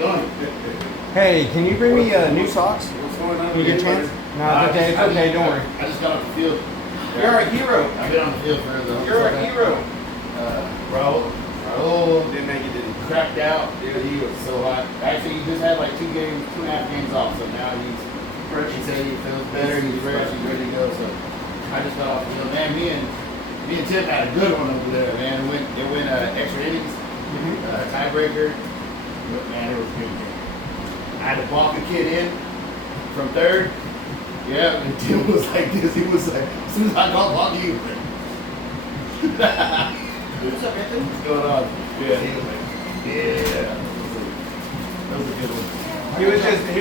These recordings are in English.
Hey, can you bring me new socks? What's going on? Can you get a chance? No, it's okay. It's okay. Don't worry. I just got off the field. You're a hero. I've been on the field for the. You're a hero. Raul didn't make it. Didn't cracked out. Dude, he was so hot. Actually, he just had like 2.5 games off. So now he's fresh. He said he feels better. He's fresh. He's ready to go. So I just got off the field. Man, me and Tim had a good one over there. Man, it went extra innings, tiebreaker. Man, it was a good game. I had to walk the kid in from third. Yeah, and Tim was like this. He was like, as soon as I got walking, he was like, what's up, Anthony? What's going on? Yeah, he was like, yeah. That was a good one. He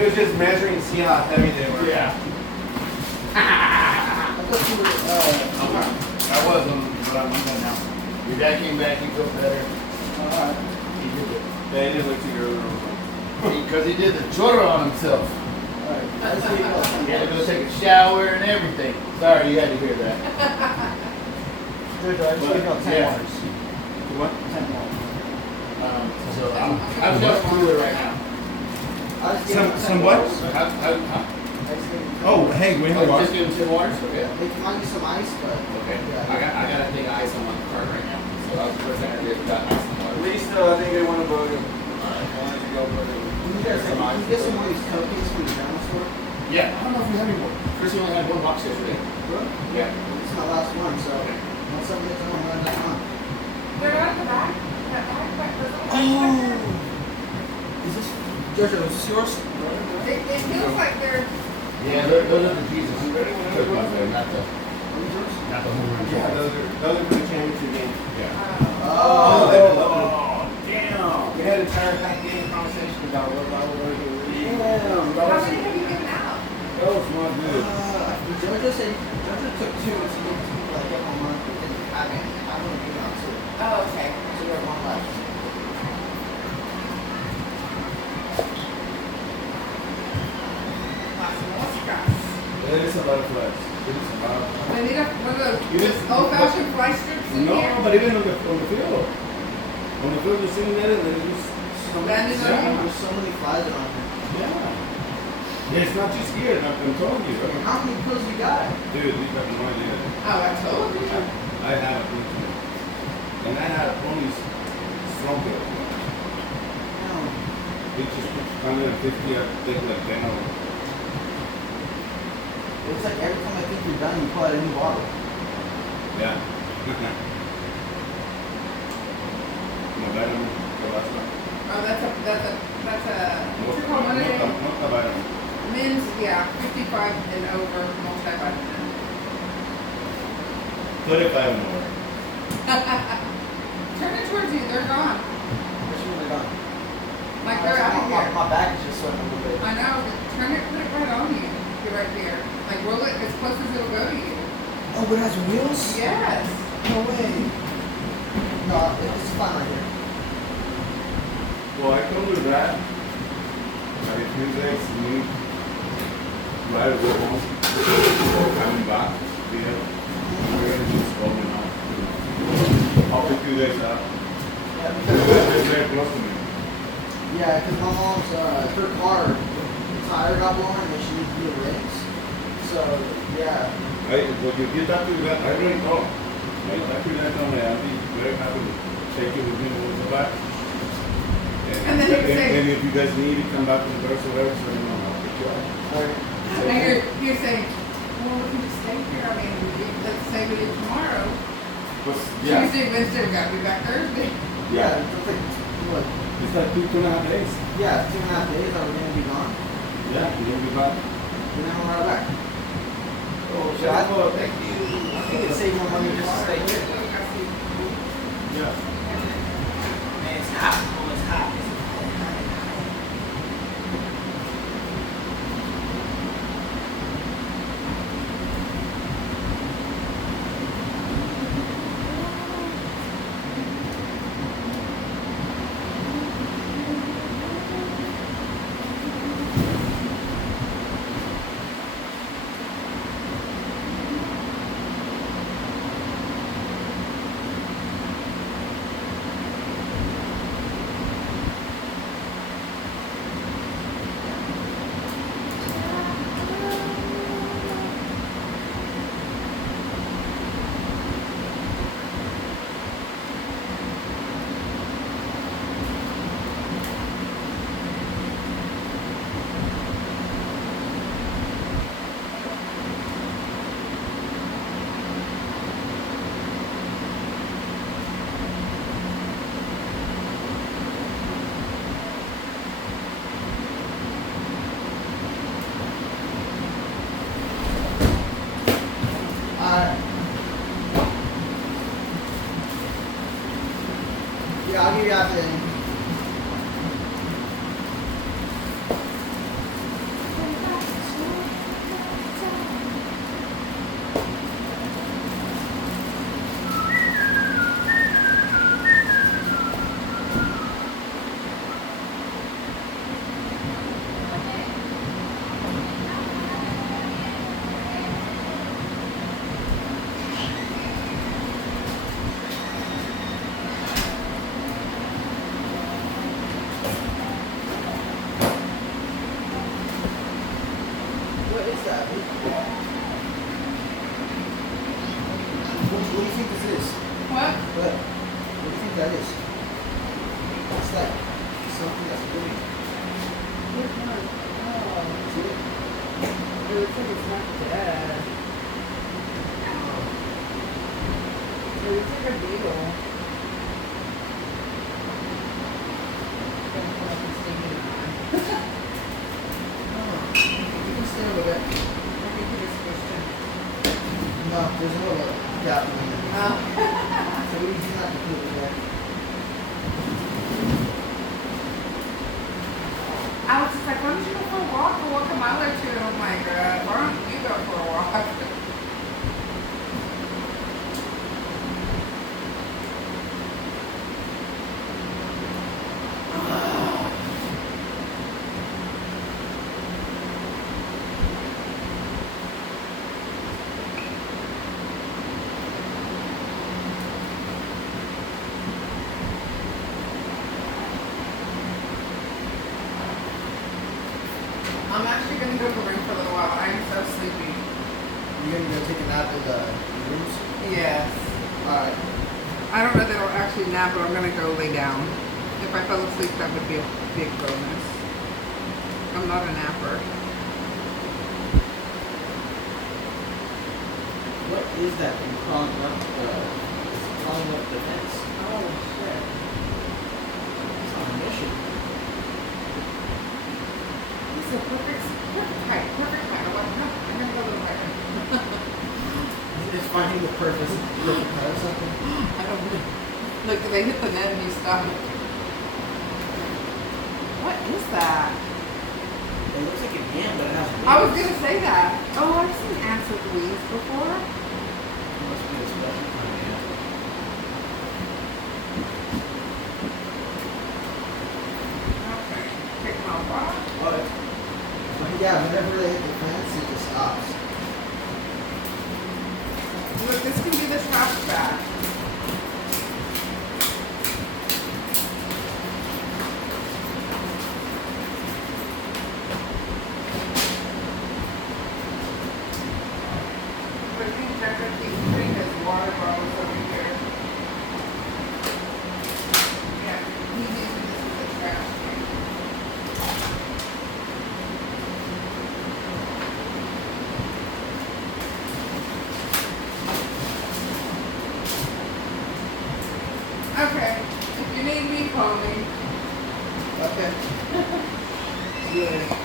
was just measuring to see how heavy they were. Yeah. I thought you were, I was, but I'm going now. Your dad came back, he felt better. He did it. Yeah, he did look too good. Because he did the chorro on himself. He had to go take a shower and everything. Sorry, you had to hear that. Good, I just gave out 10 waters. What? 10 waters. So I'm just cooler right now. Some what? Oh, hey, wait, hold on. Just give him 10 waters? Okay. They can give you some ice, but... Okay. I got a thing of ice on my cart right now. So that was the first thing I did. Got ice on the water. At least I think they want to vote him. Can you get some more of these cupcakes from the general store? Yeah, I don't know if we have any more. First we only had one box yesterday. Really? Yeah. It's my last one, so once something gets on, I'm running that on. They're out the back. That back, Oh! Is this... Jojo, is this yours? It feels like they're... Yeah, those are the Jesus. Not the home run. Yeah, those are for the championship game. Yeah. Oh, Damn. We had an entire half game conversation about what I was doing. How many have you given out? That was not good. Jojo said... Jojo took 2 to give to people like get 1 month, but then I want to give out 2. Oh, okay. So we have 1 left. It is a lot of flags. It is a lot of flags. They need one of those old-fashioned fly strips in here. No, but even on the field. On the field, you're seeing that and then just... Landing on you. There's so many flies on here. Yeah. Yeah, it's not just here, I'm telling you. How many pills you got? Dude, you have no idea. Oh, I told you. I had a blue too. And I had only strong bill. It just put 150, I think, like 10 of them. It's like every time I think you're done, you pull out a new bottle. Yeah. No, vitamin, the last one. Oh, that's a, what's it called? Not the vitamin. Men's, yeah, 55 and over, multivitamin. 35 and more. Turn it towards you, they're gone. Which one are gone? Like they're out of here. My back is just sweating a little bit. I know, but turn it, put it right on you. You're right here. Like roll it as close as it'll go to you. Oh, but it has wheels? Yes. No way. No, it's fine right here. Well, I come with that. Like a few days, me, right away home, coming back, you know, we're going to just roll me out. After 2 days out. Yeah, It's very close to me. yeah, because my mom's, her car, the tire got blown and she needs new rims. So, yeah. Well, you get that to that, I already know. Right, that to that on there, I'll be very happy to take you with me over the back. And then you say- maybe if you guys need to come back to the first or whatever, so you know, I'll pick you up. And you're saying, well, we can just stay here. I mean, let's say we leave tomorrow. Yeah. Tuesday, Wednesday, we gotta be back Thursday. Yeah, it's like, what? It's like 2.5 days. Yeah, 2.5 days, I'm going to be gone. Yeah, you'll be back. And then I'm right back. Oh, So I thought, thank you. I think it'd save more money just to stay here. Yeah. Man, it's hot. Oh, it's hot. I'll give you half the inning. What is that? What do you think this is? What? What? What do you think that is? It's like something that's moving. Which one? Oh, See it? it looks like it's not dead. It looks like a beetle. Don't put up a stinging eye. Oh, you can stand with it. I think it is Christian. No, there's no gap in it. Oh. So we do not completely there. Alex is like, why don't you go for a walk or walk a mile or two? And I'm like, why don't you go for a walk? I'm actually going to go to the room for a little while. I am so sleepy. You're gonna go take a nap in the rooms? Yes. Alright. I don't know that I'll actually nap, but I'm going to go lay down. If I fell asleep, that would be a big bonus. I'm not a napper. What is that thing crawling up the fence? Oh, shit. It's on a mission. It's a perfect height. Perfect height. I'm like, no, I'm going to go a little higher. It's finding the perfect height or something. I don't know. Look, they hit the net and he stopped. What is that? It looks like a yam, but it has wings. I was going to say that. Oh, I've seen ants with wings before. It must be a special kind of yam. Okay. Pick my rock. What? But yeah, whenever they hit the fence, it just stops. Look, this can be the trash bag. But I think Becca keeps putting his water bottles over here. Yeah, he's using this as a trash can. Okay, if you need me, call me. Okay. See you later.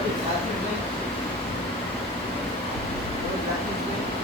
What is that his name? What is that his name?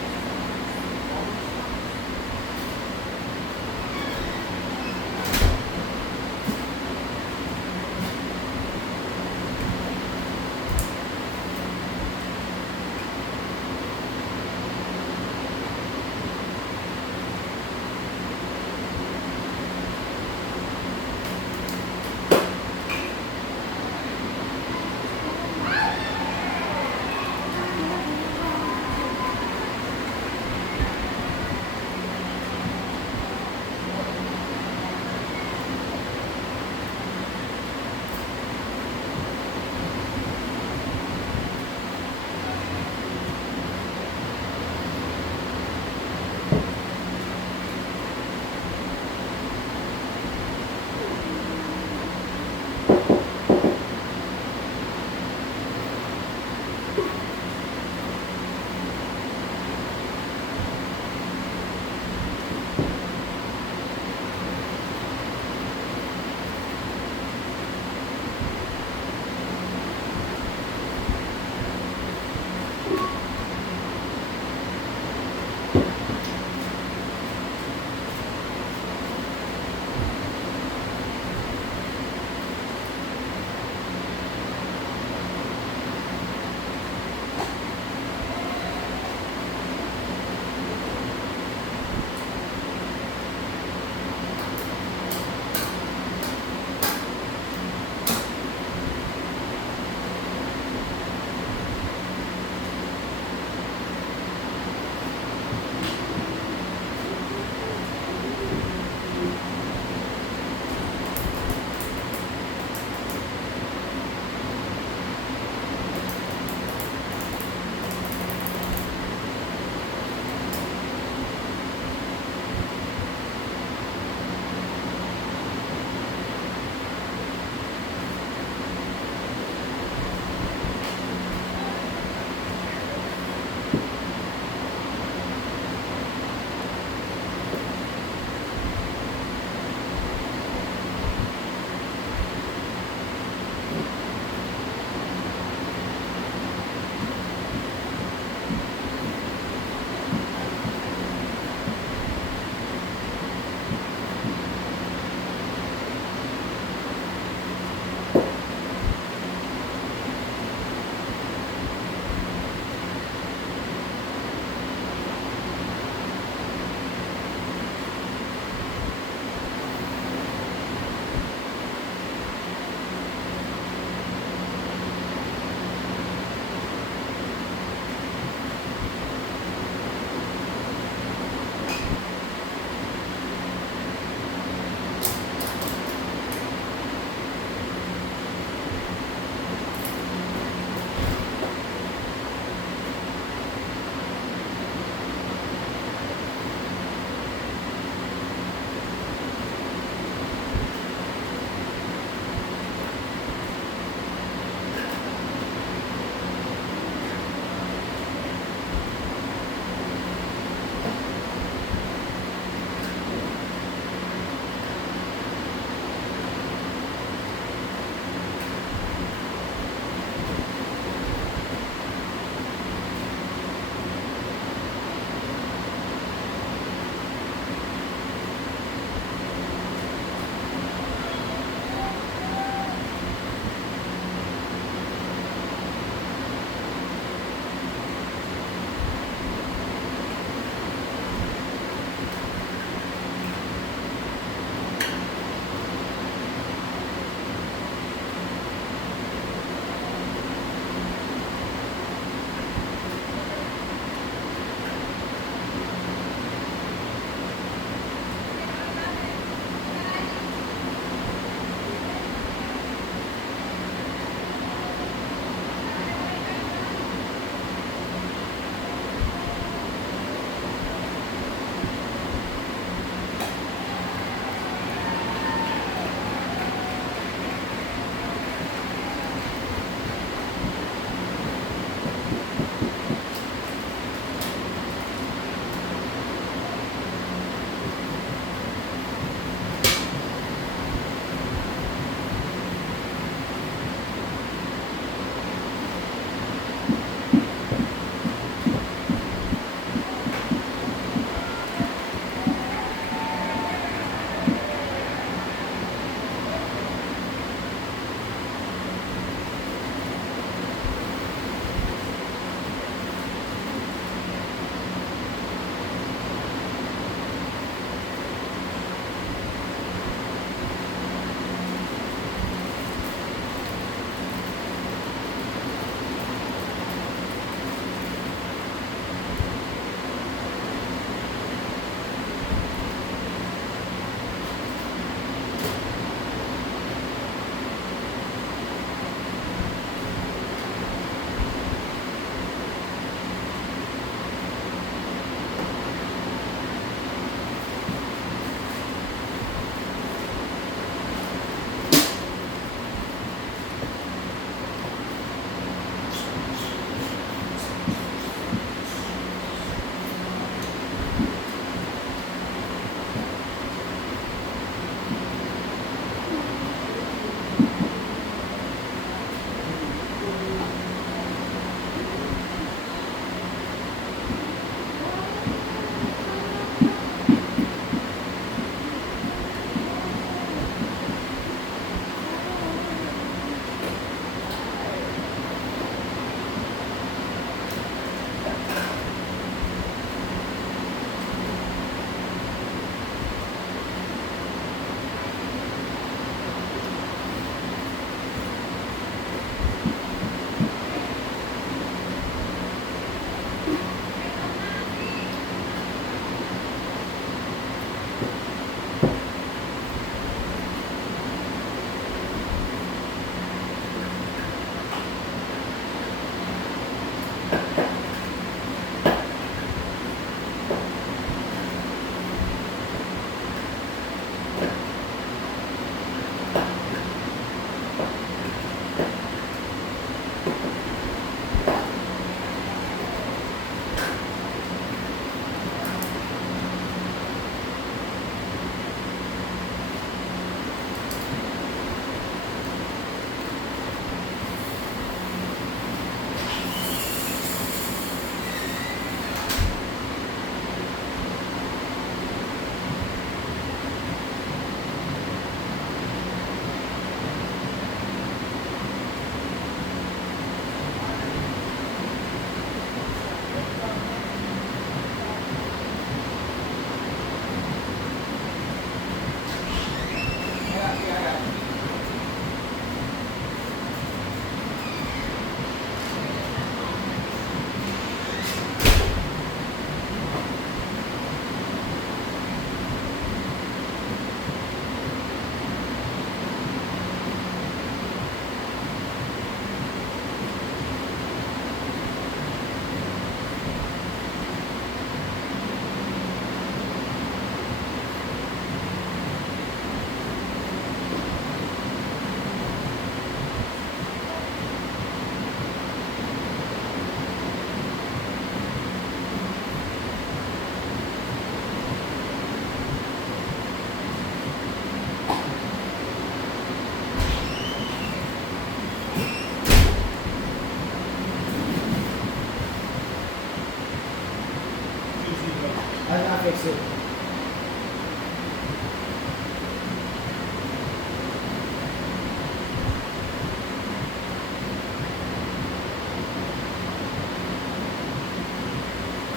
fix it.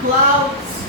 Clouds.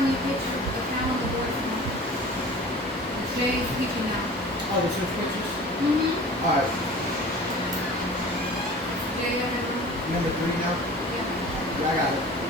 on your picture, the cow on the board. Jay's picture now. Oh, the switch pictures? Mm-hmm. Alright, Jay, you have it? number 3 now? Yeah. Yeah, I got it.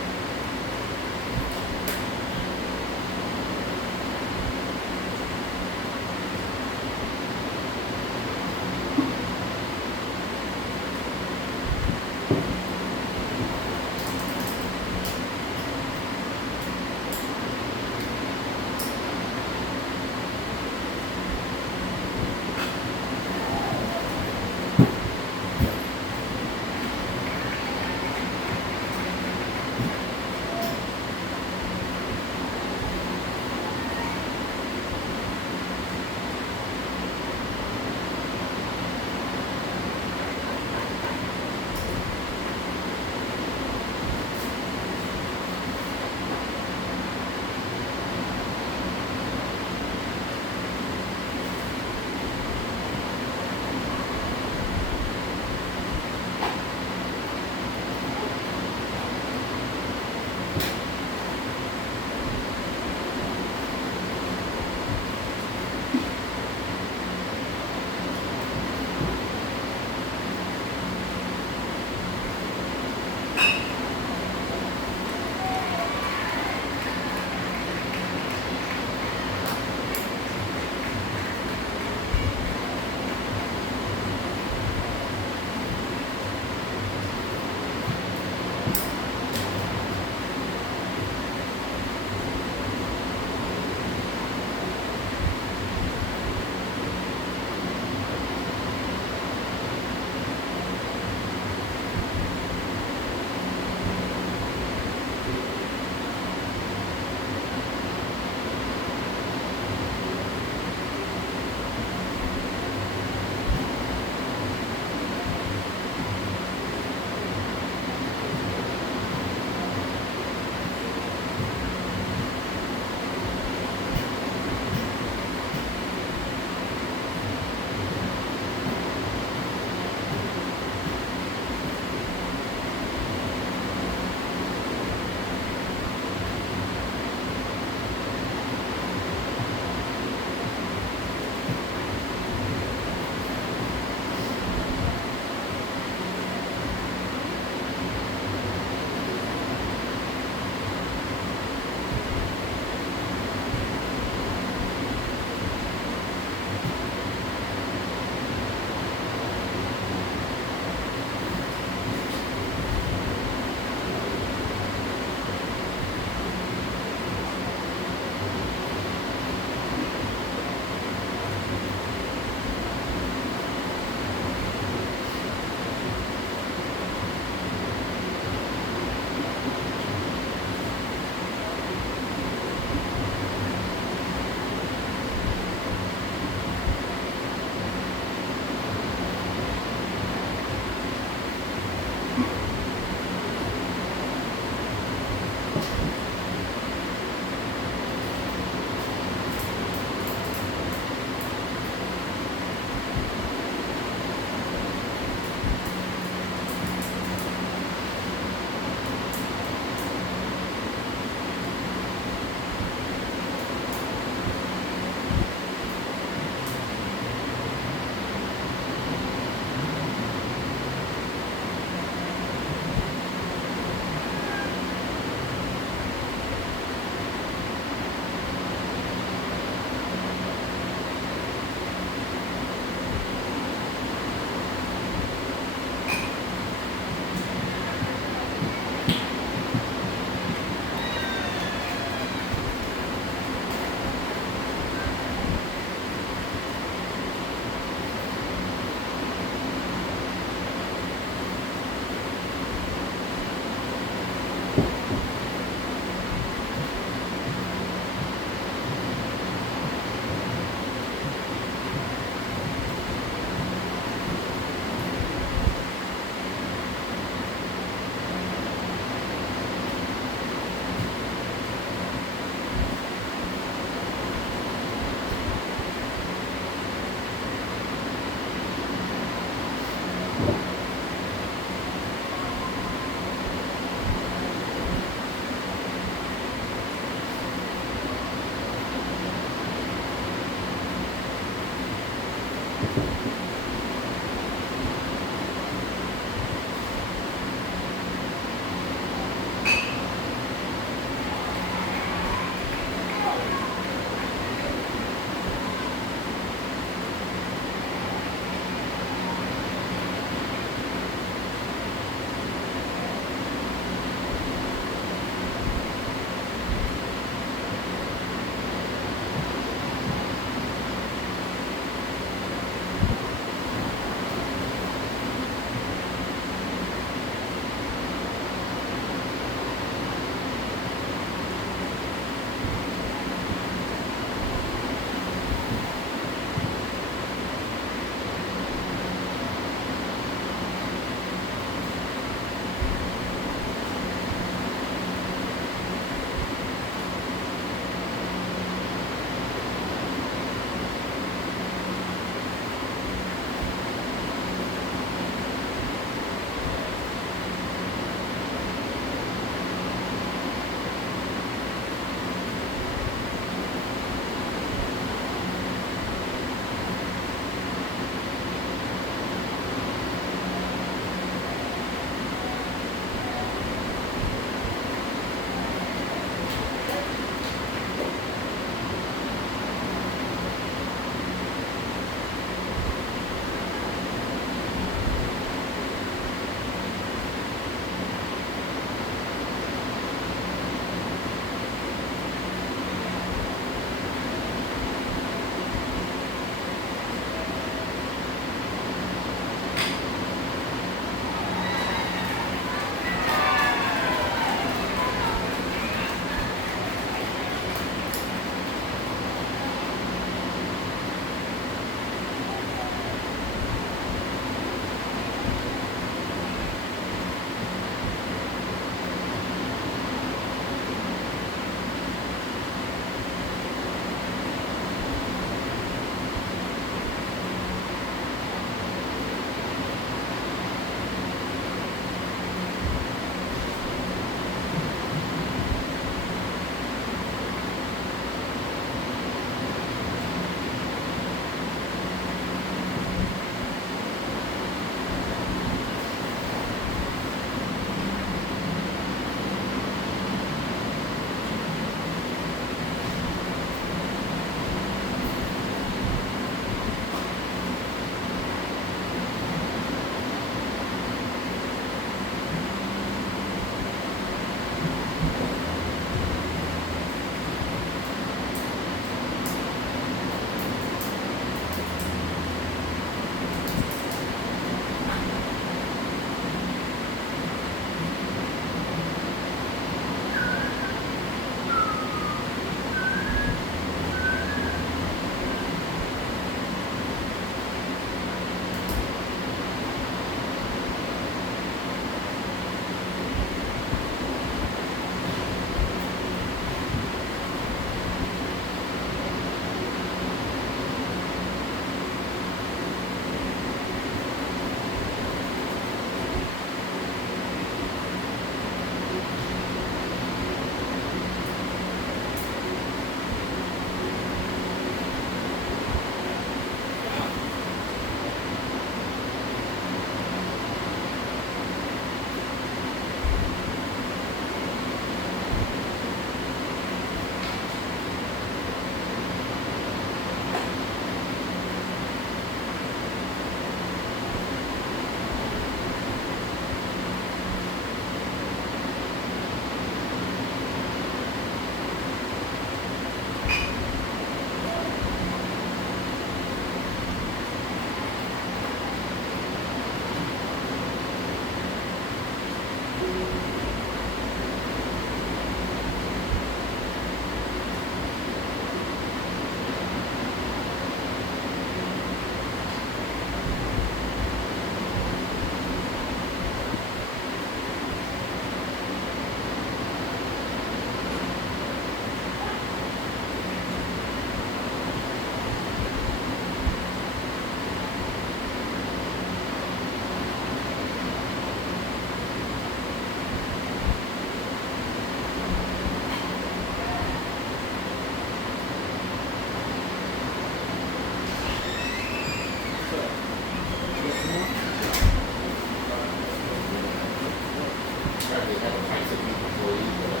tried to have a fight with people before you, but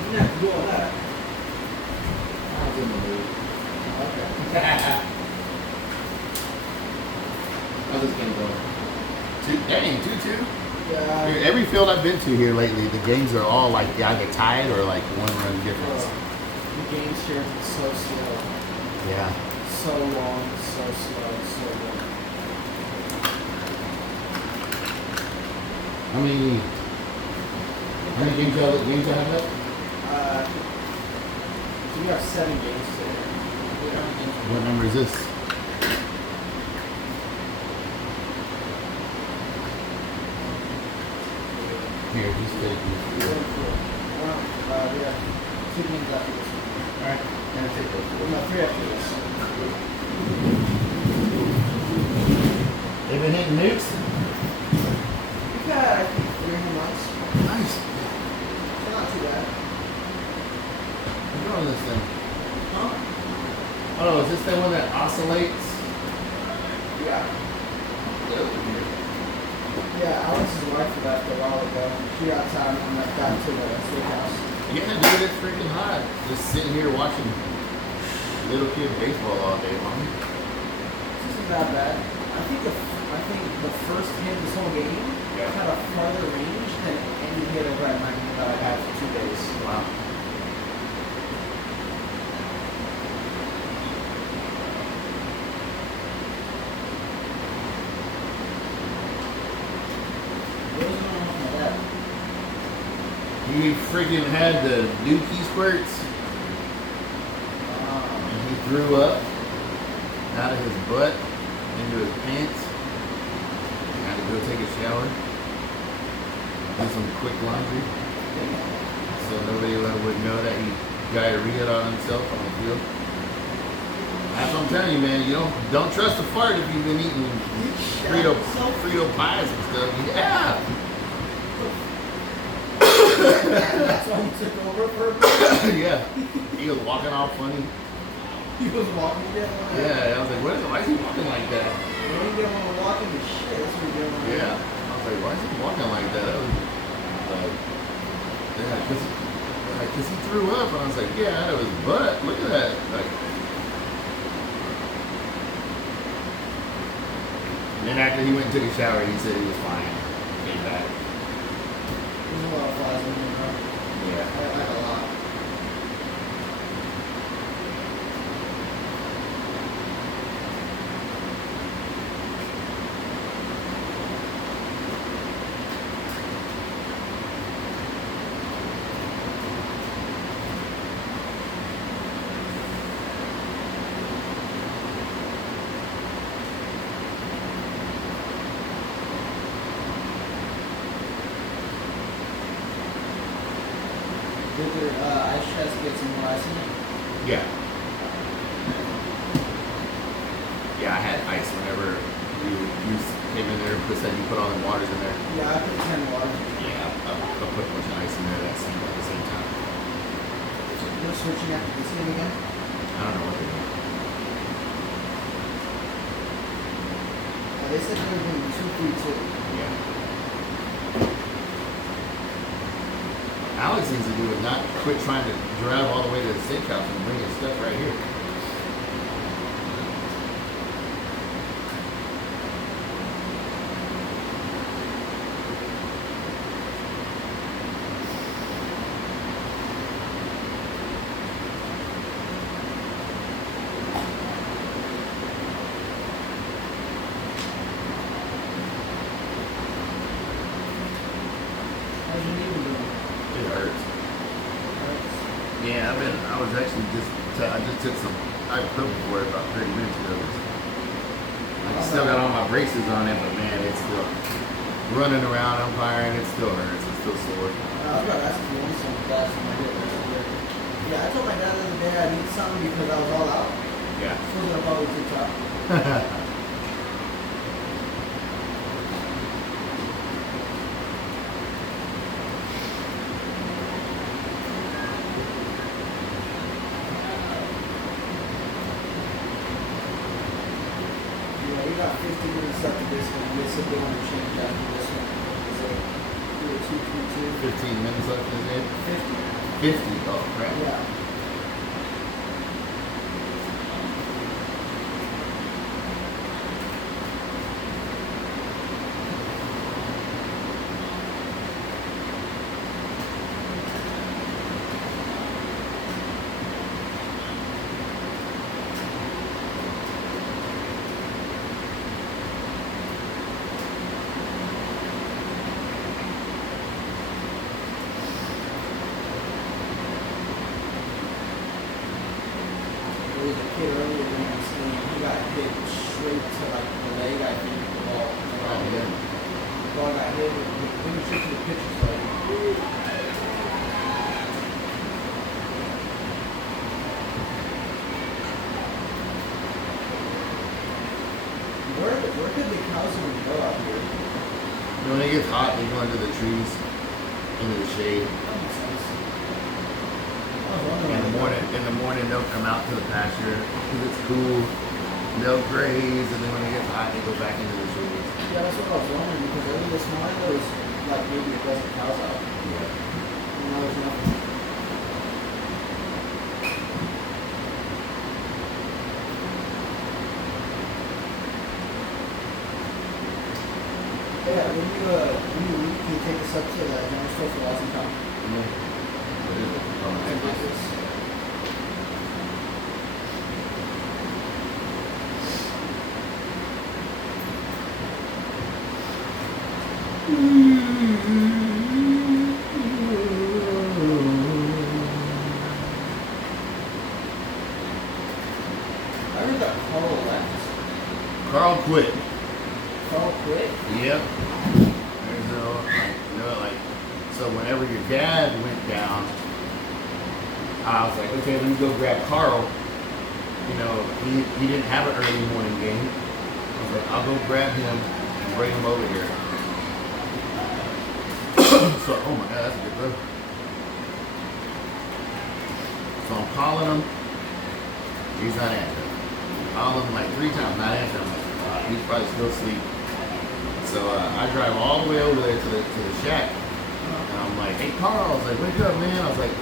You didn't have to do all that. I was in the mood. Okay. How's this game going? 2-2. Yeah. Dude, every field I've been to here lately, the games are all like either tied or like 1 run difference. The games here are so slow. Yeah. So long, so slow, so long. How many games y'all have left? So we have 7 games today. Yeah. What number is this? Here, just take this. We have 2 games after this one. Alright, and take those. Well, no, 3 after this. They've been hitting nukes? We've had, I think, 3 months. Nice. So not too bad. I'm doing this thing. Huh? Oh, is this the one that oscillates? Yeah. Yeah, Alex's wife left a while ago. She got tired and went back to the steakhouse. Yeah, dude, it's freaking hot. Just sitting here watching little kid baseball all day long. This isn't that bad. I think the first hit this whole game had a farther range than any hit over at my game that I've had for 2 days. Wow. What was going on with my dad? He freaking had the dookie squirts and he threw up out of his butt into his pants. Had to go take a shower. Do some quick laundry. So nobody would know that he diarrheaed on himself on the field. That's what I'm telling you, man. You don't trust a fart if you've been eating Frito pies and stuff. Yeah. That's why he took over for a bit. Yeah. He was walking all funny. He was walking again. Yeah, I was like, why is he walking like that? He didn't want to walk into shit. That's what he didn't want to do. Yeah. I was like, why is he walking like that? That was yeah, because he threw up, and I was like, yeah, out of his butt. Look at that. Like, and then after he went and took a shower, he said he was fine. Came back. There's a lot of flies in here, bro. Yeah. I like a lot. Did your ice chest get some more ice in it? Yeah. Yeah, I had ice whenever you came in there and said you put all the waters in there. Yeah, I put 10 water. Yeah, I put a bunch of ice in there that seemed at the same time. They're switching after this game again? I don't know what they're doing. They said they were doing 2-3-2. Yeah. Alex needs to do is not quit trying to drive all the way to the steakhouse and bring his stuff right here. How's your knee been doing? It hurts. Yeah, I was actually I just took some ibuprofen for it about 30 minutes ago. I still got all my braces on it, but man, it's still running around, umpiring, it still hurts, it's still sore. I was about to ask if you want some gas in my hip. Yeah, I told my dad the other day I need something because I was all out. Yeah. So I was gonna follow TikTok. Yeah, we got 50 minutes after this one. We said they want to change after this one. So we 15 minutes left in the game. 50. 50. Oh crap. Yeah. There was a kid earlier in this game. He got hit straight to like the leg. I think the ball. Oh yeah. The ball got hit. He was straight to the pitcher's leg. Where could the cows even go out here? When it gets hot, they go into the trees, into the shade. That makes sense. I was wondering. In the morning, they'll come out to the pasture because it's cool. They'll graze, and then when it gets hot, they go back into the trees. Yeah, that's what I was wondering because earlier this morning there was like maybe a dozen cows out. Yeah. And now there's nothing. Yeah, when you leave, can you take us up to the general store for Lost and Found? Yeah. What is it? Oh, And it's- this. I heard that Carl left. Carl quit. Carl quit? Yep. There's no, like, so whenever your dad went down, I was like, okay, let me go grab Carl. You know, he didn't have an early morning game. I was like, I'll go grab him and bring him over here. So, oh my God, that's a good throw. So I'm calling him. He's not answering. Calling him like 3 times, not answering. I'm like, he's probably still asleep. So I drive all the way over there to the shack. And I'm like, hey Carl, I was like, wake up, man. I was like,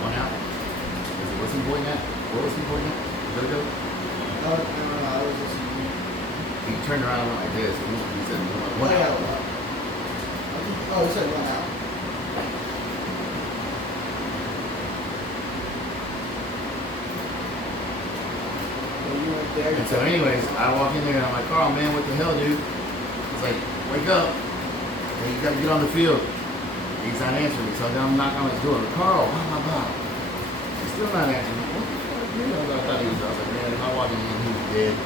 one out. I said, what's he pointing at? What was he pointing at? Jojo? No, I was listening. He turned around and went like this. He said, one Oh, out. yeah. Oh, he said 1 out. Well, you went there. And so anyways, I walk in there and I'm like, Carl, man, what the hell, dude? I was like, wake up. Hey, you gotta get on the field. He's not answering me. So I'm knocking on his door. Like, Carl, blah, blah, blah. He's still not answering me. What the fuck, man? I thought he was. I was like, man, if I walk in here, he's dead.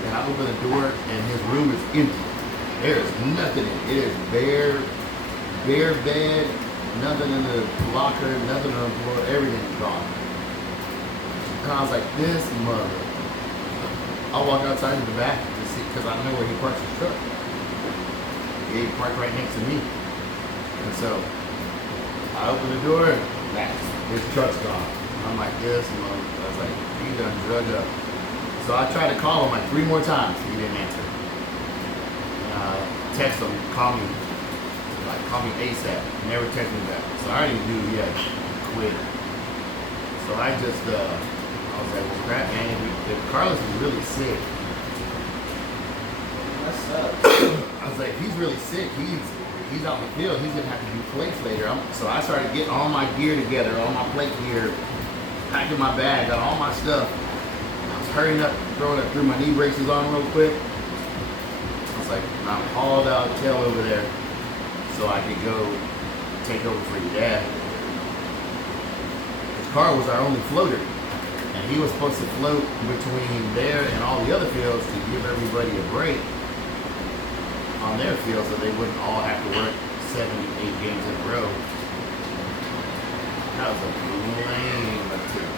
And I open the door and his room is empty. There is nothing in it. It is bare bed, nothing in the locker, nothing on the floor, everything's gone. And I was like, this mother. I'll walk outside to the back to see, because I know where he parks his truck. He parked right next to me. And so I open the door and his truck's gone. I'm like, this mother. I was like, he done drug up. So I tried to call him like 3 more times. He didn't answer. Text him, call me ASAP. Never text me back. So I already knew he had quit. So I just, I was like, well, crap, man. If Carlos is really sick, That sucks. I was like, he's really sick. He's out in the field. He's gonna have to do plates later. So I started getting all my gear together, all my plate gear, packing my bag, got all my stuff. I was hurrying up, throwing it through my knee braces on real quick. I was like, I'm hauled out tail over there so I could go take over for your dad. His car was our only floater. And he was supposed to float between there and all the other fields to give everybody a break on their field so they wouldn't all have to work 7, 8 games in a row. That was a lame attempt.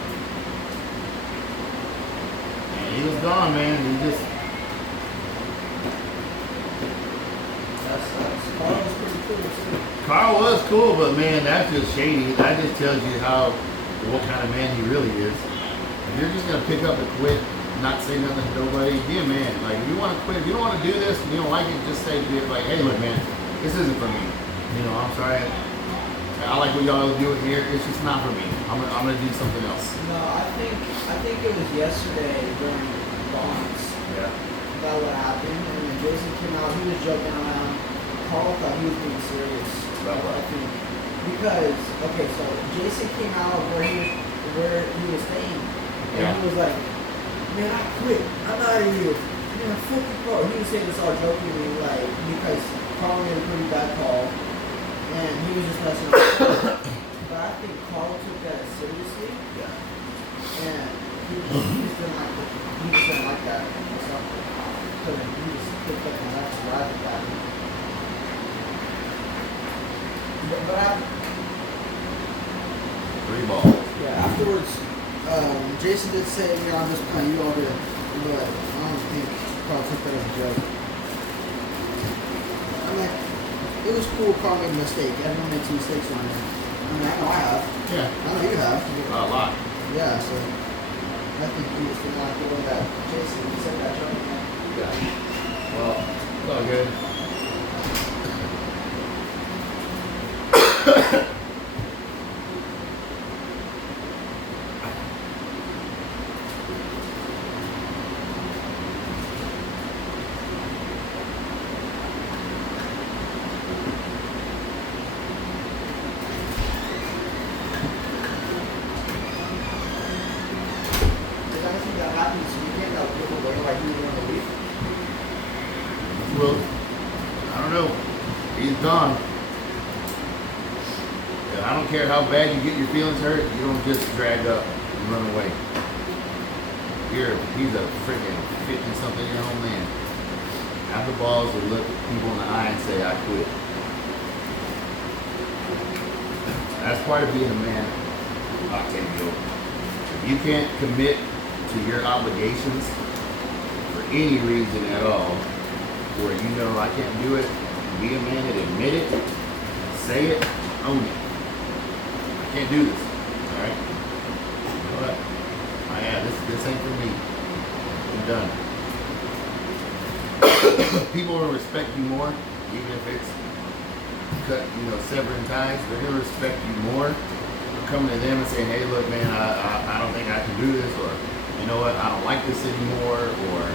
And he was gone, man. He just, That sucks. Carl was pretty cool too. Carl was cool, but man, that's just shady. That just tells you what kind of man he really is. If you're just gonna pick up and quit, not say nothing to nobody, be a man. Like if you want to quit, if you don't want to do this, and you don't like it, just say to it like, hey, look, man, this isn't for me. You know, I'm sorry. I like what y'all do it here. It's just not for me. I'm gonna do something else. No, I think it was yesterday during Bonds Yeah. about what happened, and then Jason came out. He was joking around. Carl thought he was being serious. About what? I think because okay, so Jason came out where he was staying, and Yeah. he was like, "Man, I quit. I'm out of here. Man, fuck you, Carl." He was saying this all jokingly, like because Carl made a pretty bad call, and he was just messing around. But I think Carl took that seriously. Yeah. And he just didn't like it. He just didn't like that or something. So then he just picked up and left to ride with that. But after, 3 balls. yeah, afterwards, Jason did say, I'm just playing you all good. But I don't think Carl took that as a joke. I mean, it was cool Carl made a mistake. Everyone makes mistakes on it. I mean, I know I have. Yeah. I know you have. A lot. Yeah, so I think he just didn't like the way that Jason said that joke. Yeah. Well, it's all good. Is there anything that happened this weekend that was away like you were in the week? Well, I don't know. He's gone. And I don't care how bad you get your feelings hurt, you don't just drag up and run away. He's a freaking 50-something-year-old man. Have the balls to look people in the eye and say, I quit. That's part of being a man. Octavio. If you can't commit to your obligations for any reason at all, where you know I can't do it, be a man and admit it, say it, own it. I can't do this. Alright? You know what? This ain't for me. I'm done. People will respect you more, even if it's severing ties. They're gonna respect you more for coming to them and saying, hey look man, I don't think I can do this, or you know what, I don't like this anymore, or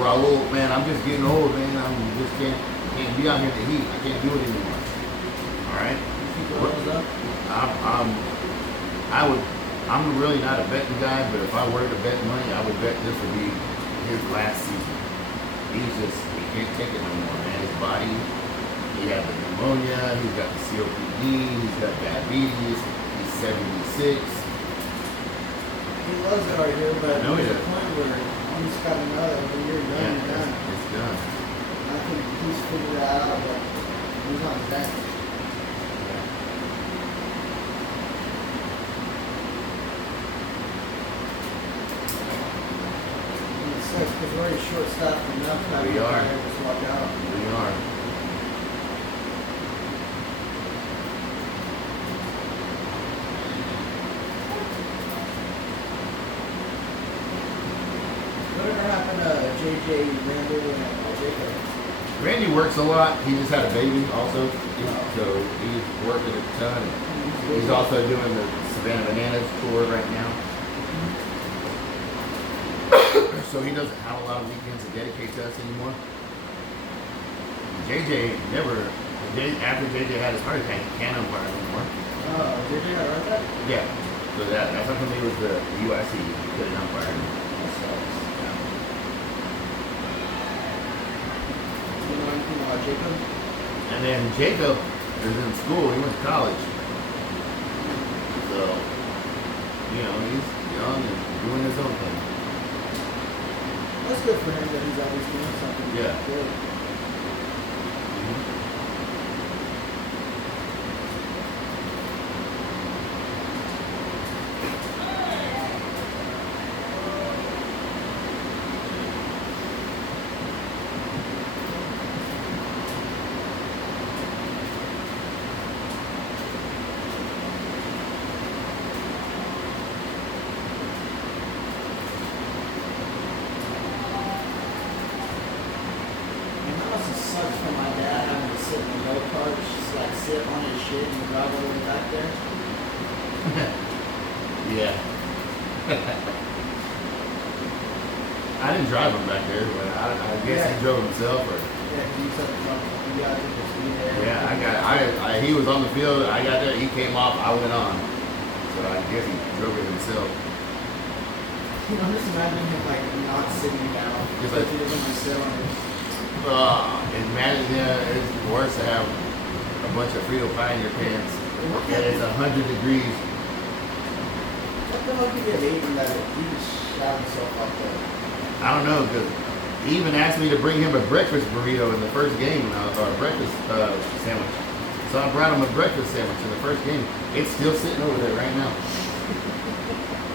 Raul, man, I'm just getting old, man. I'm just can't be out here in the heat. I can't do it anymore. All right. I'm really not a betting guy, but if I were to bet money, I would bet this would be his last season. He can't take it no more, man. His body, he had the pneumonia, he's got the COPD, he's got diabetes, he's 76. He loves it right here, but I know he there's a does. point where he's got another, when you're done, you're done. It's done. I think he's figured that out, but he's on his back. It sucks because we're already short staffed enough now. We are. Just walk out. We are. Whatever happened to JJ, Randall, and Jacob? Randy works a lot. He just had a baby also, so he's working a ton. He's also doing the Savannah Bananas tour right now. So he doesn't have a lot of weekends to dedicate to us anymore. JJ after JJ had his heart attack, he can't umpire anymore. JJ had a heart attack? Yeah. So that's how come he was the UIC. He couldn't umpire anymore. That sucks. Do you know anything about Jacob? And then Jacob is in school. He went to college. So, he's young and doing his own thing. That's good for him that he's always doing something. Yeah. Good. sit on his shit and drive all the way back there. Yeah. I didn't drive him back there, but I guess he drove himself or. Yeah, because you said you got to the speed there. Yeah, he was on the field. I got there. He came off. I went on. So I guess he drove it himself. I'm just imagining him like not sitting down. Just Because like- he doesn't just sit on it. It's worse to have a bunch of Frito pie in your pants. And it's 100 degrees. What the hell could you have eaten that he just shot himself up there? I don't know, because he even asked me to bring him a breakfast burrito in the first game, or a breakfast sandwich. So I brought him a breakfast sandwich in the first game. It's still sitting over there right now.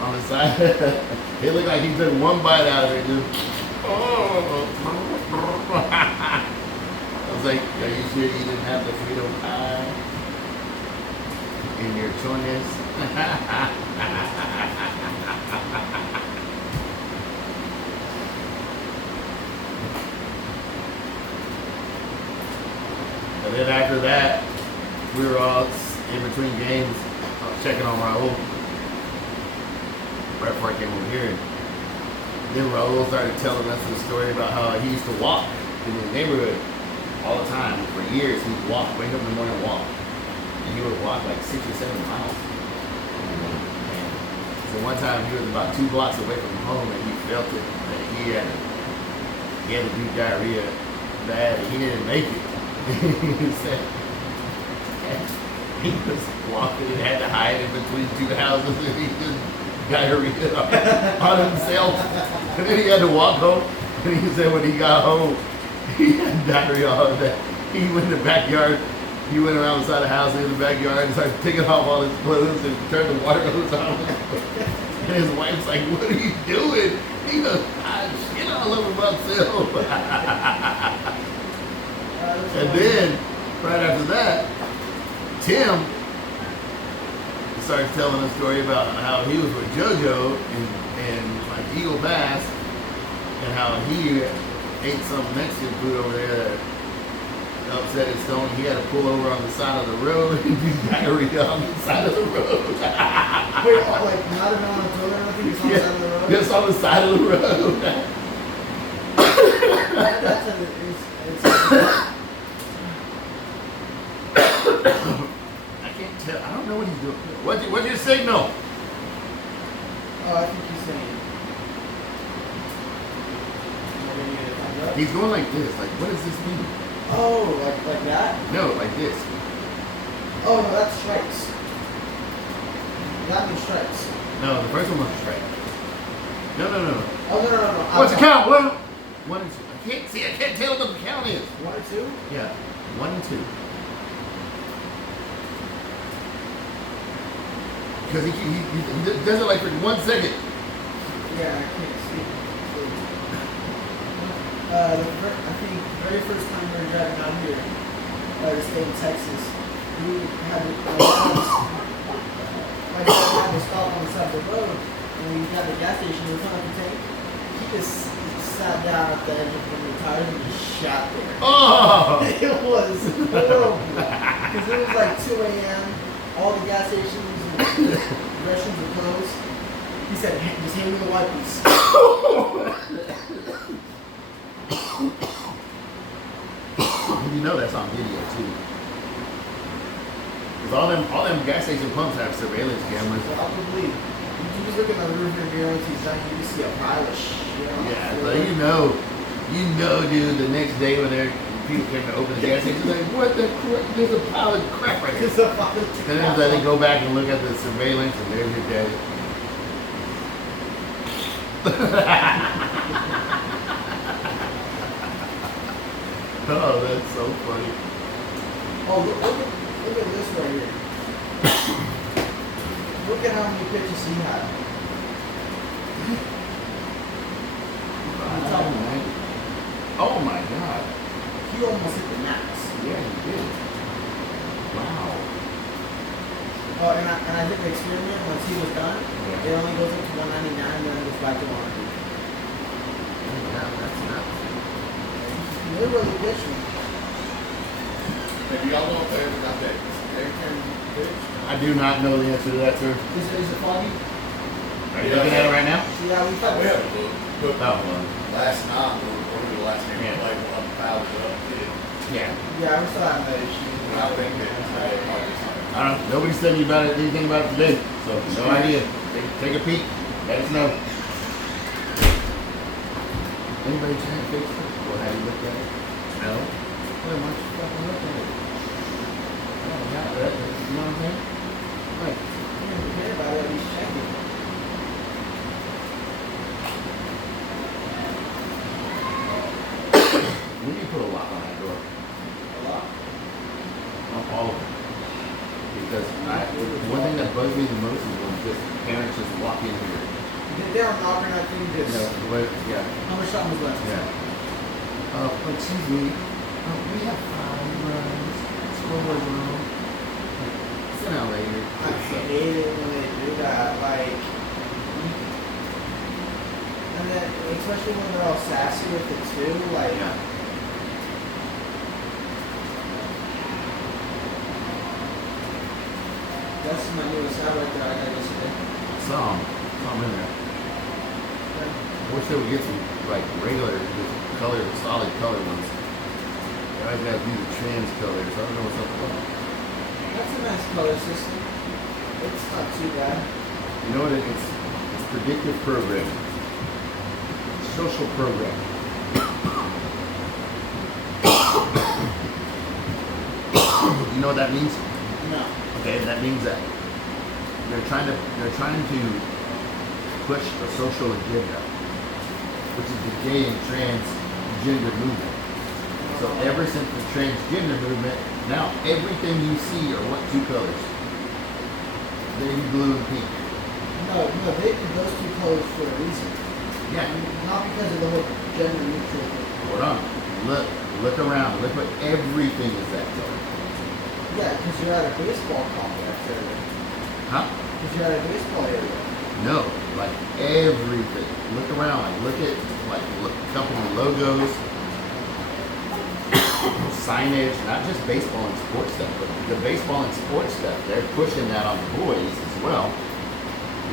On the side. It looked like he took one bite out of it. Just, I was like, are you sure you didn't have the Frito pie in your choice? And then after that, we were all in between games checking on Raul. Right before I came over here. Then Raul started telling us the story about how he used to walk in the neighborhood all the time. For years, he'd walk, wake up in the morning and walk. And he would walk like 6 or 7 miles. And so one time he was about 2 blocks away from home and he felt it. That he had to do diarrhea bad and he didn't make it. He said he was walking and had to hide in between 2 houses and he just diarrhea on himself. And then he had to walk home. And he said when he got home, he had diarrhea all day. He went in the backyard. He went around the side of the house in the backyard and started taking off all his clothes and turned the water hose on. And his wife's like, "What are you doing?" He goes, "I shit all over myself." And then, right after that, Tim started telling a story about how he was with JoJo and like Eagle Bass, and how he ate some Mexican food over there that upset his stomach. He had to pull over on the side of the road and do diarrhea on the side of the road. Wait, like not even on the road or anything, just on the side of the road? Just on the side of the road. That's it's I can't tell. I don't know what he's doing. What's your signal? Oh, I think he's saying. Maybe you get a thumbs up? He's going like this. Like, what does this mean? Oh, like that? No, like this. Oh no, that's strikes. That means strikes. No, the first one was a strike. No. Oh no. What's the count? 1 and 2. I can't see. I can't tell what the count is. 1 or 2? Yeah, 1 and 2. Because he does it like for 1 second. Yeah, I can't see. I think the very first time we were driving out here, to stay in Texas, we had to, my dad had to stop on the side of the road, and we got to the gas station, we were filling up the tank. He just sat down at the edge of one of the tires and just shot there. Oh! It was horrible. Because it was like 2 a.m., all the gas stations and restrooms were closed. He said, just hand me the wipes. You know that's on video too. Because all them gas station pumps have surveillance cameras. Probably. You just look in the rearview mirror and he's done, you just see a pile of shit. on the Yeah, floor. so you know, dude, the next day when people came to open the gas station, like, what the crap? There's a pile of crap right here. Just a pile of And then they go back and look at the surveillance, and there's your daddy. Oh, that's so funny. Oh, look at this right here. Look at how many pitches he had. Oh my God. He almost hit the max. Yeah, he did. Wow. Oh, and I did the experiment once he was done. Yeah. It only goes up to 199 and then it goes back to 100. Yeah, that's nuts. Literally pitched me. do y'all know if they ever got that air can fixed? I do not know the answer to that, sir. Is it foggy? Are you looking at it right now? Yeah, we thought. We haven't looked, but Oh, well. last night, or the last game we Yeah. played, one of them fouled it up, did. Yeah. Yeah, we still have that issue. I think that probably something. I don't know. Nobody's telling you about it, anything about it today. So, no idea. Take a peek. Let us know. Anybody trying to fix it? Or have you looked at it? No. Well, why don't you fucking look at it? Oh, not that. You know what I'm saying? Like, You don't care about it, at least check it. we need to put a lock on that door. A lot. On all of them. Because one thing that bugs me the most is when just parents just walk in here. They don't knock or nothing, just. Yeah. How much time was left? Yeah. Excuse me. We have 5 runs. Score room. Sit down later. I hate it when they do that, like. And then, especially when they're all sassy with it too, like. Yeah. That's my newest hat right there. I got yesterday. Some in there. I wish they would get some like regular, just color, solid color ones. They always gotta do the trans colors. I don't know what's up with that. That's a nice color system. It's not too bad. You know what it is? It's predictive programming. Social programming. You know what that means? No. Okay, that means that they're trying to push a social agenda, which is the gay and transgender movement. So ever since the transgender movement, now everything you see are what 2 colors? Baby blue and pink. No, they did those 2 colors for a reason. Yeah. Not because of the whole gender neutral thing. Hold on. Look around. Look what everything is that color. Yeah, because you're at a baseball complex area. Huh? Because you're at a baseball area. No, like everything. Look around. Like look company logos, signage, not just baseball and sports stuff, but the baseball and sports stuff. They're pushing that on the boys as well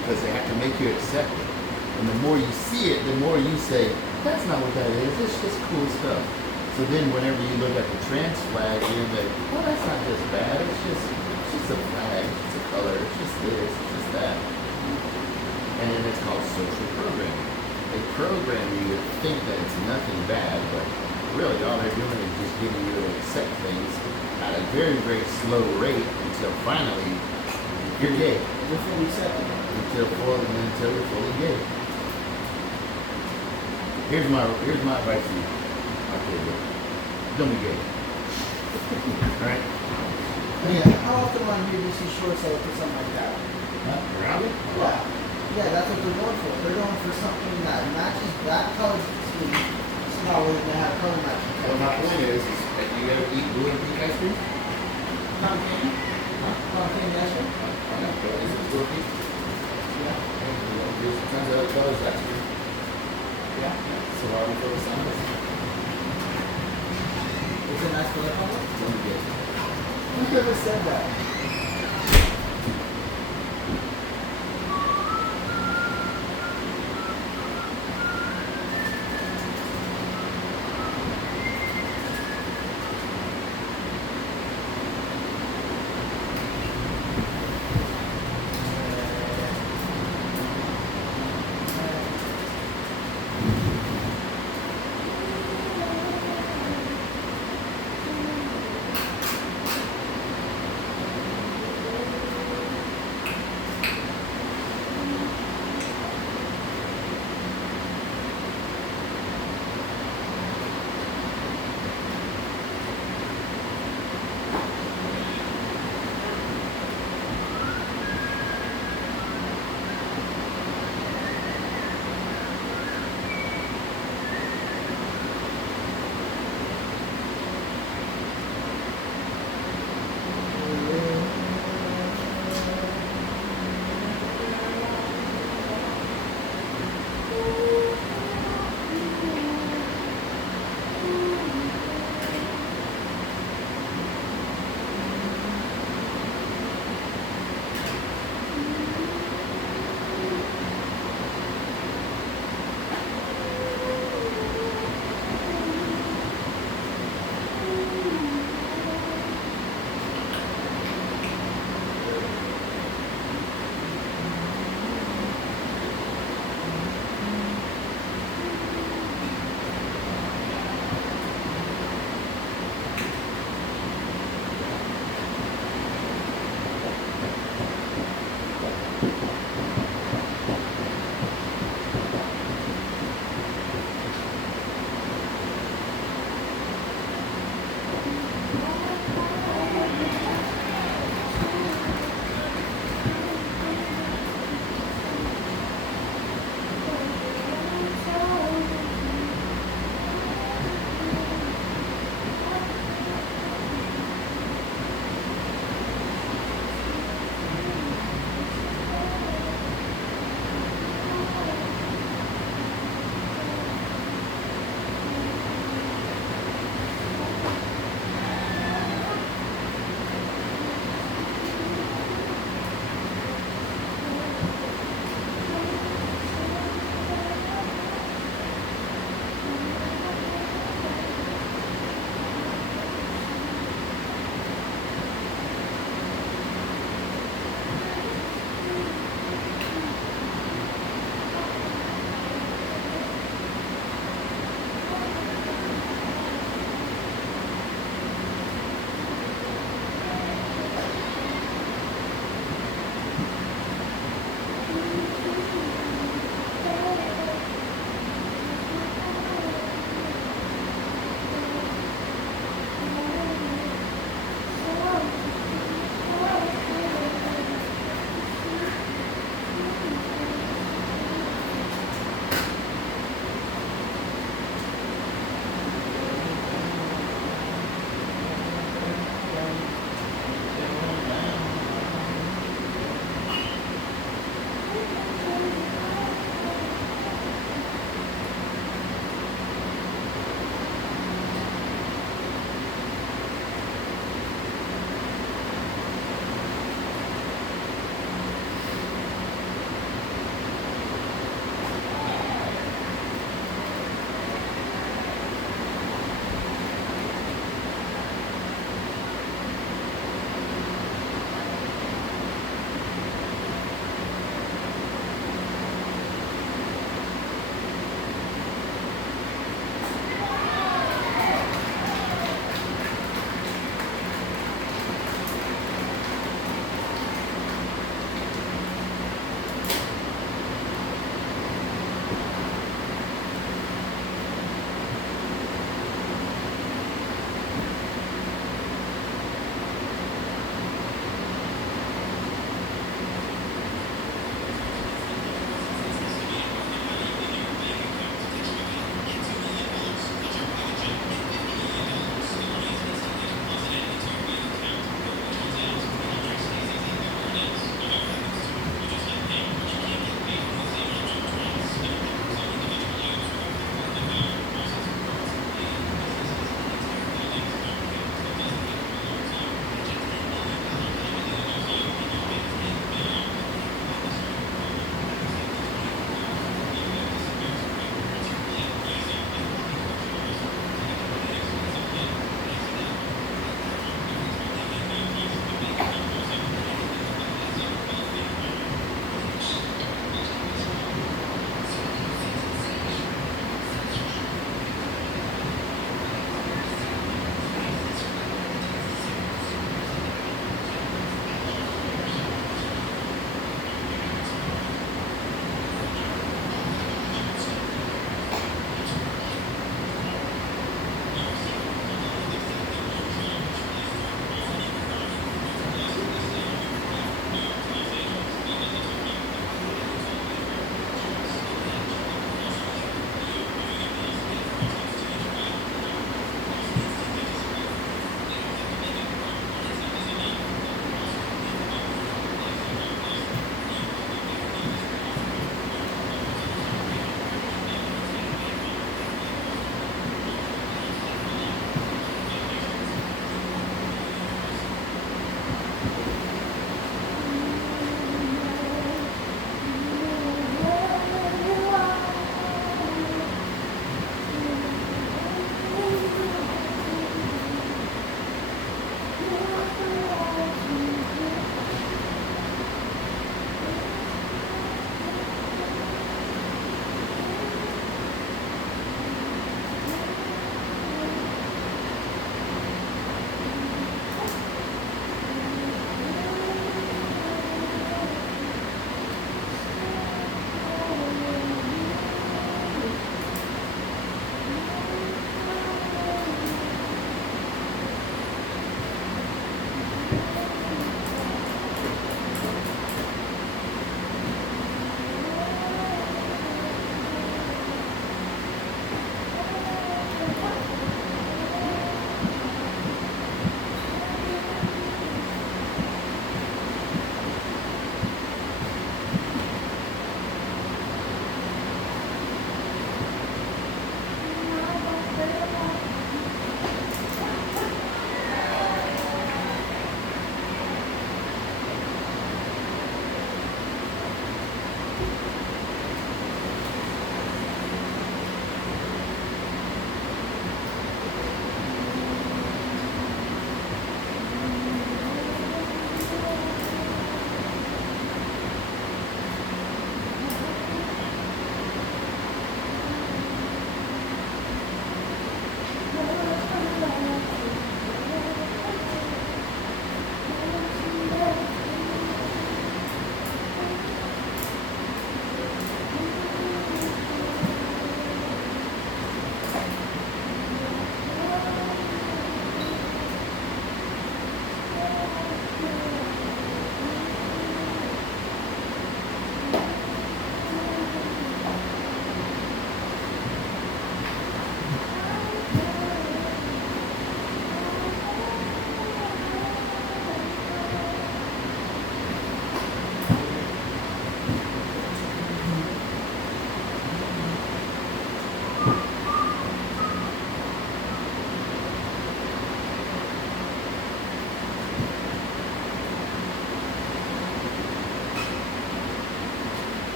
because they have to make you accept it. And the more you see it, the more you say, "That's not what that is. It's just cool stuff." So then, whenever you look at the trans flag, you're like, "Well, that's not just bad. It's just a flag. It's just a color. It's just this. It's just that." And then it's called social programming. They program you to think that it's nothing bad, but really all they're doing is just getting you to accept things at a very, very slow rate until finally you're gay. You're fully accepted. Until you're fully gay. Here's my advice to you. Okay, look. Don't be gay. Alright? Yeah, how often on here do you see shorts that look for something like that? Around it? Yeah. Yeah, that's what they're going for. They're going for something that matches that color scheme. It's not really going to have color matching. Well, my point is that you ever eat blue and pink ice cream? Cotton candy? Cotton candy ice cream? I know, but is it blue and pink? Yeah. There's tons of other colors ice cream. Yeah. So why are we focused on this? Is it nice color color? Don't be gay. Who ever said that?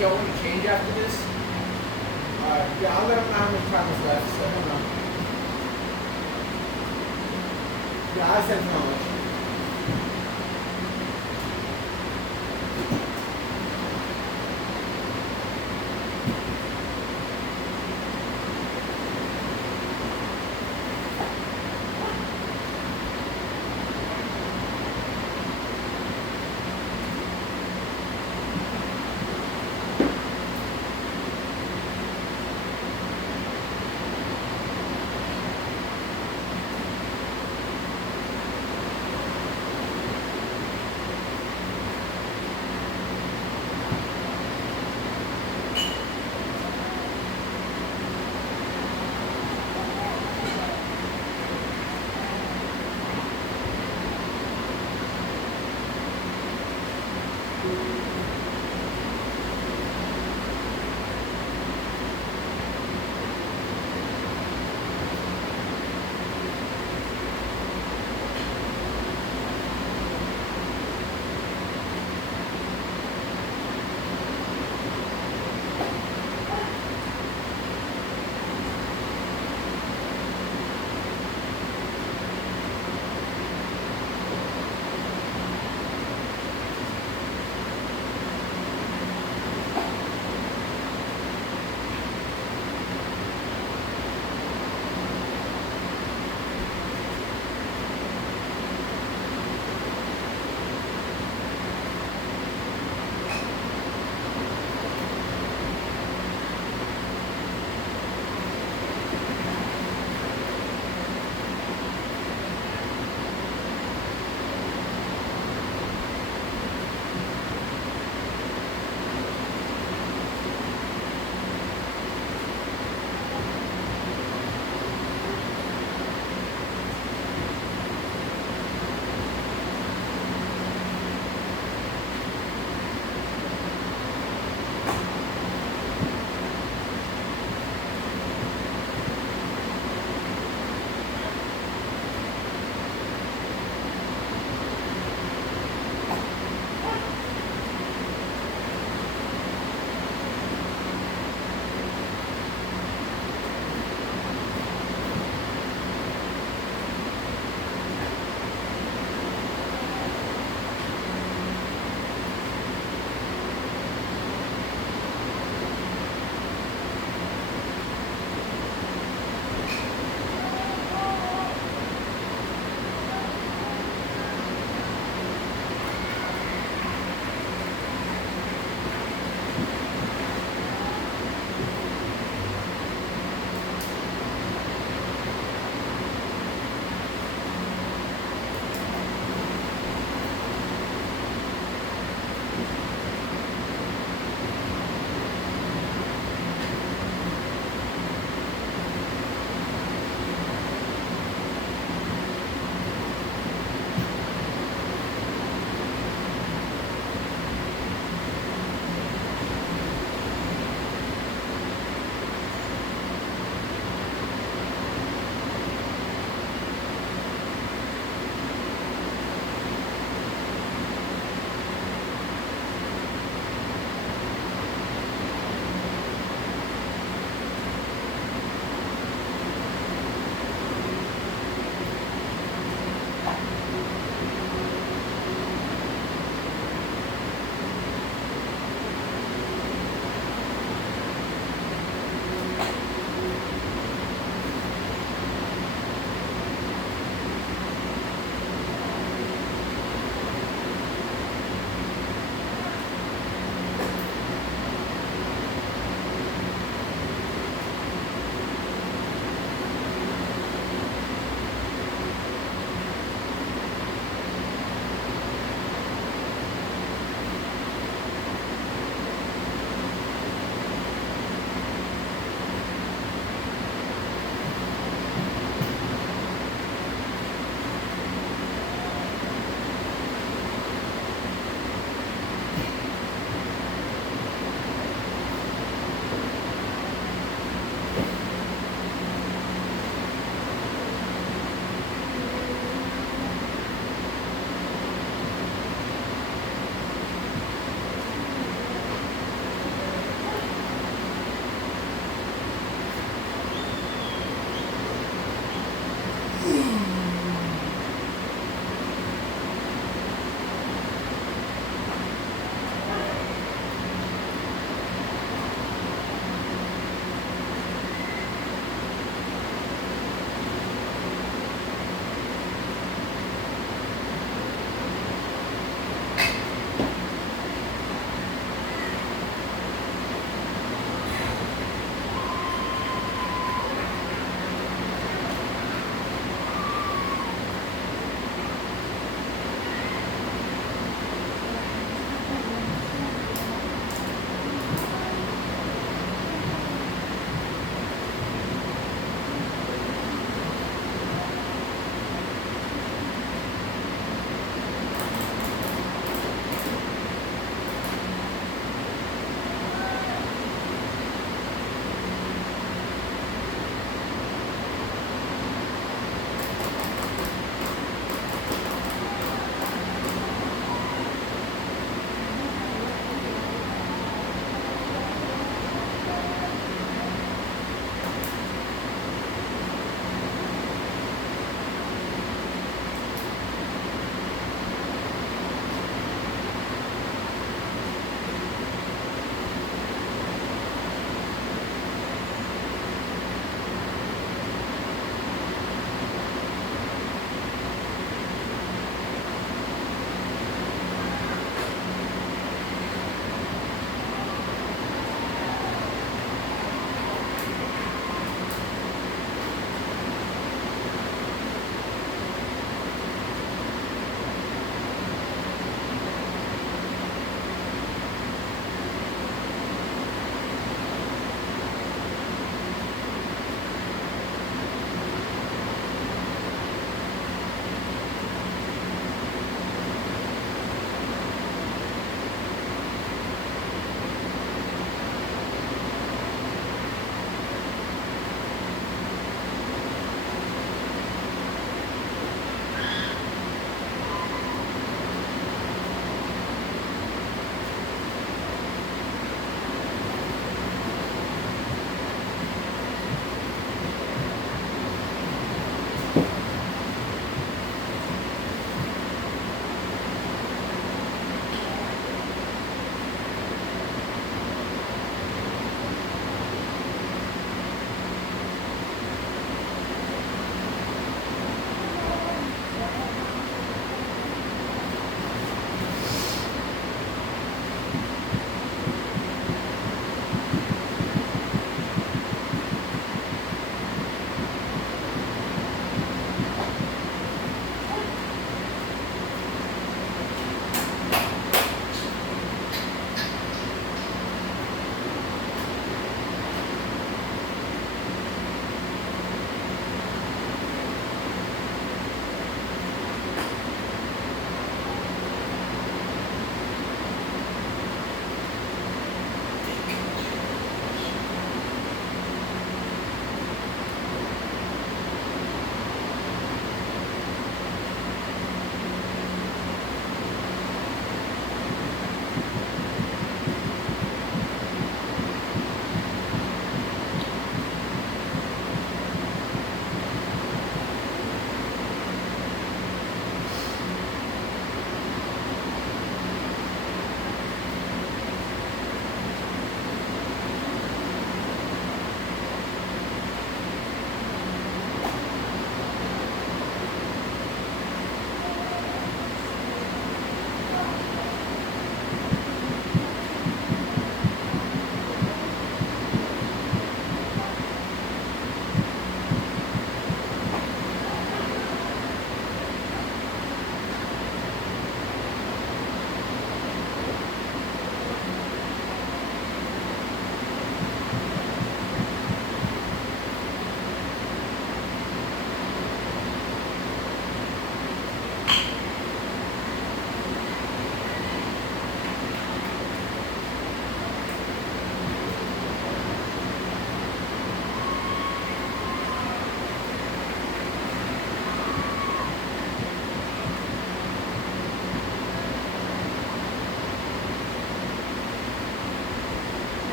y'all want to change after this? Yeah, I'll let him know how much time is left, so hold on. Yeah, I said how much.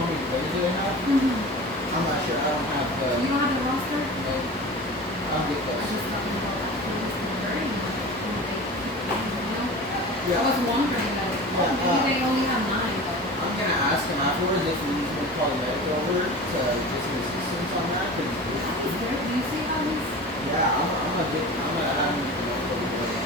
how many players do they have? I'm not sure. I don't have the. You don't have the roster? No. I'll get I was those. just talking about that. It was very much. I Yeah. was wondering that. Maybe they only have 9 though. I'm gonna ask him afterwards if he's gonna call the medical over to get some assistance on that. Cause Do you see how he's? yeah, I'm gonna have him come over there.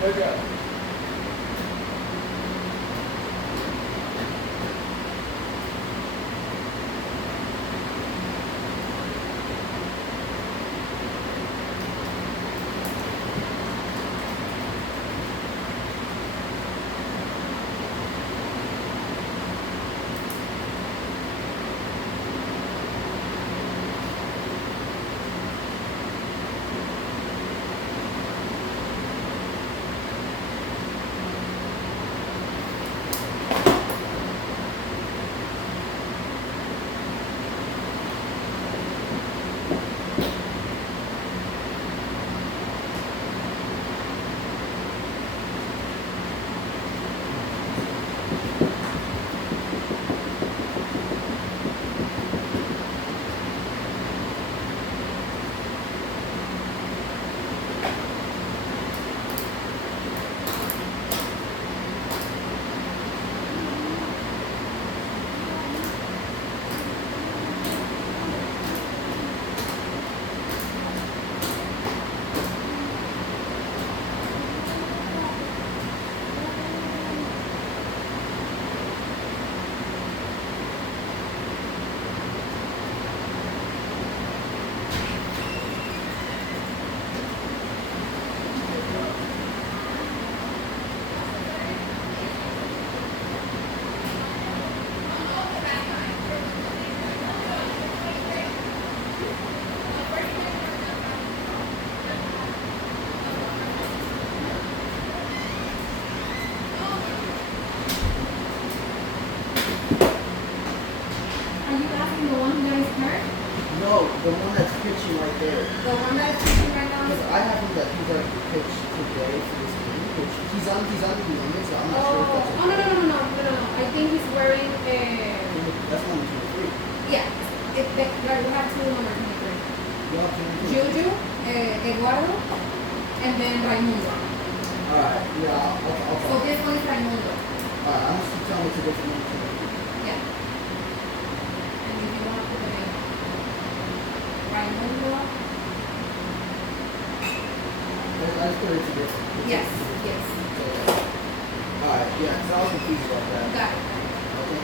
Good job. Are you asking the one that is hurt? No, the one that's pitching right there. The one that is pitching right now? Because I have him that he's already pitched today for this game, which he's on the limit, so I'm not sure if that's Oh, no. I think he's wearing That's number 23. yeah. We have 2 number 23. You have to Juju, Eduardo, and then Raimundo. Alright, yeah, I'll So call. this one is Raimundo. Alright, I'm just telling it's a different number. Yeah. And if you want to put it Raimundo. I just put it to different. Yes. Alright, yeah, so I was confused about that. Got it. Okay.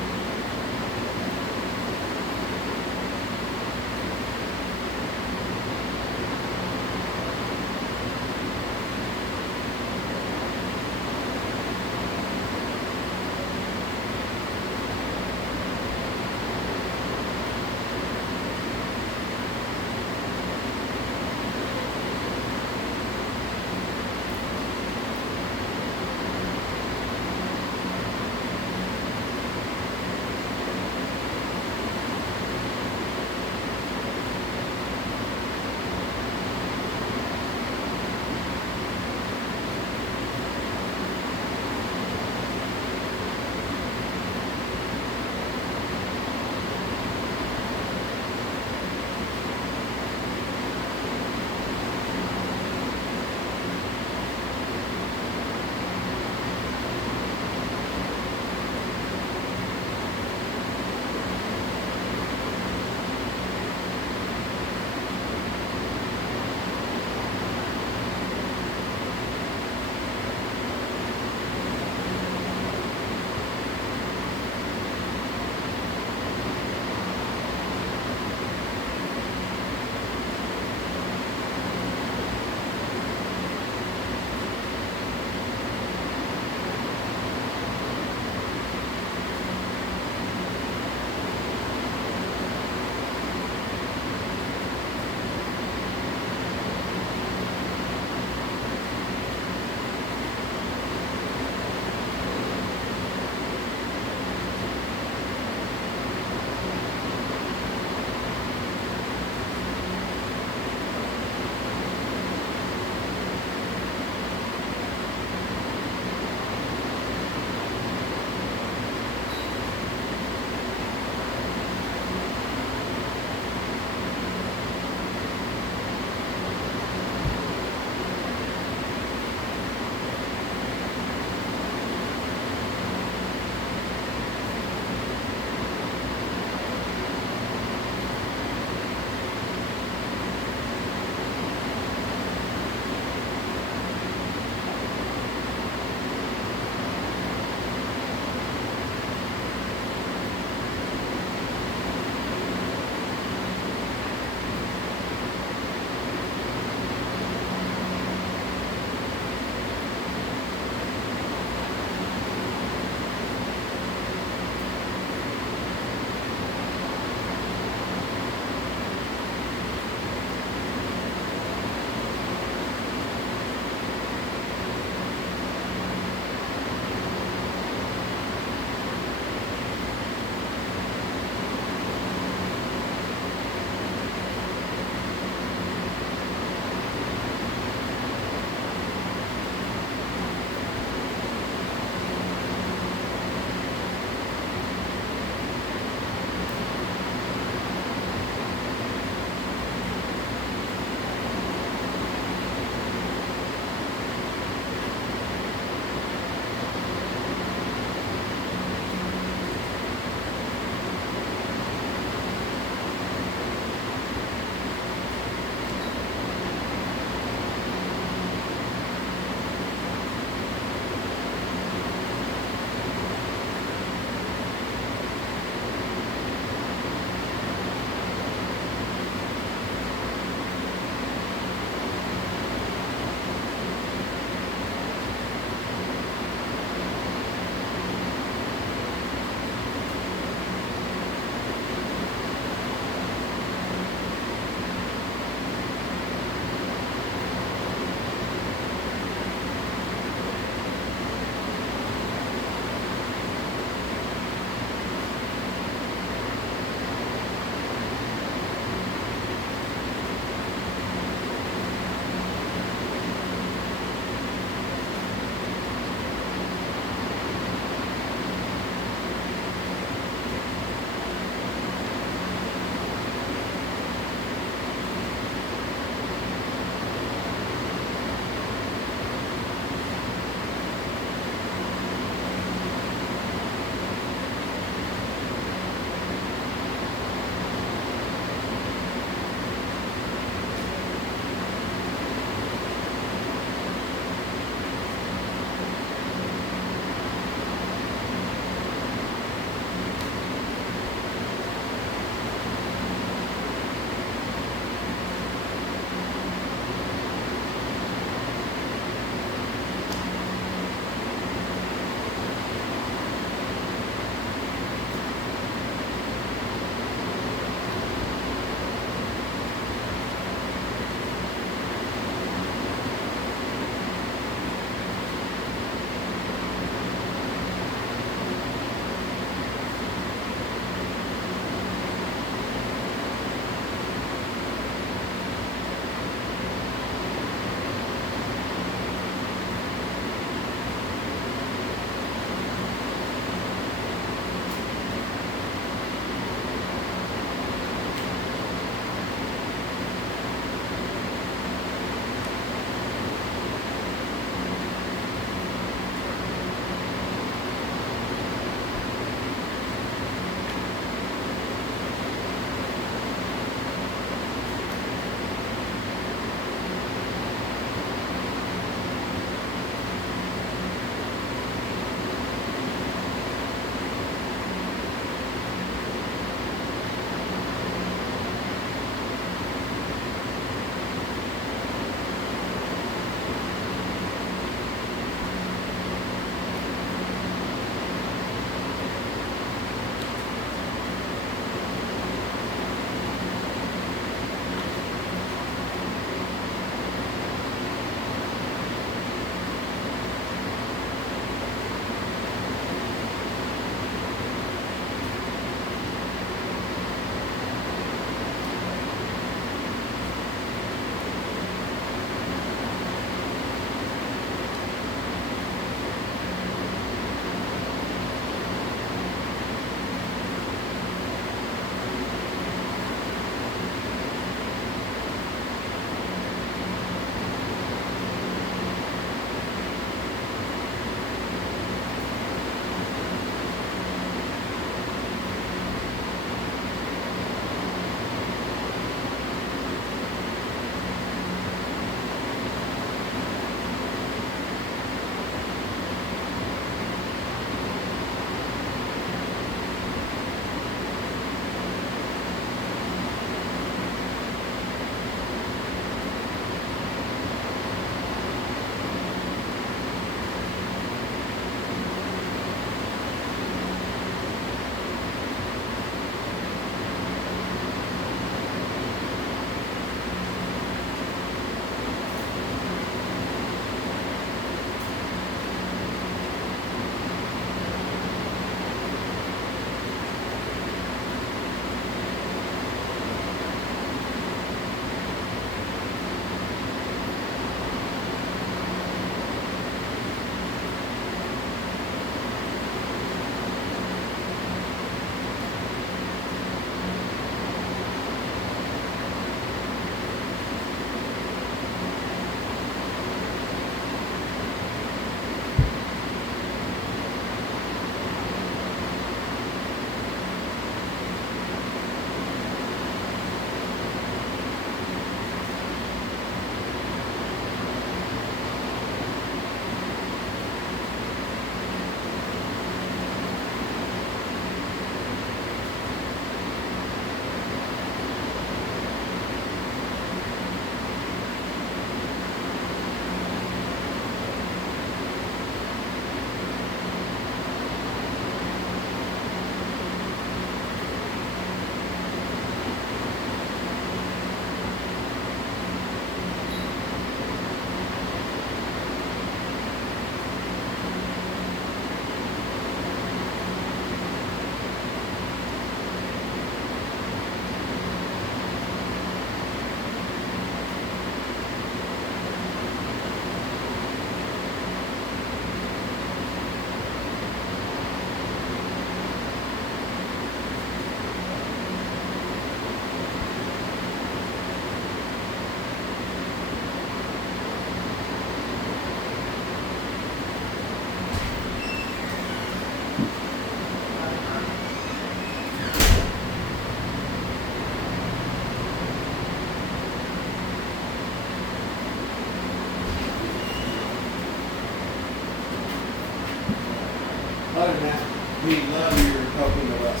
We love your helping of us.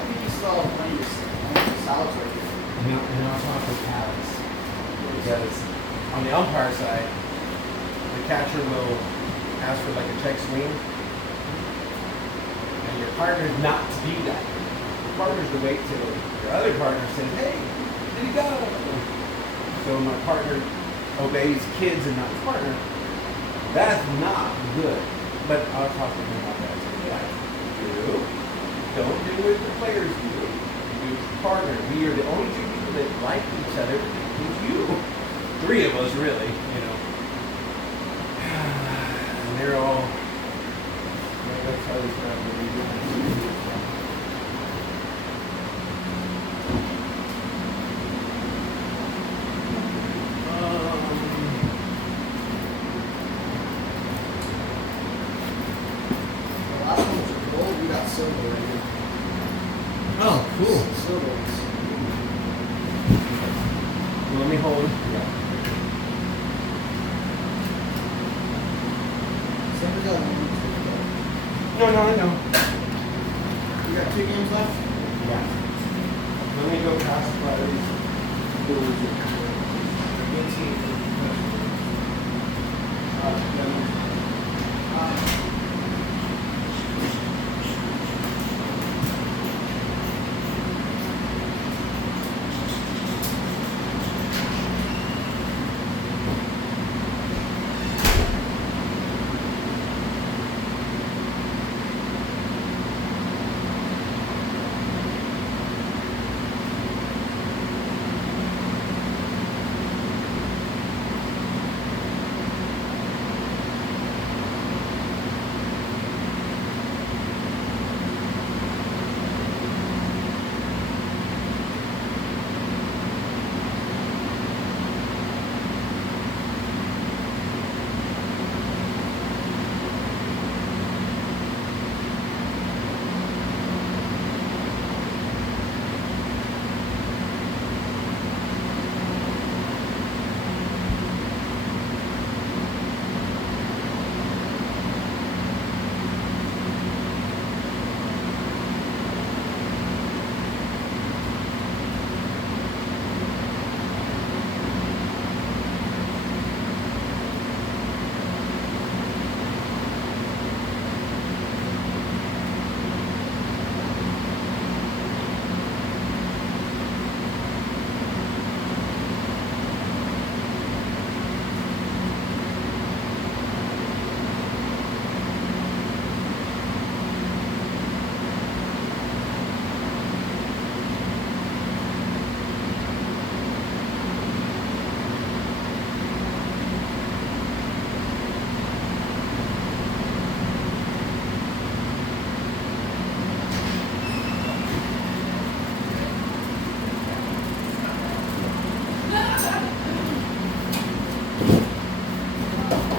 I think you saw one of your solitary. And I'll talk with Alex. Because on the umpire side, the catcher will ask for like a check swing. And your partner's not to be that. Your partner's to wait till your other partner says, hey, did he go? So my partner obeys kids and not his partner. That's not good. But I'll talk to him about that. So yeah, don't do what the players do. You do what your partner. We are the only two people that like each other. It's you. Three of us, really, you know. And they're all. That's how this The last one was gold. We got silver right here. Oh, cool. Silver ones. Let me hold. Same as the other one. No, I know. We got 2 games left. Yeah. Let me go classify these.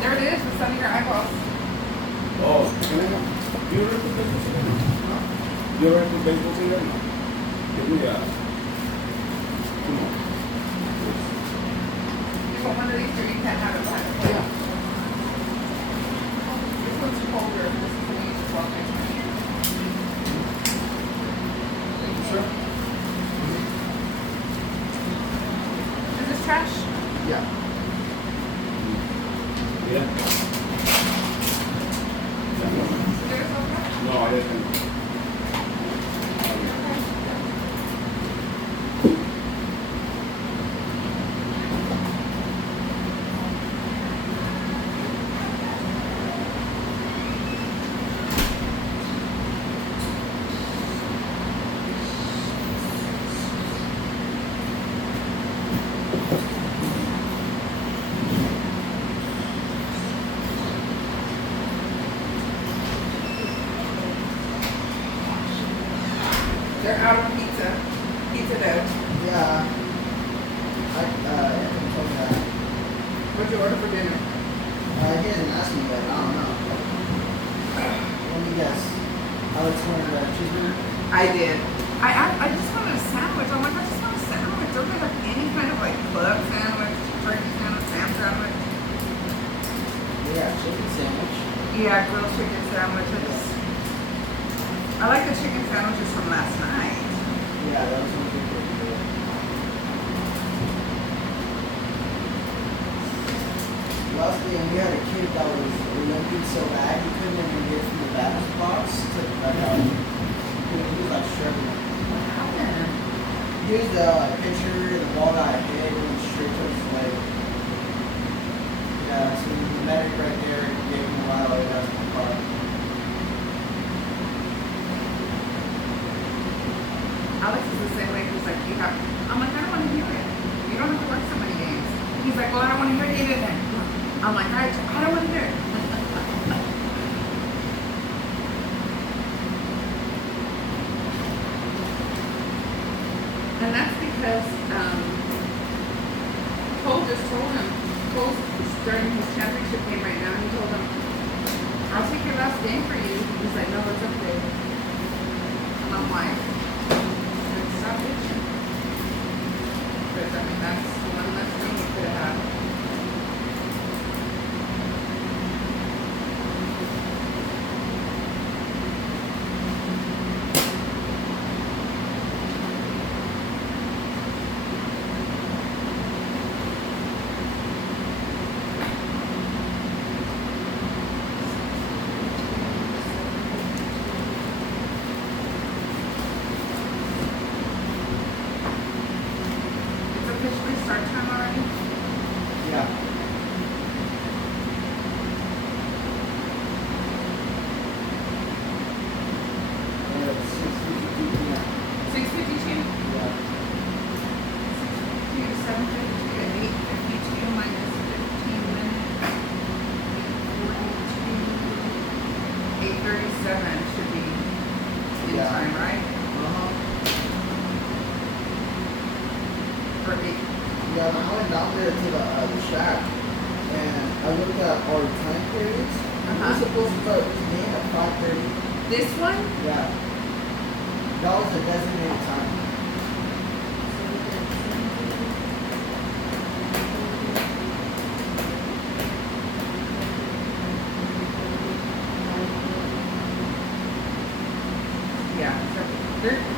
There it is, the sun in your eyeballs. Oh, can I have, do you ever put baseball in there? Do you ever put baseball in there? No. Give me come on. You want one of these or you can't have it behind the plate? This one's colder, this is the use 12 inch machine. Thank you, sir. Is this trash? Yeah. Yeah. There's okay. No, I didn't. They're out of pizza. Pizza dough. Yeah. Anthony told me that. What'd you order for dinner? He hasn't asked me yet. I don't know. Let me guess. Alex wanted a cheeseburger? I did. I just wanted a sandwich. I'm like, I just want a sandwich. Don't they have any kind of like club sandwich, turkey sandwich, ham sandwich? Yeah, chicken sandwich. Yeah, grilled chicken sandwiches. I like the chicken sandwiches from last night. Yeah, those ones are pretty good. Last week we had a kid that was limping so bad he couldn't even get from the bathroom box to the dugout. He was like struggling. What happened? He was the pitcher, the ball got hit and went straight to his leg. Yeah, so the medic right there gave him a while away. That's my car. Alex is the same way. He's like, you have. I'm like, I don't want to hear it. You don't have to work so many games. He's like, well, I don't want to hear it either then. I'm like, I don't want to hear it. And that's because Cole just told him, Cole's during his championship game right now, he told him, I'll take your last game for you. He's like, no, it's okay. And I'm like, stop bitching. But I mean, that's one less thing you could have had. It's officially start time already? Yeah. Yeah, it's 6:52 p.m. 6:52? Yeah. 6:52 to 7:52 at 8:52 minus 15 minutes. 8:37 should be in Yeah. time, right? Uh-huh. For 8. Yeah, I went down there to the shack and I looked at our time periods. Uh-huh. We're supposed to start this game at 5:30. This one? Yeah. That was the designated time. Yeah. So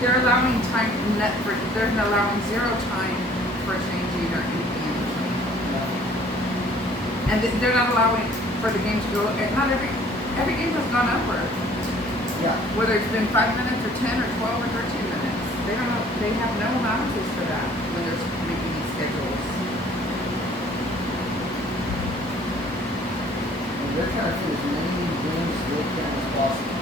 they're allowing time net for they're allowing 0 time for changing or anything in between. Yeah. And they're not allowing for the game to go. Not every game has gone over. Yeah. Whether it's been 5 minutes or 10 or 12 or 13 minutes, they have no allowances for that when they're making these schedules. And they're trying to fit as many games as they can as possible.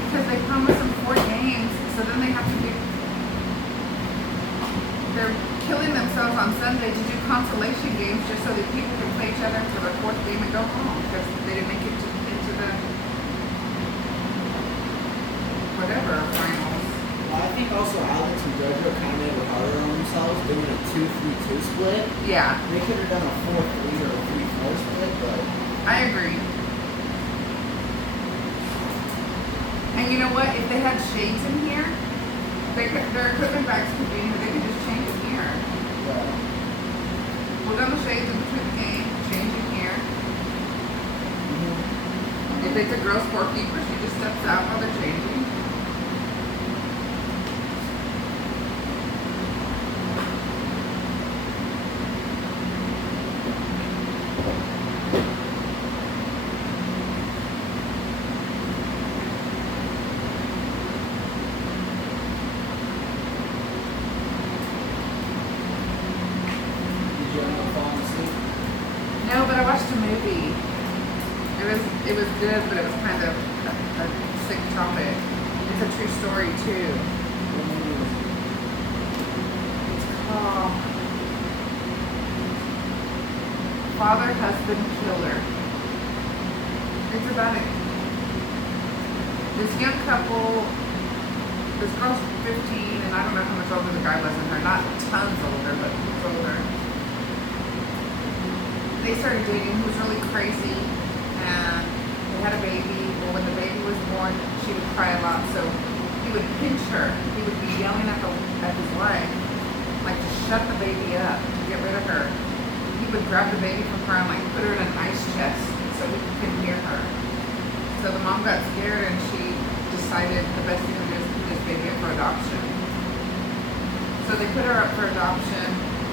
Because they promise them 4 games, so then they have to do. They're killing themselves on Sunday to do consolation games just so that people can play each other for the 4th game and go home because they didn't make it into the whatever finals. Well, I think also Alex and Jojo kind of made it harder on themselves doing a 2-3-2 split. Yeah, They could have done a 4-3 or a 3-4 split, but I agree. And you know what? If they had shades in here, their equipment bags could be in here. They could just change it here. yeah. Put on the shades in between the game, change it here. Mm-hmm. If it's a girl scorekeeper, she just steps out while they're changing. Did you end up falling asleep? No, but I watched a movie. It was good, but it was kind of a sick topic. It's a true story too. What movie was it? It's called Father, Husband, Killer. It's about it. This young couple, this girl's 15, and I don't know how much older the guy was than her. Not tons older, but he was older. They started dating. He was really crazy, and they had a baby. Well, when the baby was born, she would cry a lot, so he would pinch her. He would be yelling at his wife, like to shut the baby up, to get rid of her. would grab the baby from her and like put her in an ice chest so he couldn't hear her. So the mom got scared and she decided the best thing to do is put this baby up for adoption. So they put her up for adoption.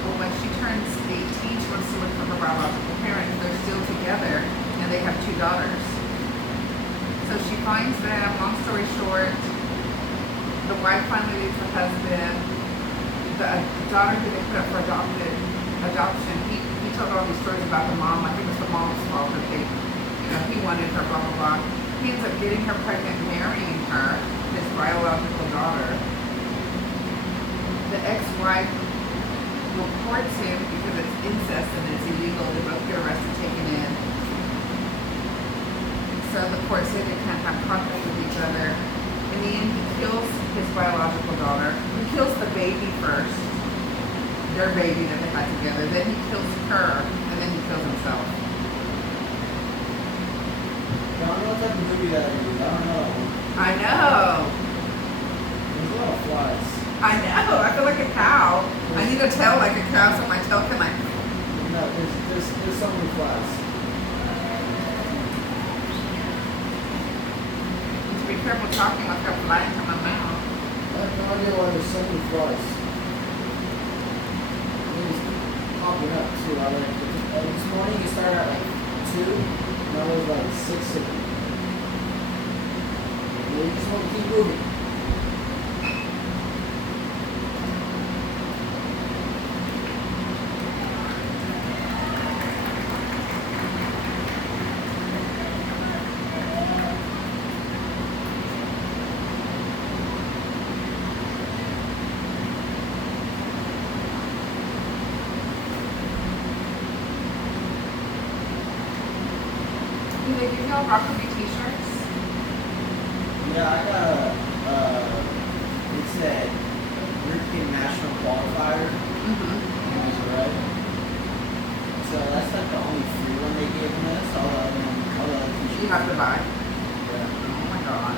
Well, when she turns 18, she wants to look for her biological parents. They're still together and they have 2 daughters. So she finds them, long story short, the wife finally leaves her husband. The daughter who they put up for adoption, he told all these stories about the mom. I think it was the mom's fault that they, he wanted her, blah, blah, blah. He ends up getting her pregnant, marrying her, his biological daughter. The ex-wife reports him because it's incest and it's illegal. They both get arrested, taken in. So the court said they can't have contact with each other. In the end, he kills his biological daughter. He kills the baby first, their baby that they had together. Then he kills her, and then he kills himself. I don't know what type of movie that is. I don't know. I know. There's a lot of flies. I know. I feel like a cow. I need a tail like a cow so my tail can like. No, there's so many flies. Be careful talking like I'm flying from my mouth. I have no idea why there's so many flies. It's popping up too. This morning it started at like 2, now there's like 6 of them. You just want to keep moving. Do they give y'all Rock Me t-shirts? Yeah, I got it said European National Qualifier, Mm-hmm. and it was red. So that's like the only free one they gave us. All the other t-shirts. You have to buy. Yeah. Oh my god.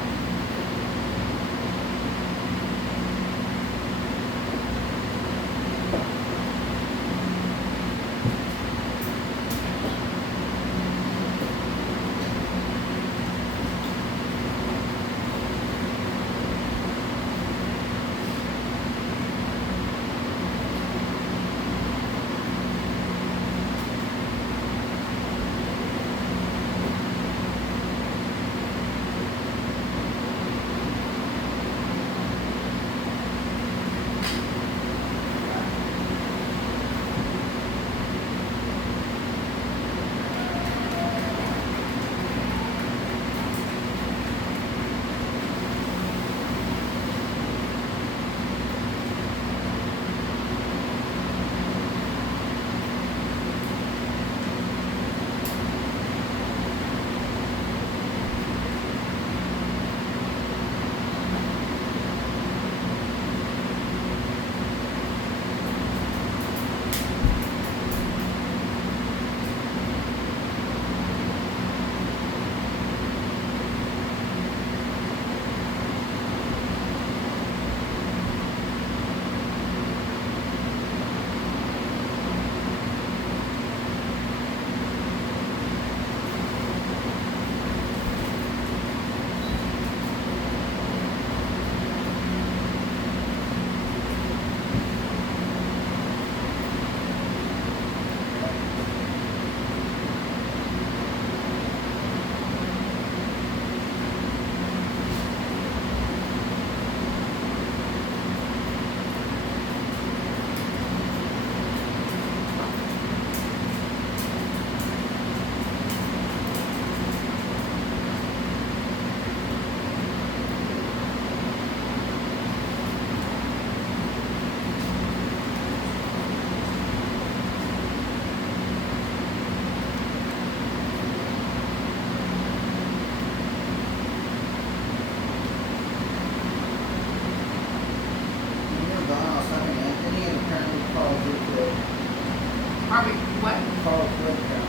Probably what? Carl Flip down.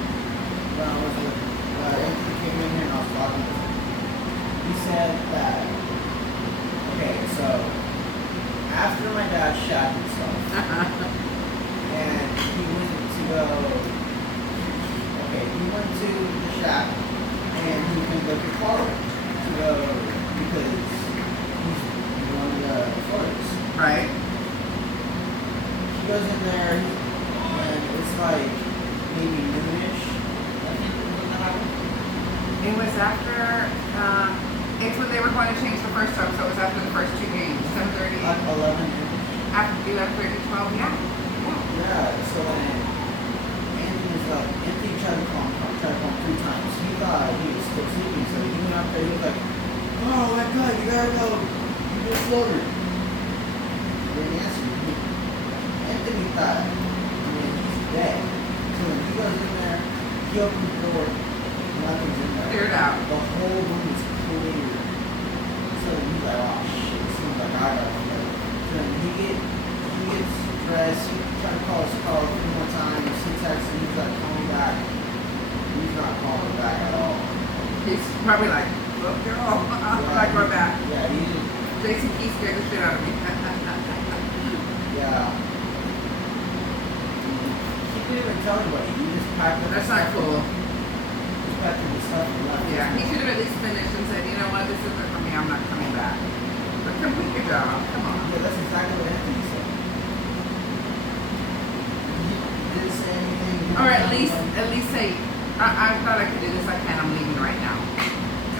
When I was with, Anthony came in here and I was talking to him. He said that, okay, so after my dad shot himself, and he went to go went to the shack and he was gonna go get car to go because he's one of the floors. Right. He goes in there and it's like maybe noonish. I think when that happened. It was after, it's when they were going to change the first time, so it was after the first two games, 7:30. Like 11. After 11:30, 12, yeah. Yeah, so then Anthony tried to call him 3 times. He thought he was still sleeping, so he went up there, he was like, oh my god, you gotta go. You just floated. He didn't answer me. Anthony thought, he's dead. So when he goes in there, he opens the door, nothing's in there. Cleared out. The whole room is clear. So then he's like, oh shit, it seems like I got to go. So then he gets dressed, he tried to call his car 3 more times, he texts him, he's like, call me back. He's not calling back at all. He's probably like, look, girl, I'm like, we're back. Yeah, he just, Jason Key scared the shit out of me. yeah. He didn't even tell anybody, he just packed up That's his not stuff. cool. Just packed up his stuff and left. Yeah, he should have at least finished and said, you know what, this isn't for me, I'm not coming back. But complete your job, come on. Yeah, that's exactly what Anthony said. He didn't say anything. Or at least say, I thought I could do this, I can, I'm leaving right now.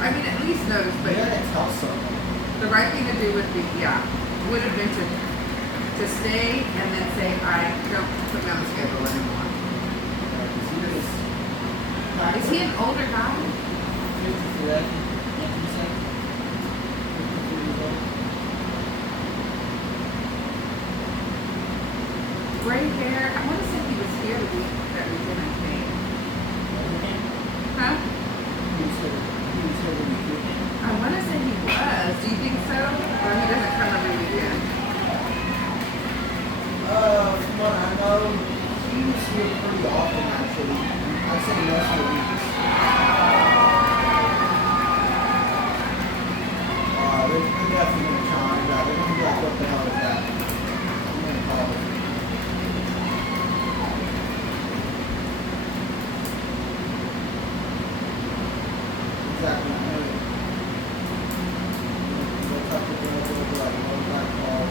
I mean, at least notice, but You gotta tell someone. the right thing to do would be, would have been to stay and then say, I don't put me on the schedule anymore. Is he an older guy? 53, I think. Anthony said. 53 years old. Gray hair. I want to say he was here the week that Lieutenant came. Huh? He was here when we came. I want to say he was. Do you think so? Or he doesn't come every weekend? From what I know, he was here pretty often actually. I'd say most of the weeks. They're definitely gonna challenge that. They're gonna be like, what the hell is that? I'm gonna call it. Exactly. I know it. They'll talk to girls, they'll be like, oh, that call,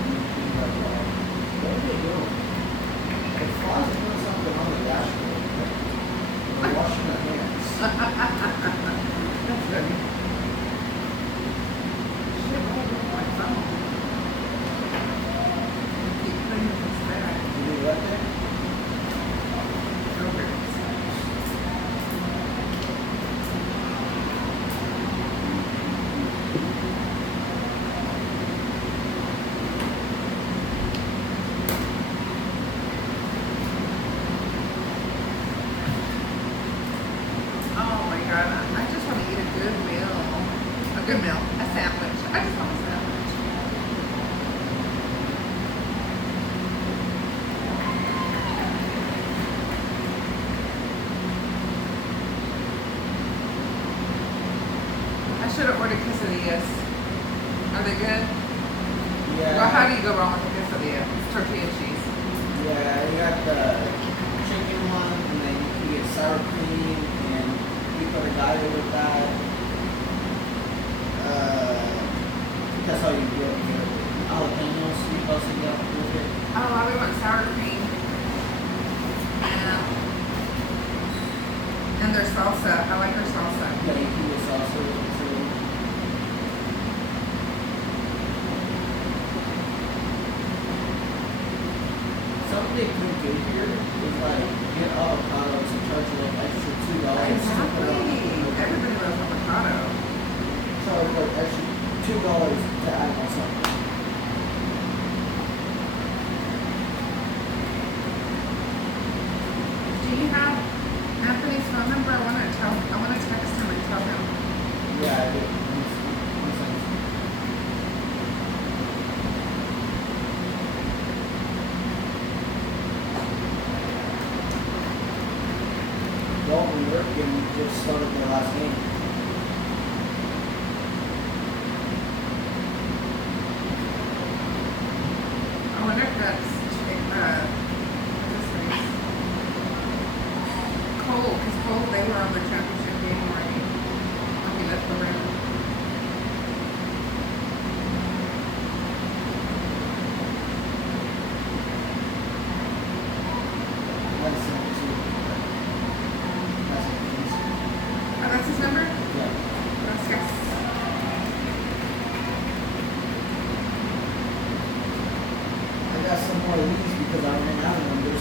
that call. What are they doing? The flies are doing something on the dashboard. They're washing their hands. That's funny. Shit, what is my phone? Keep cleaning this bag. Did you let there? Strawberries. Oh my god, I just want to eat a good meal. A good meal. A sandwich. I just want a sandwich. I should have ordered quesadillas. Are they good? Yeah. Well, how do you go wrong with a quesadilla? It's tortilla cheese. Yeah, you got the chicken one, and then you can get sour cream, and we put a guy with that. That's how you do it here. Jalapenos, you also get with it. Oh, I would want sour cream. And their salsa. I like their salsa. Yeah, you can get salsa with it too. Something they could do here is like get avocados and charge like extra $2. Exactly. Everybody loves avocado. Charge like extra $2 to add on something. Do you have Anthony's phone number? I want to text him and tell him. Yeah, I did. One second. Dalton Ripken just started their last game.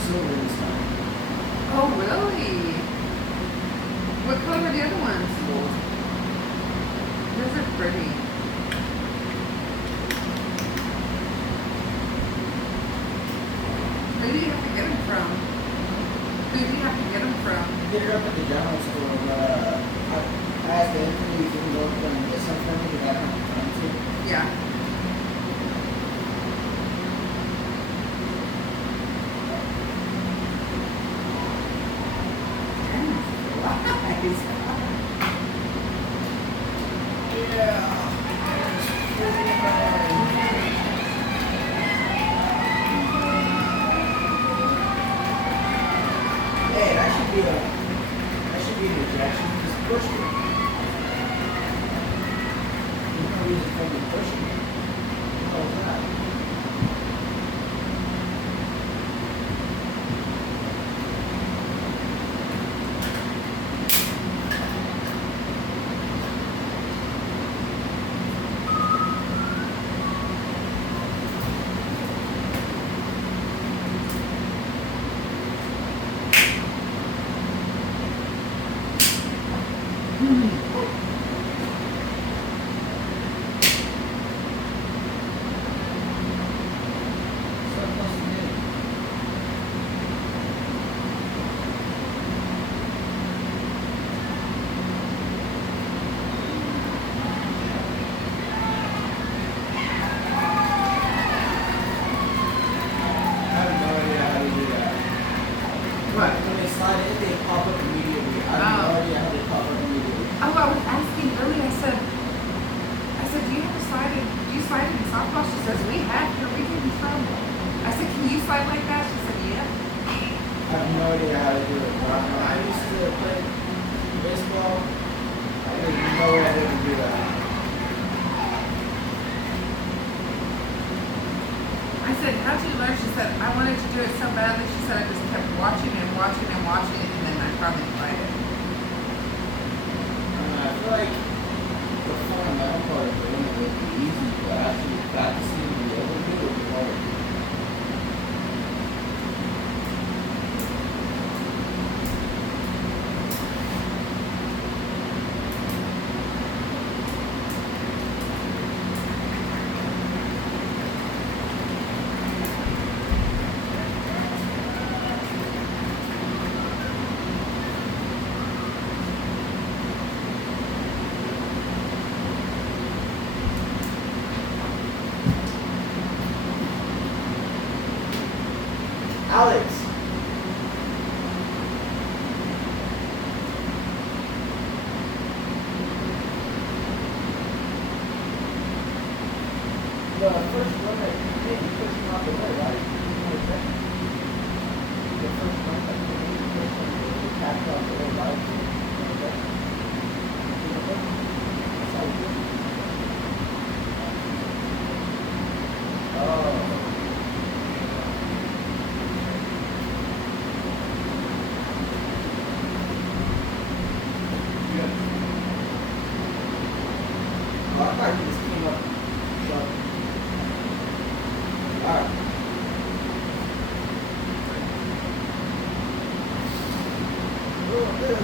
silver this time. Oh, really? What color are the other ones? Gold. Those are pretty. Who do you have to get them from? Who do you have to get them from? Get her up at the general store, but I asked Anthony if he can go up there and get some for me because I don't have time to. Yeah. Hey, that should be an ejection. Just push it. You don't use it from the pushing. What was that? So close to me. I have no idea how to do that. What? When they slide in, they pop up immediately. I have no Oh. idea how they pop up immediately. Oh, I was asking earlier. I said, do you have a slide in? Do you slide in softball? She says, we have. Where we getting from? I said, can you slide like that? She said, yeah. I have no idea how to do it. But I used to play baseball. I didn't know I didn't do that. I said, how'd you learn? She said, I wanted to do it so badly. She said, I just kept watching and watching and watching it, and then I finally tried it. I feel like the fundamental part of doing it would be easy, but actually practicing to be able to do it would be hard. Alex. The first one that you did, you pushed him out the way, right? The first one that you did, you pushed him, you tapped off the way, right? That's how you do it. Oh. Oh, I thought you just came up short. Alright. Oh, good.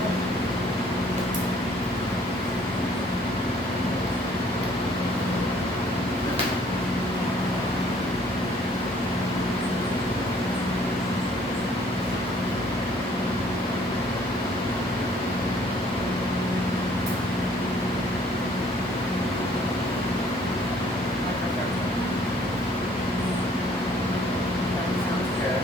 Sounds good.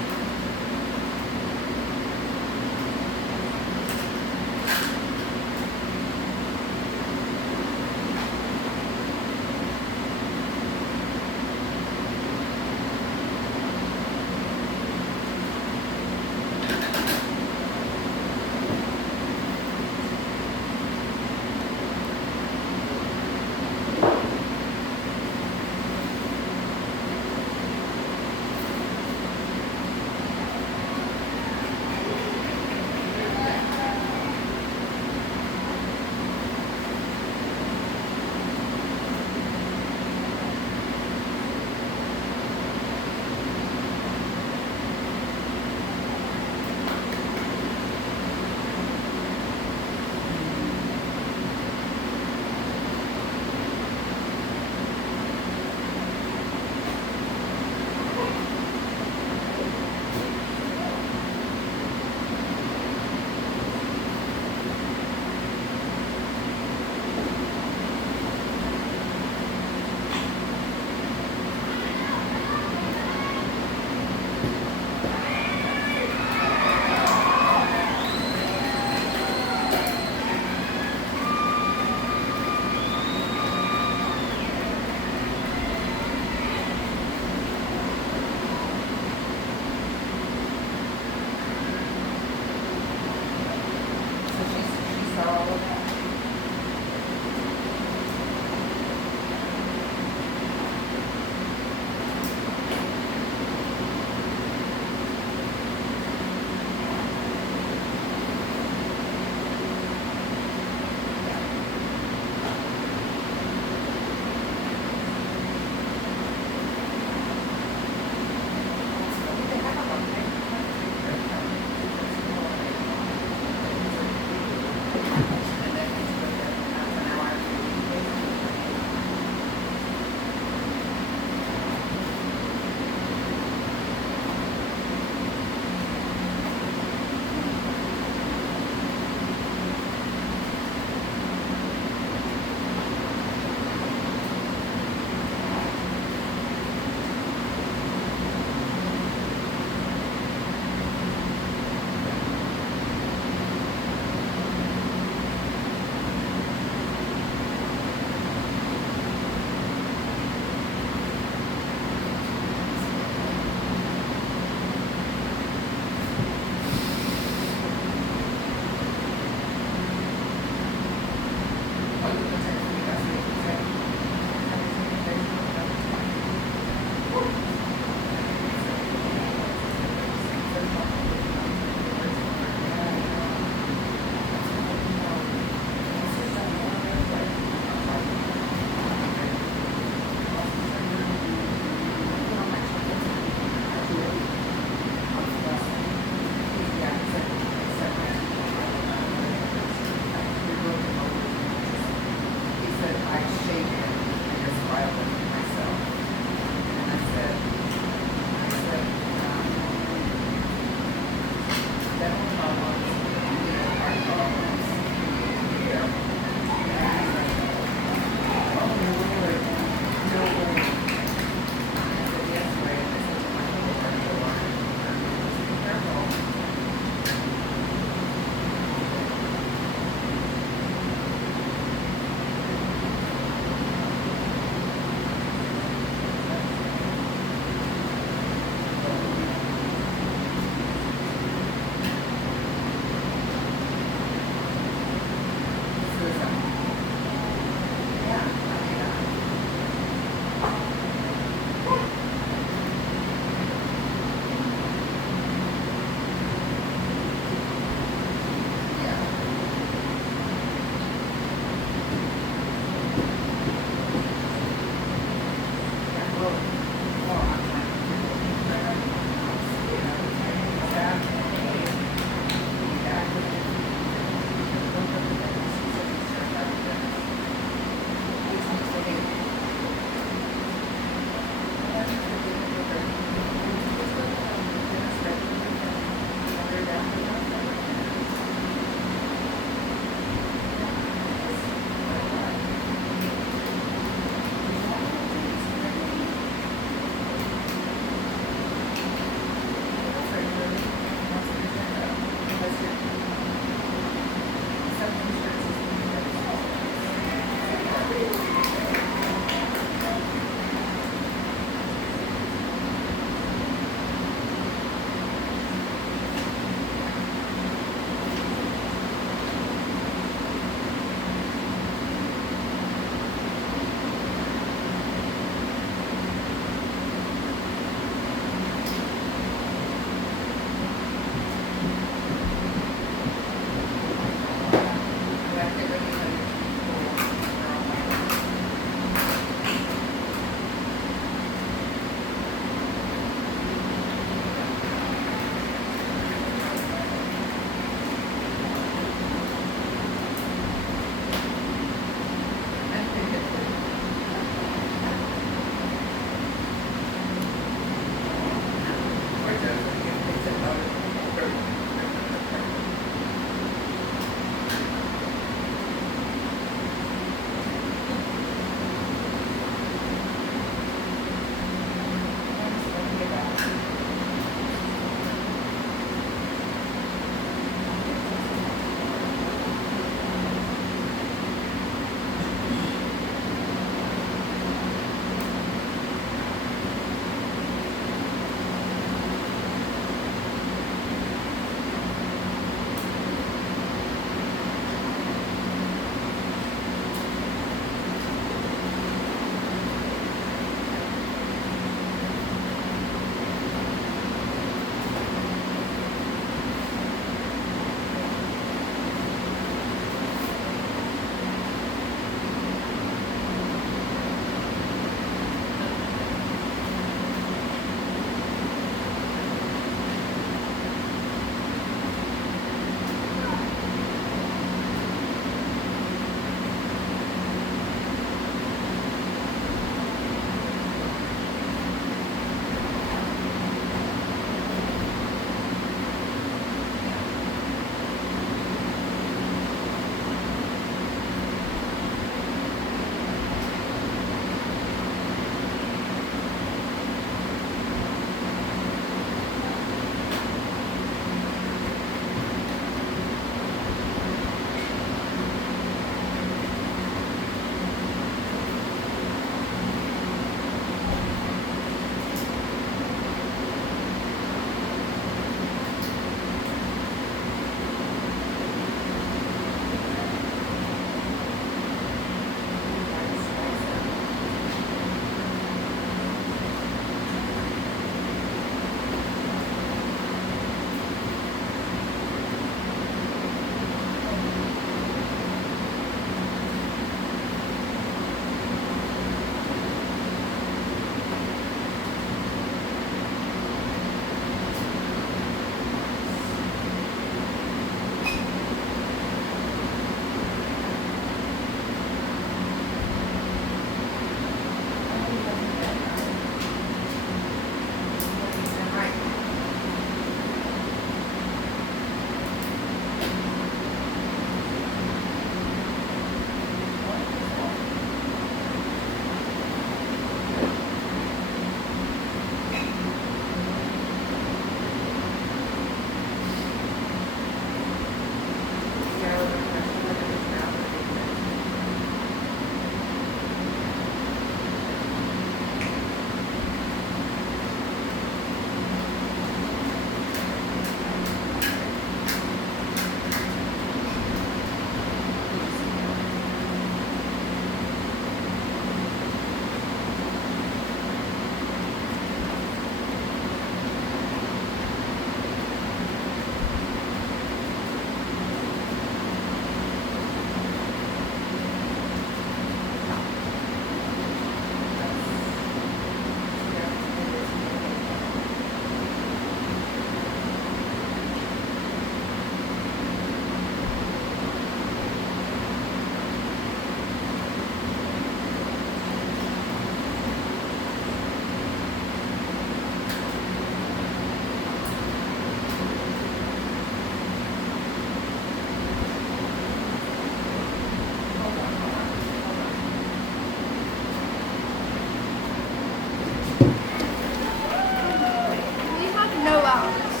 outs.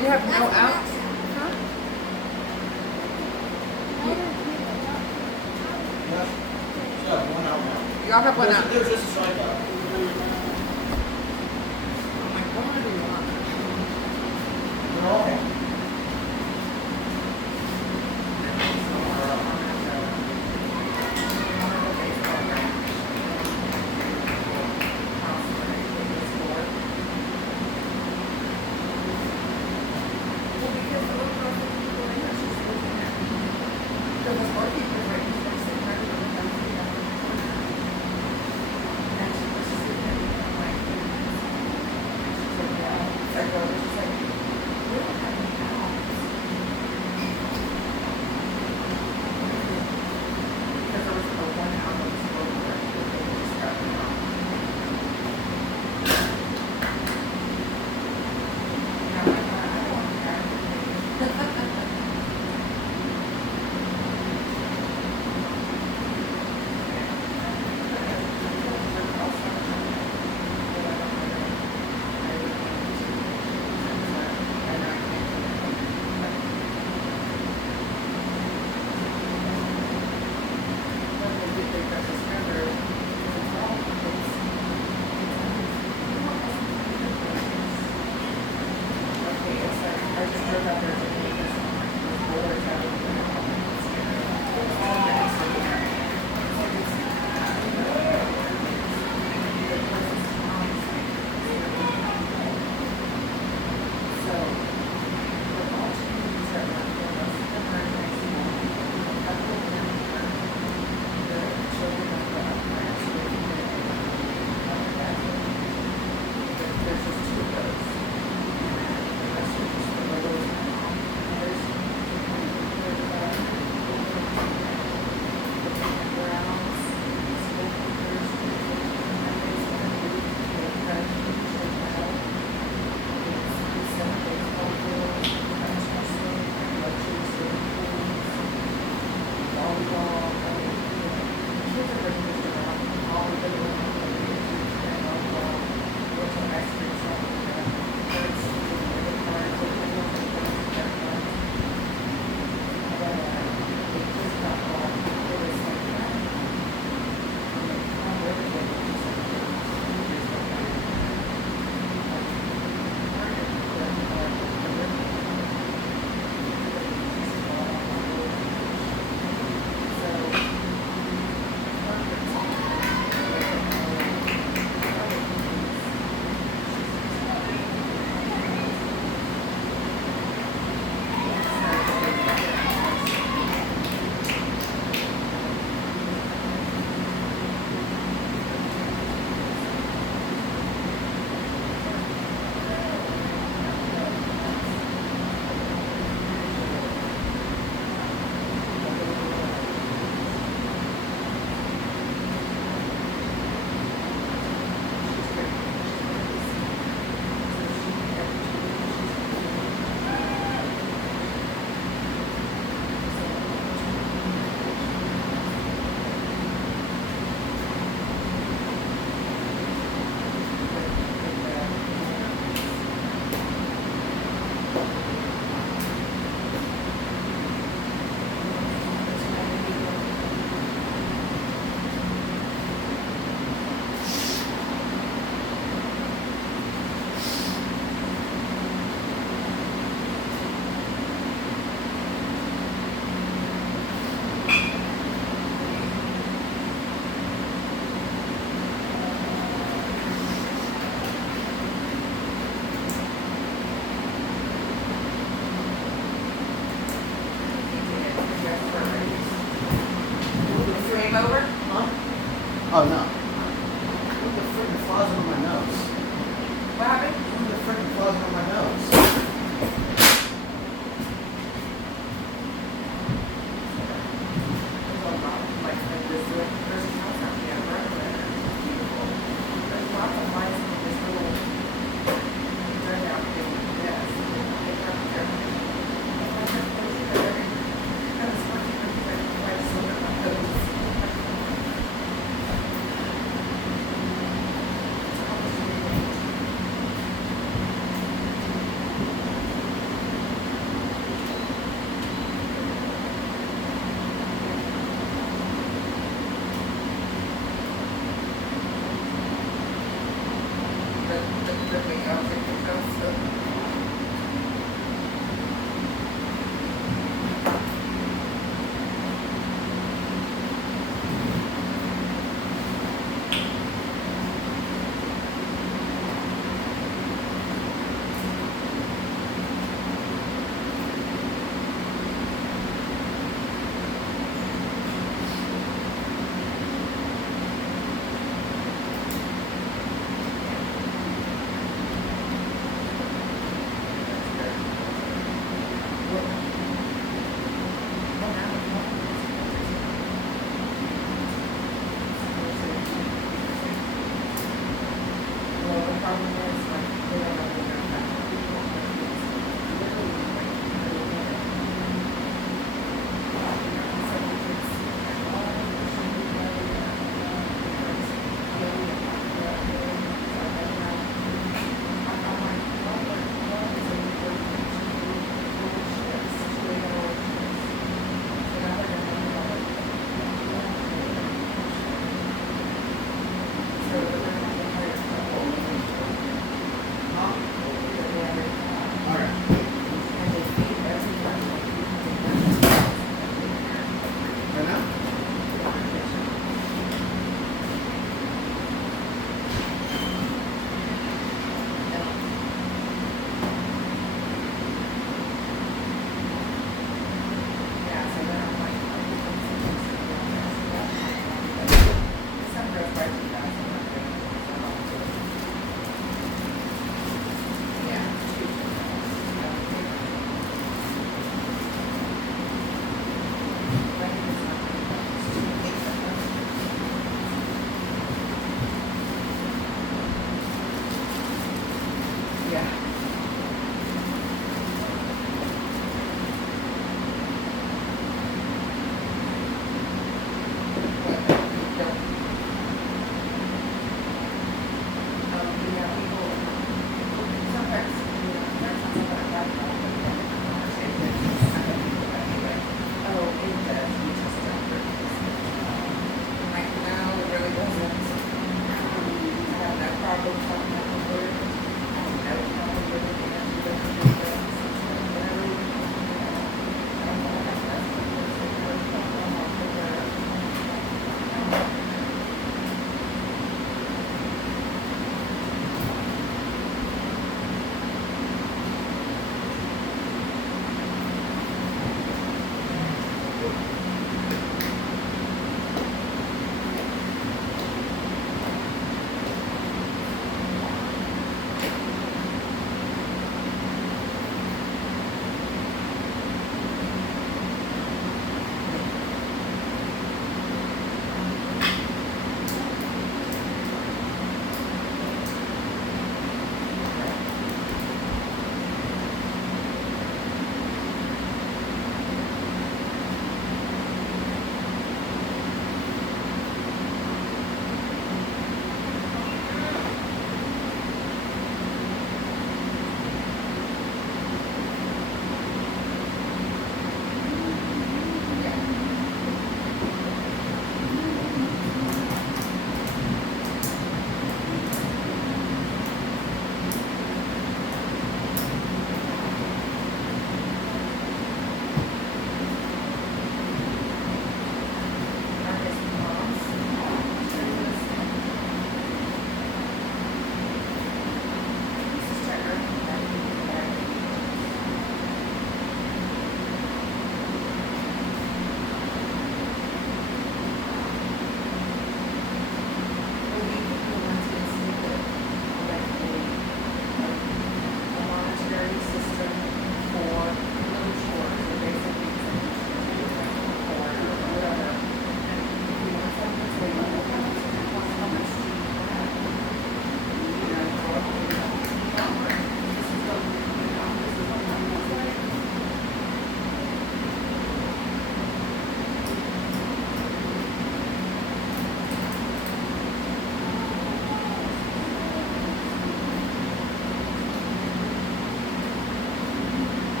You have no outs? Huh? Yeah. So, one out now. Y'all have one out. There's just a strikeout. I'm like, what do you want? They're all out.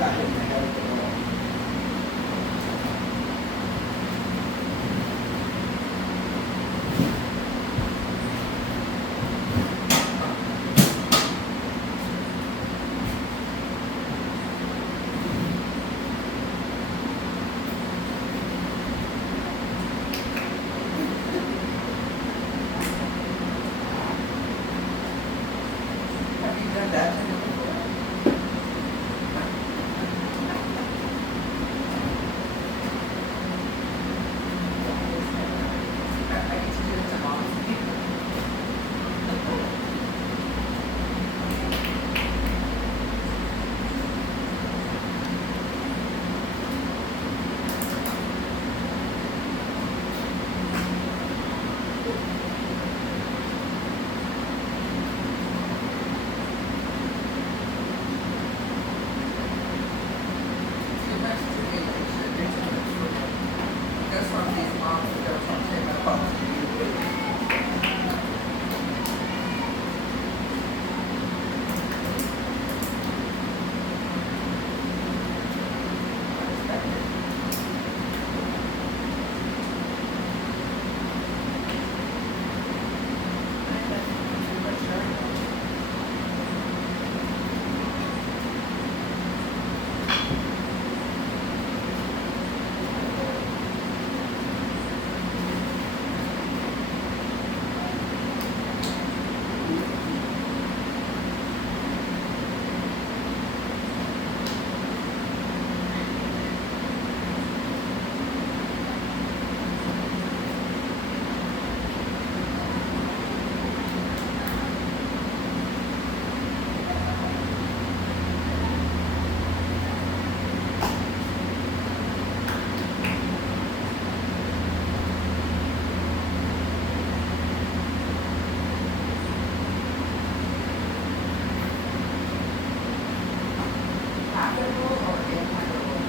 got hit in the head with the ball. Have you done that to him before? I used to do it to mom's people. Too much stimulation. There's too much sugar. That's from these moms that don't talk to them about you. Habitable or inhabitable?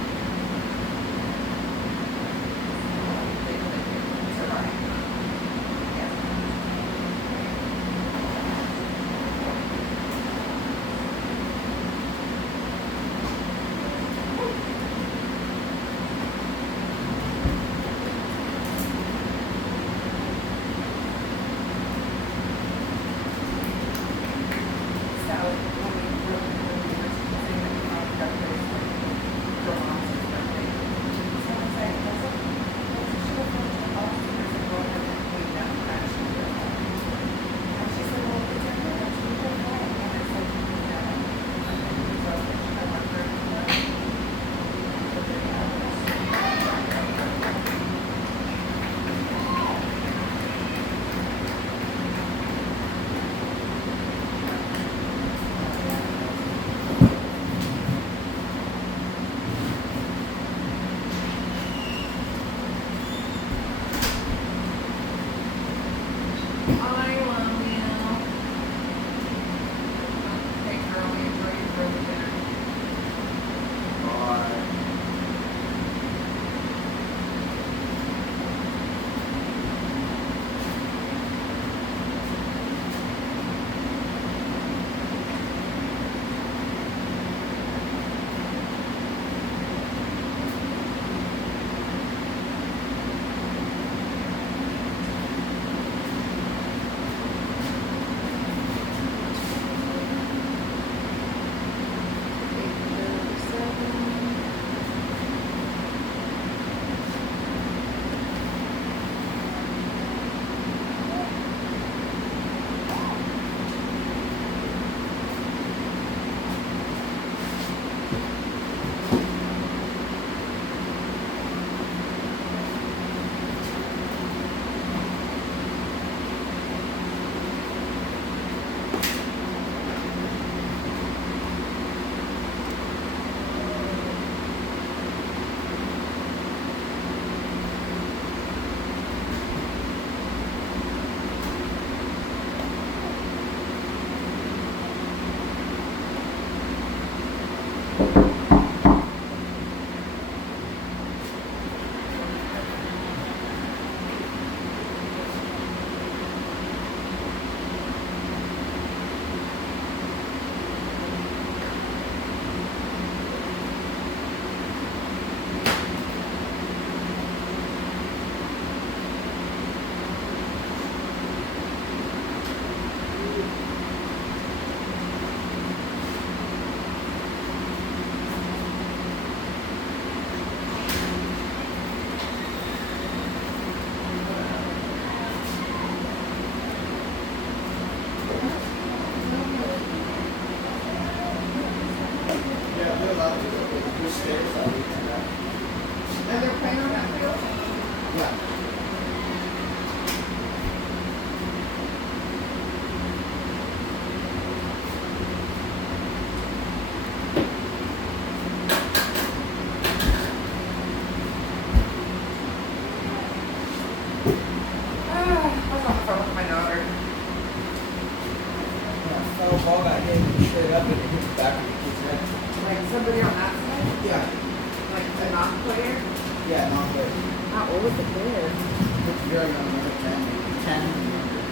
Survive. Yeah. So, when we were saying that we talked about this, a lot of people. There's stairs that lead to that. And they're playing on that field? Yeah. I was on the phone with my daughter. Yeah, fellow ball got hit straight up and it hit the back of the kid's head. Like somebody on that side? Yeah. Like a non-player? Yeah, not good. How old is the player? It's very young, like 10 and younger.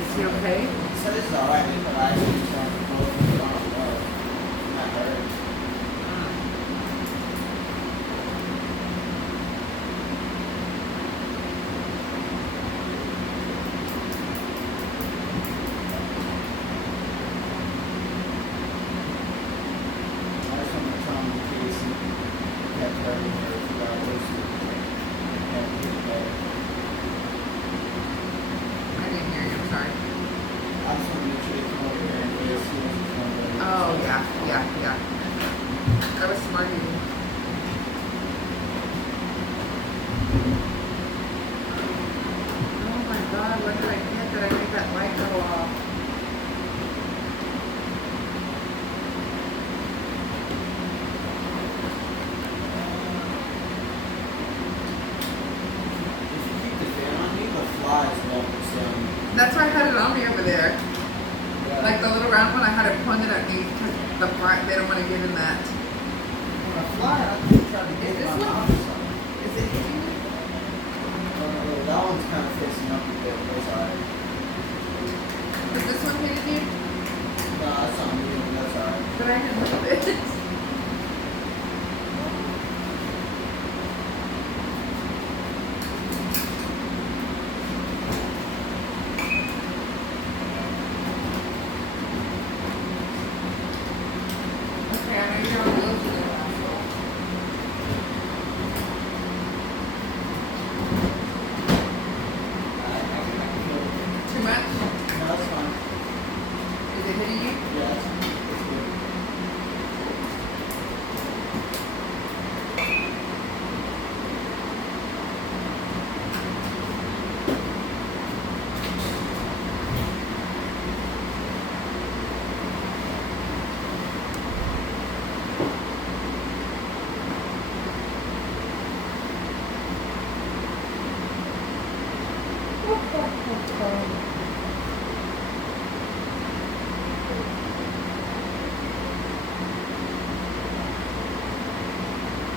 Is he okay? He said this is alright, but I actually just want to go and put on a glove. Not hurt. I just want to tell him in case he kept hurting or if he got worse. And he's better. I didn't hear you, I'm sorry. I just want to make sure they come over here in case he doesn't come over. Oh, yeah. That was smart of you. Oh my god, what did I get that I made that light go off? If you keep the fan on, the flies won't That's why I had it on me over there. yeah. Like the little round one, I had it pointed at me because the fly, they don't want to get in that. When I fly, I can try to get Is this my one? mouth or something. Is it hitting me? That one's kind of facing up a bit, but it's alright. Is this one hitting you? No, that's not me, that's alright. But I didn't move it. Okay, I know you're on wheels today, asshole. Too much? No, that's fine. Is it hitting you? Yeah, it's good.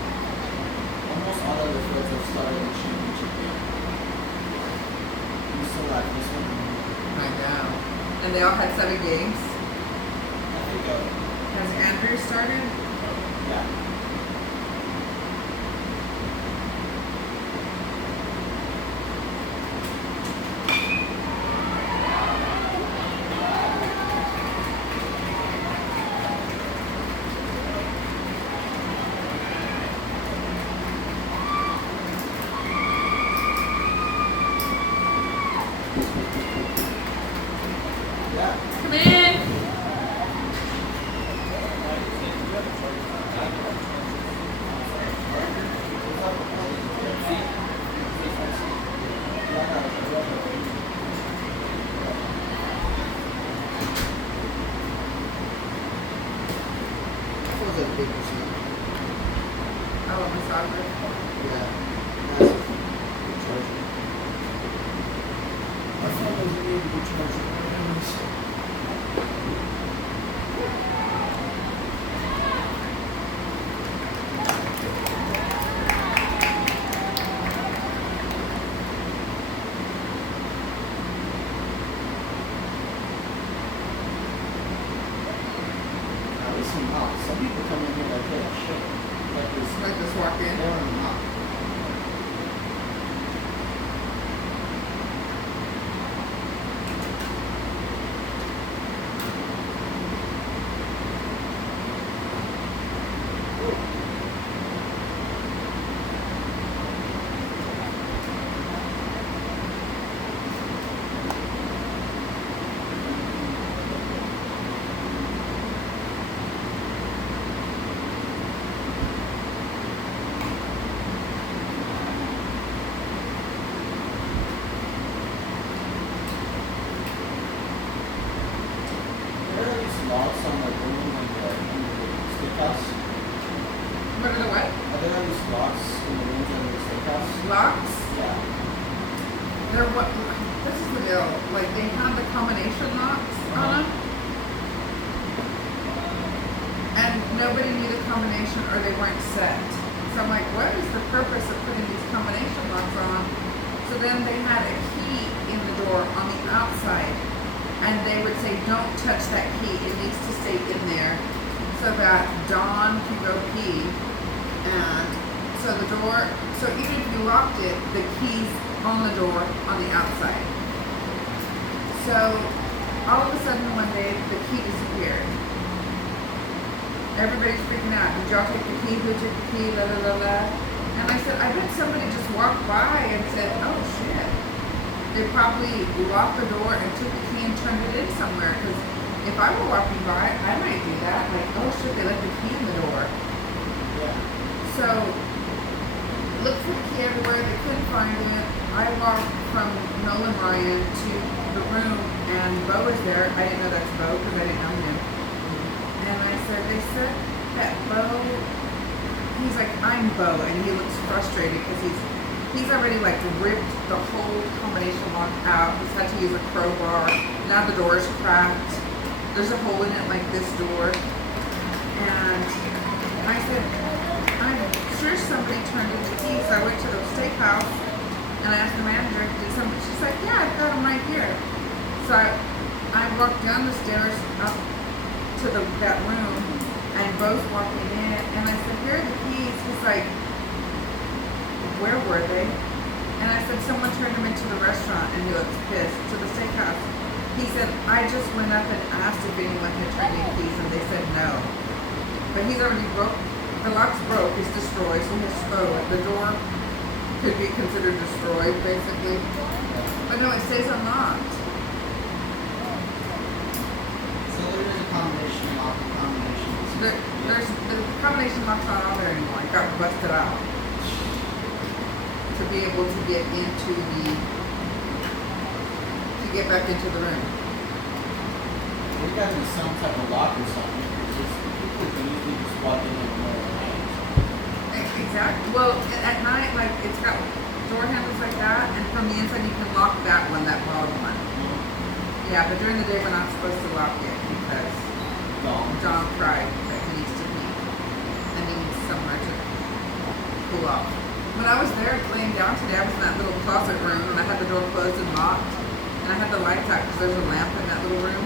Almost all of the fields have started in the championship game. You still like this one? I know. And they all had 7 games. I think Has Andrew started? yeah. Yeah. Come in. That was a big machine. Oh, my soccer. Yeah. Massive. Big charger. I thought those were really good charger. Now listen, some people come in here like that shit. Like this. Like this walk in. They're on the mouth. steakhouse? What are the what? Are there any locks in the rooms under the steakhouse? Locks? Yeah. They're what? This is the deal. Like they had the combination locks on them, and nobody knew the combination or they weren't set. So I'm like, what is the purpose of putting these combination locks on? So then they had a key in the door on the outside, and they would say, don't touch that key. It needs to stay in there so that Dawn can go pee. And so the door, so even if you locked it, the key's on the door on the outside. So all of a sudden one day the key disappeared. Everybody's freaking out. Did y'all take the key? Who took the key? La la la la. And I said, I bet somebody just walked by and said, oh shit. They probably locked the door and took the key and turned it in somewhere. Because if I were walking by, I might do that. Like, oh shit, they left the key in the door. Yeah. So, looked for the key everywhere, they couldn't find it. I walked from Nolan Ryan to the room, and Bo was there. I didn't know that's Bo because I didn't know him. And I said, they said that Bo, he's like, I'm Bo, and he looks frustrated because he's already like ripped the whole combination lock out. He's had to use a crowbar. Now the door is cracked. There's a hole in it like this door. And I said, I'm sure somebody turned in the key. So I went to the steakhouse and I asked the manager, did somebody? She's like, yeah, I've got them right here. So I walked down the stairs up to that room, and Bo's walking in, and I said, here are the keys. He's like, where were they? And I said, someone turned them into the restaurant, and he looks pissed, to the steakhouse. He said, I just went up and asked if anyone had turned in keys, and they said no. But he's already broke. The lock's broke, it's destroyed, so the door could be considered destroyed, basically. But no, it stays unlocked. So there is a combination lock and combination. There's the combination lock's not on there anymore. It got busted out to be able to get back into the room. There got to be some type of lock or something. It's just people can usually just walk in and know the Exactly. Well, at night, like it's got door handles like that, and from the inside you can lock that one, that bottom one. Yeah, but during the day we're not supposed to lock it because John cried that he needs to pee and he needs somewhere to cool off. When I was there laying down today, I was in that little closet room and I had the door closed and locked, and I had the lights out because there's a lamp in that little room.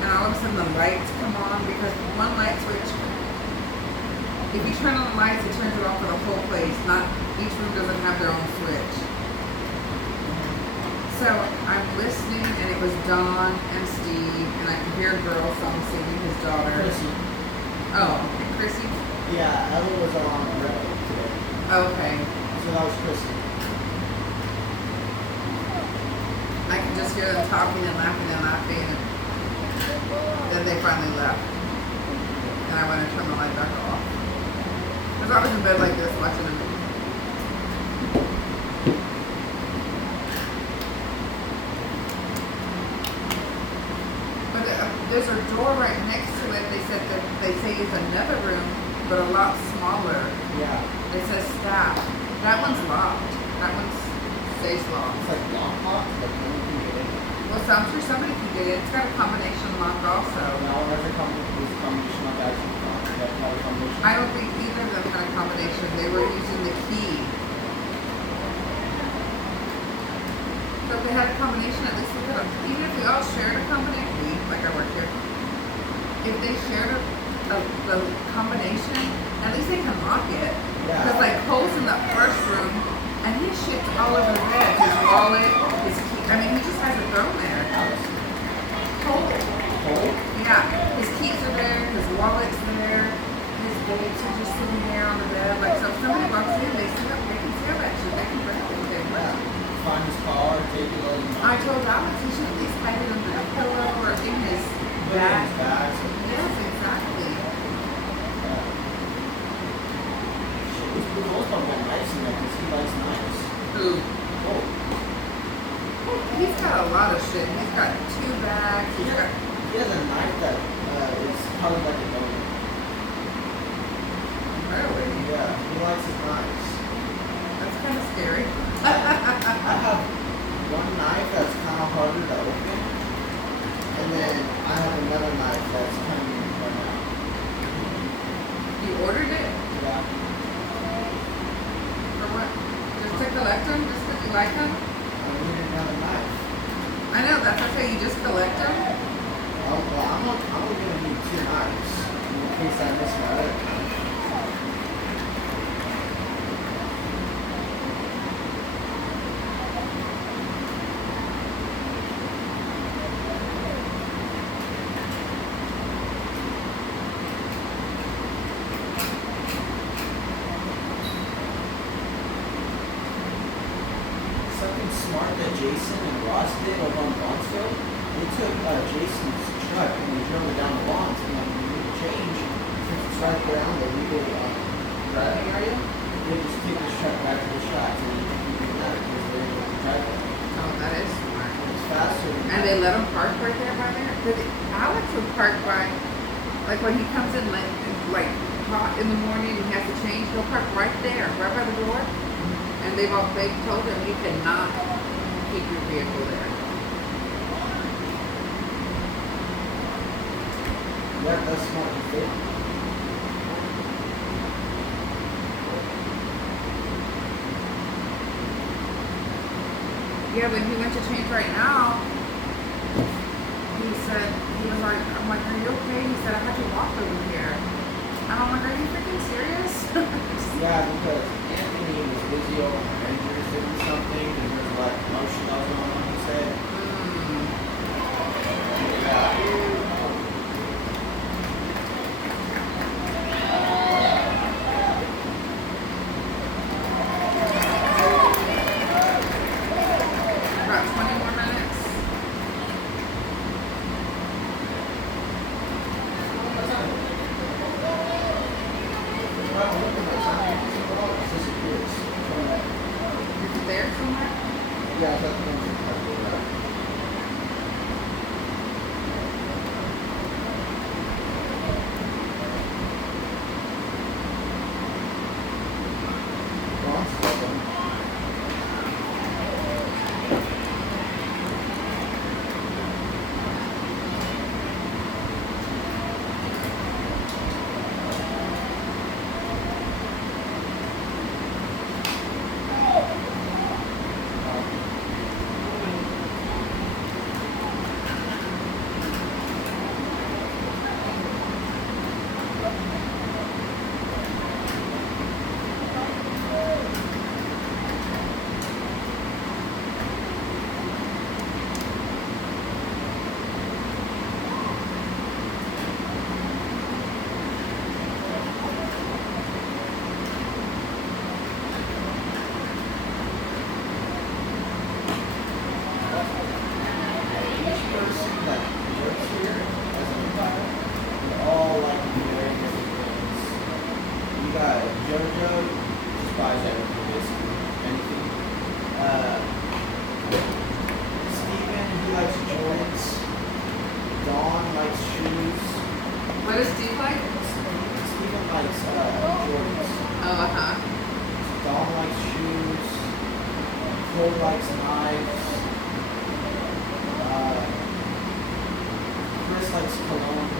And all of a sudden the lights come on because one light switch. If you turn on the lights, it turns it off for the whole place. Not each room doesn't have their own switch. So I'm listening, and it was Don and Steve, and I could hear a girl song singing his daughter. Chrissy. Oh, and Chrissy. Yeah, Ella was on the road today. Okay. So that was Chrissy. I could just hear them talking and laughing and laughing, and then they finally left. And I went and turned the light back off. Because I was in bed like this watching a movie. But there's a door right next to it. They said that they say is another room, but a lot smaller. Yeah. It says staff. That one's locked. That one stays locked. It's like lock, like no one can get in. Well, so I'm sure somebody can get it. It's got a combination lock also. Now whenever combination lock actually lock, that's not a combination. I don't think either of them had a combination. They were using the key. So if they had a combination, at least we could have, even if we all shared a combination, like I work here, if they shared the combination, at least they can lock it. Yeah. Because like Cole's in that first room, and he shit all over the bed. His wallet, his key, I mean, he just has it thrown there. Cole. Cole? Yeah, his keys are there, his wallet's there, his babes are just sitting there on the bed. Like, so if somebody walks in, they can see all that shit. They can bring it with them. Yeah. Find his car, take it all. I told Alex he should at least hide it under a pillow or in his bag. Bags. Yes, exactly. We've always talked about knives in there because he likes knives. Who? Oh. He's got a lot of shit. He's got 2 bags. He's got. He has a knife that is probably like a donut. You like them? I need another knife. I know, that's what I say, you just collect them? Oh, well, I'm only gonna need 2 knives in case I miss my other knife. Something smart that Jason and Ross did over on Lawnsville, they took Jason's truck and they drove it down the lawns, and like when you need to change, since it's right there on the legal driving area, they just take this truck back to the shop and you can do that because they're able to drive it. Oh, that is smart. It's faster than And they let him park right there by there? Because Alex would park by, like when he comes in like hot in the morning and he has to change, he'll park right there, right by the door. And they've told him you cannot keep your vehicle there. Yeah, that's smart to do. Yeah, when he went to change right now, he said, he was like, I'm like, are you okay? He said, I had to walk over here. And I'm like, are you freaking serious? Yeah, because Anthony was busy over Avengers doing something, and there's like promotion going on, he said. Yeah. About 20 more minutes. Well, look at my time. It all just disappears. Is it there somewhere? Yeah, that's the one you're talking about. One second. Each person that works here as an umpire, they're all like very different things. You got JoJo, just buys everything basically, anything. Steven, he likes Jordans. Dawn likes shoes. What does Steve like? Steven likes Jordans. Oh, uh-huh. Dawn likes shoes. Cole likes knives. Chris likes cologne.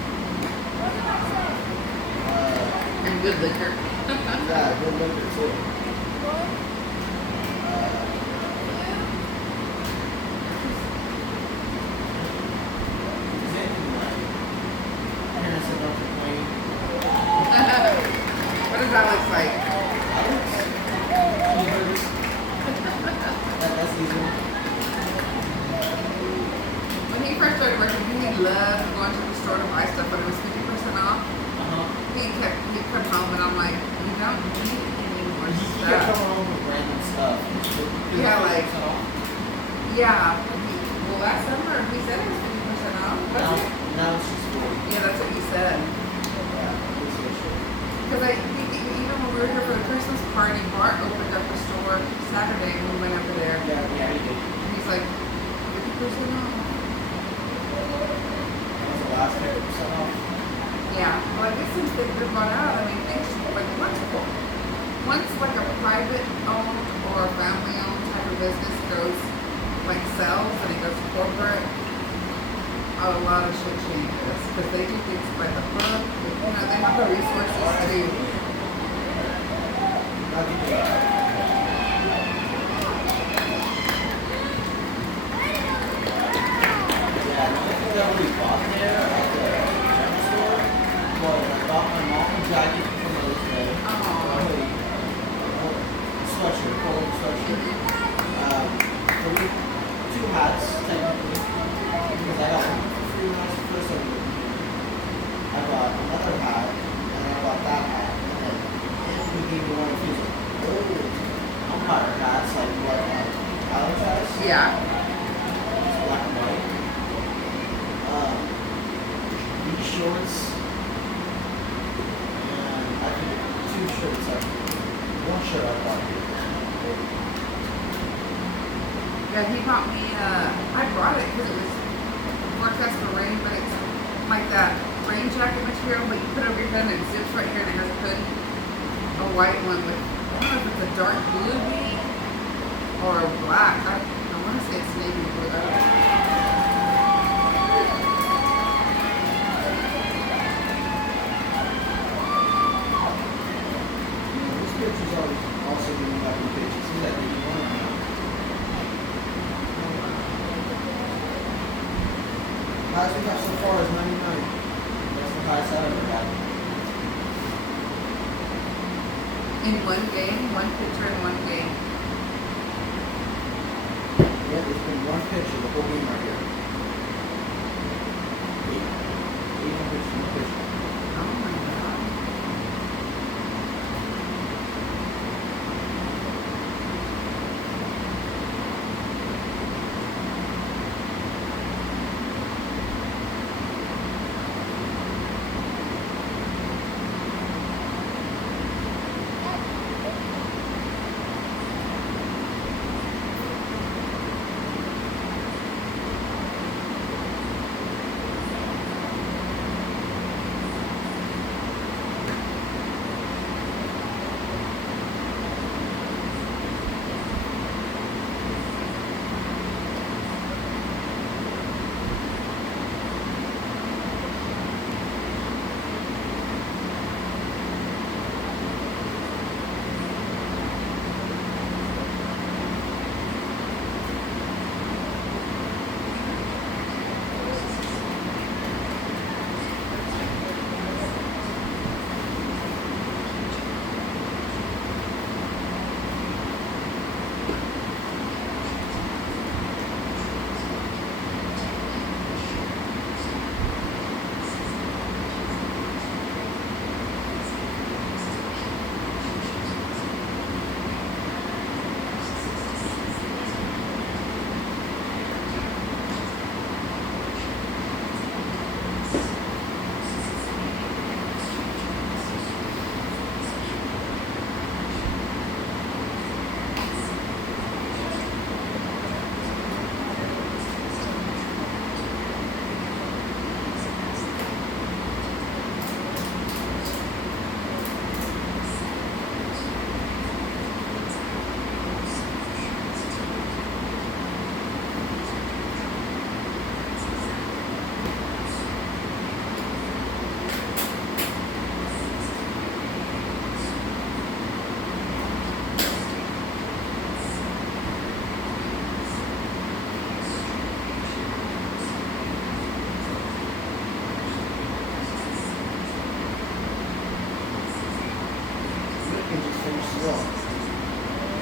And good liquor. Yeah, good liquor too. Does anything like parents that don't complain? What does Alex like? Cheeseburgers. That's the easy one. When he first started working, he loved going to the store to buy stuff, but it was 50% off. He'd come home and I'm like, you don't need any more You kept stuff. coming home with random stuff. Yeah, like, 50% off. yeah. Well, last summer he said it was 50% off. Now, Was it? now it's just 40. Yeah, that's what he said. Yeah, it's so shit. Because I think even when we were here for the Christmas party, Bart opened up the store Saturday and we went over there. Yeah, he did. And he's like, 50% off. That was the last 50% off. Yeah, well, I guess since they've been bought out, I mean, things like once like a private owned or a family owned type of business goes like sells and it goes corporate, a lot of shit changes because they do things by the book. You know, they have the resources to. Not the It's like one shirt I bought here. Yeah, he bought me, I brought it because it was forecast for rain, but it's like that rain jacket material, but you put it over your head and it zips right here and it has a hood. A white one with, I don't know if it's a dark blue V or a black. I want to say it's navy blue. I don't know. This picture's always also giving me happy pictures. See that big one? Highest we got so far is 99. That's the highest I've ever had. In one game, one picture in one game. Yeah, there's been one picture the whole game right here. 8 pictures, one picture. Oh my god.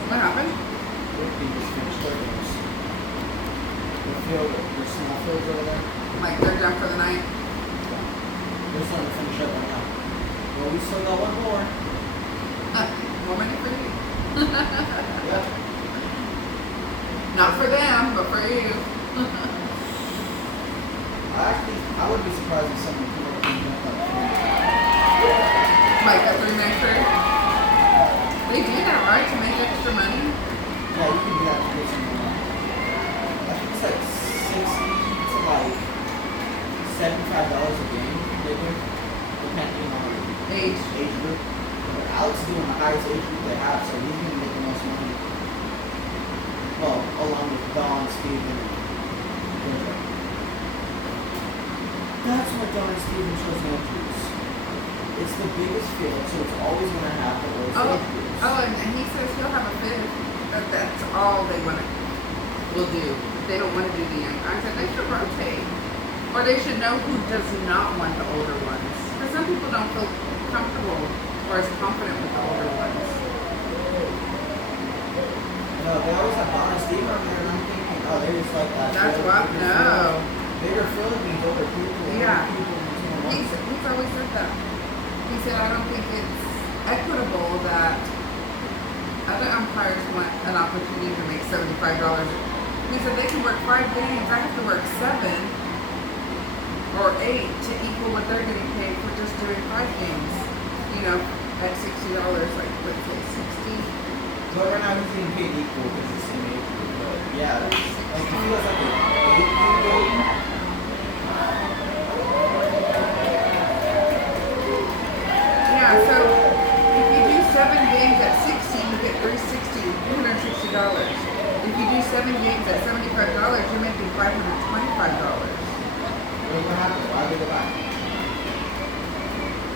What happened? Rugby just finished their games. The field, the small fields over there, Like they're done for the night? they're starting to finish up right now. Well, we still got one more. More money for you. Yep. Not for them, but for you. I would be surprised if someone came up and jumped like Like a 3-man crew. They do that, right? To make extra money? yeah, you can do that to get some money. I think it's like 60 to like $75 a game, maybe, depending on Age. group. But Alex is doing the highest age group they have, so he's gonna make the most money. Well, along with Don, Steven, and Georgia. That's why Don and Steven chose Andrews. It's the biggest field, so it's always gonna have the worst Oh, age groups. and he says he'll have a fifth. That's all they will do. They don't want to do the young. I said they should rotate. Or they should know who does not want the older ones. Because some people don't feel comfortable or as confident with the older ones. No, they always have Don and Steven on there, and I'm thinking, oh, they're just like that. That's field, what, bigger no. field. Bigger field means older people. Yeah. Older people means more money. He's always said that. He said, I don't think it's equitable that other umpires want an opportunity to make $75. He said they can work 5 games. I have to work 7 or 8 to equal what they're getting paid for just doing 5 games. You know, at $60, like let's say 60. But right now he's getting paid equal because it's in April. But yeah, like if he was like an 8 game, Yeah, so if you do 7 games at 60, you get $360. If you do 7 games at $75, you're making $525. what's gonna happen? Why do they go back?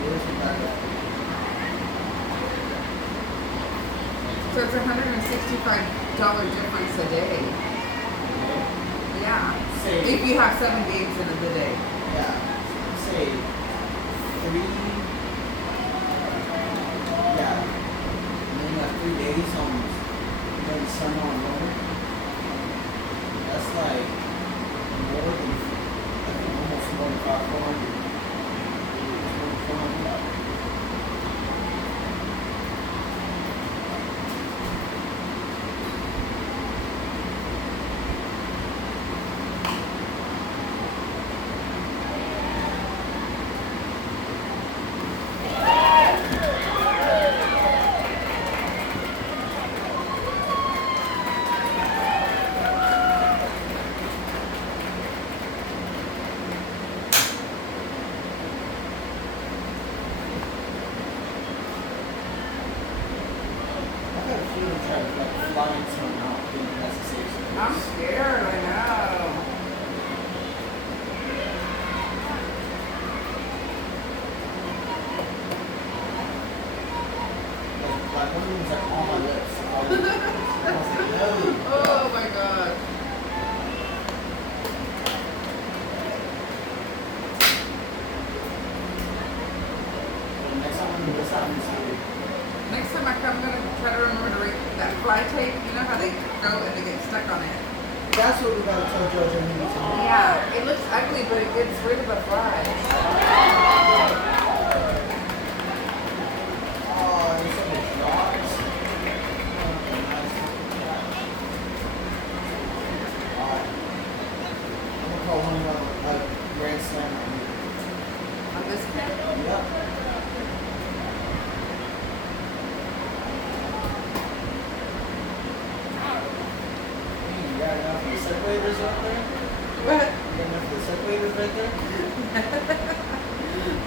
Where's the back at? So it's $165 difference a day. Yeah. Say, If you have 7 games in a day. yeah, say 3, yeah, and then you have 3 days on, maybe sun on lower. That's like more than, I think almost more than 400. I'm scared, I know. Like one of them was like on my lips. I was like, no. Oh my god. Next time when this happens, Next time I come, I'm gonna try to remember to read that fly tape. You know how they go and they get stuck on it? that's what we gotta tell Georgia he needs to do. Yeah, it looks ugly, but it gets rid of the flies. Oh, there's so many dogs. I'm gonna call one of a grand slam on you. On this pen? Yep. Hey, you got enough of the separators right there? What? You got enough of the separators right there?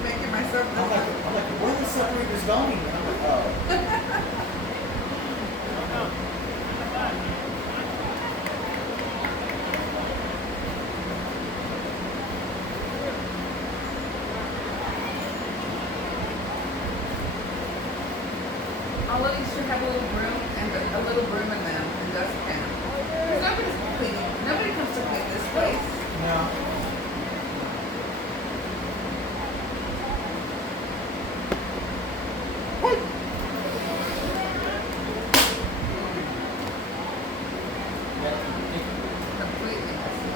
Making myself I'm like, where are the separators going? And I'm like, oh. all of these should have a little broom and a little broom in them and dustpan. Because nobody's cleaning. Nobody comes to clean this place. No. Completely messy.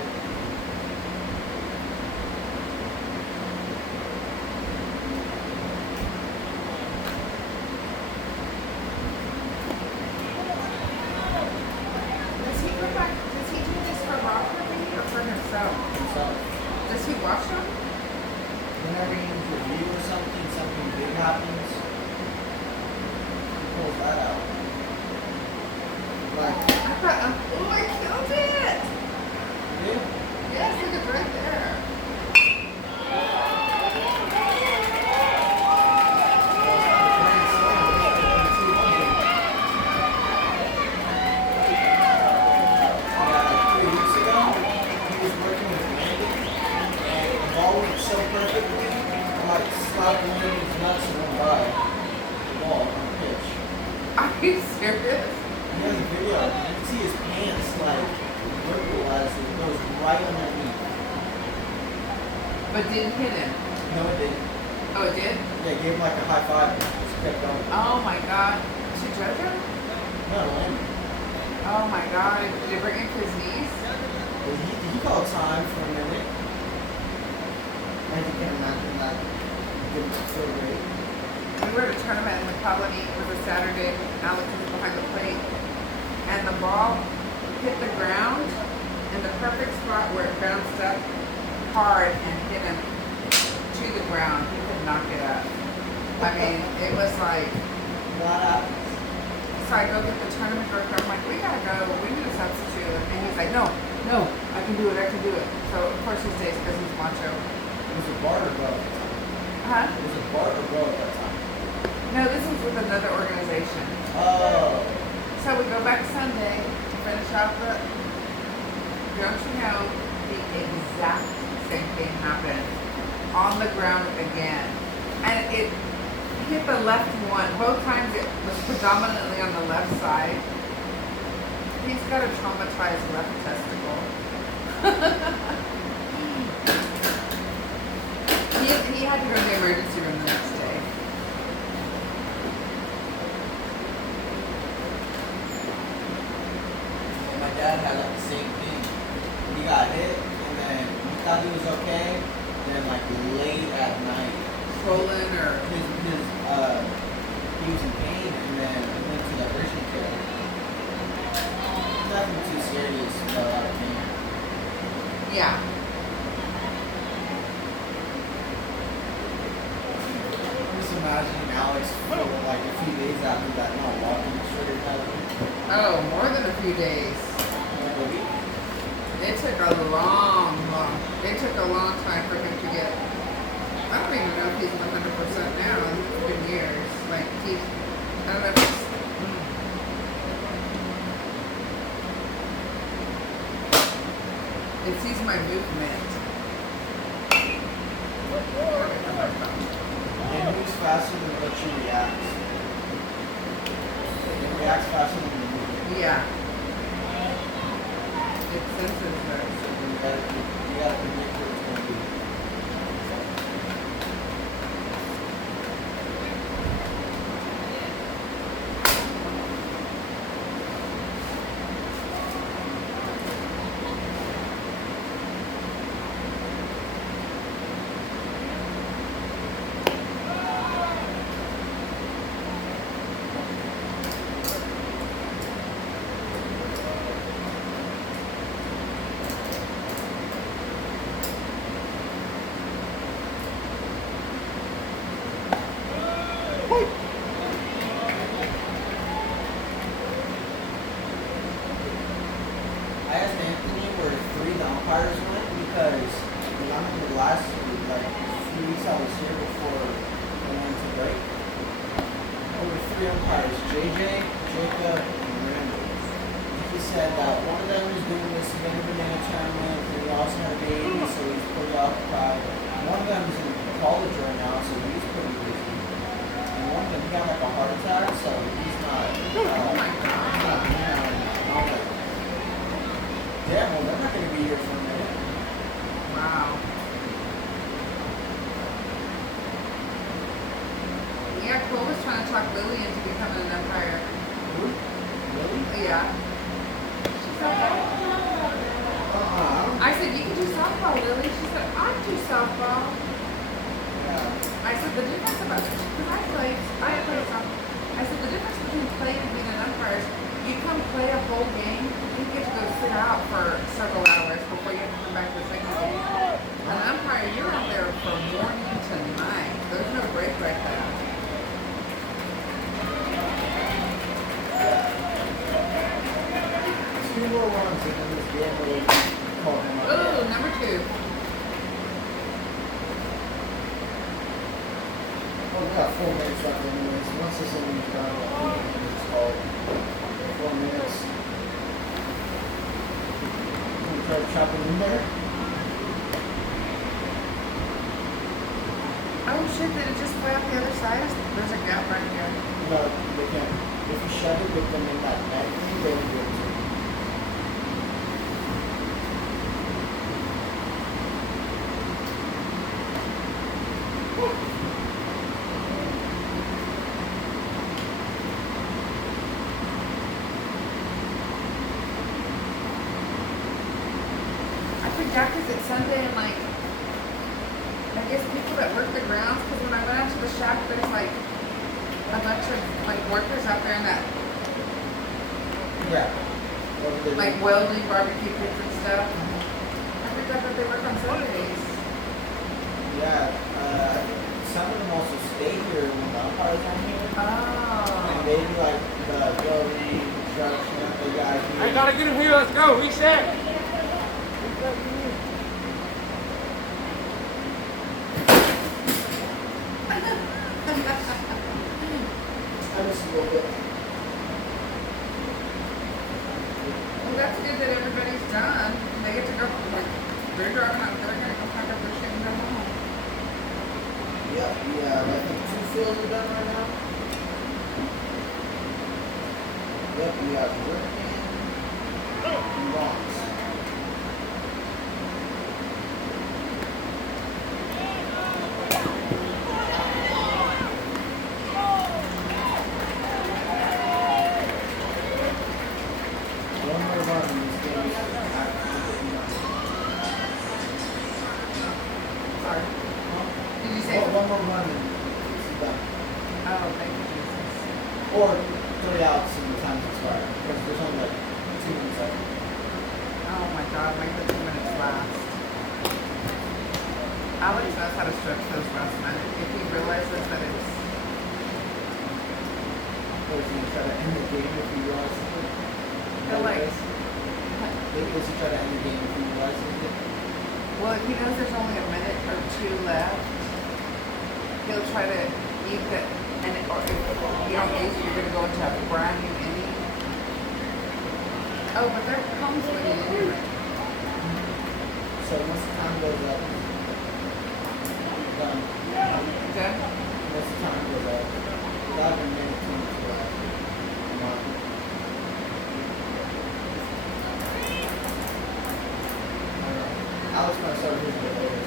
Does he put back? Does he do this for Rob or for himself? So, Does he wash them? whenever you review or something, something big happens, he pulls that out. Like, I thought, oh, I killed it! yeah. Yes, look, it's right there. Are you serious? But didn't hit him. Oh, it did? Yeah, gave him like a high five and just kept going. Oh my god. To Jojo? No, Landon. Oh my god. Did it bring him to his knees? He called time for a minute. And you can't imagine that. Didn't feel great. We were at a tournament in the colony. It was a Saturday. Alex was behind the plate. And the ball hit the ground in the perfect spot where it bounced up hard and hit him to the ground. He could knock it up. I mean, it was like, What happens? so I go get the tournament director. I'm like, we gotta go. We need a substitute. And he's like, no, I can do it. I can do it. So of course he stays because he's macho. It was a bar or girl at the time. Huh? It was a bar or girl at that time. No, this was with another organization. Oh. So we go back Sunday to finish out the. Don't you know the exact same thing happened on the ground again, and it hit the left one. Both times it was predominantly on the left side. He's got a traumatized left testicle. he had to go to the emergency room the next day. And my dad had like the same thing. He got hit, and then he thought he was okay. And then like late at night, Swollen or he was in pain, and then he went to the urgent care. Nothing too serious, but a lot of pain. yeah. I'm just imagining Alex for like a few days after that, not walking straight out. Oh, more than a few days. Like a week. It took a long. It took a long time for him to get. I don't even know if he's 100% now. It's been years. Like he's. I don't know if he's. It sees my movement. It moves faster than what she reacts. It reacts faster than you move. Yeah. It senses that. So you gotta predict what it's gonna be. I asked Anthony where 3 the umpires went because when I'm in the last like few weeks I was here before I went to break. There were 3 umpires, JJ, Jacob, and Randall. He said that one of them was doing this again in the banana tournament, and he also had a baby, so he's pretty occupied. One of them is in college right now, so he's pretty busy. And one of them he got like a heart attack, so he's not. Oh my God. He's not being out and all that. Yeah, well, they're not going to be here for a minute. Wow. Yeah, Cole was trying to talk Lily into becoming an umpire. Who? Really? Yeah. She said, I said, you can do softball, Lily. She said, I do softball. Yeah. I said, the difference about, because I played softball. I said, the difference between playing and being an umpire is you come play a whole game, you get to go sit out for several hours before you have to come back to the second game. An umpire, you're out there from morning to night. There's no break right there. 2 more runs and then this game will call him up. Ooh, number 2. Well, we got 4 minutes left anyways. Once this inning's done, I think it's called 4 minutes. I'm going to try to chop it in there. Oh shit, did it just play off the other side? There's a gap right here. No, they can't. If you shut it with them in that net, they will do it too. I forgot because it's Sunday and like, I guess people that work the grounds, because when I went out to the shack, there's like a bunch of like workers out there in that, Yeah. What do they do? like welding, barbecue pits and stuff. I forgot that they work on Saturdays. Yeah, I think some of them also stay here when the umpires aren't here. And Oh. maybe like the building, construction, the guys here. I gotta get him here. Let's go. Reset. I just a little bit. Well, that's good that everybody's done. They get to go, like, they're driving out, they're gonna go pack up their shit and go home. Yep, yeah, I think 2 fields are done right now. Yep, we have Rick and Ross. One more run in this game. Sorry. Did you say? One more run and it's done. Oh, thank you, Jesus. Or 3 outs and the time's expired. Because there's only like 2 minutes left. Oh my God, make the 2 minutes last. Alex knows how to stretch those last minutes. If he realizes that it's, Or is he going to try to end the game if he realizes it? feel like, Maybe does he try to end the game if he realizes it? well, if he knows there's only a minute or 2 left, he'll try to eat the, and or if you don't use it, you're gonna go into a brand new inning. Oh, but there comes when you do it. So once the time goes up, done. Okay? Once the time goes up, without a minute, 2 minutes left. Alex might start his a bit later.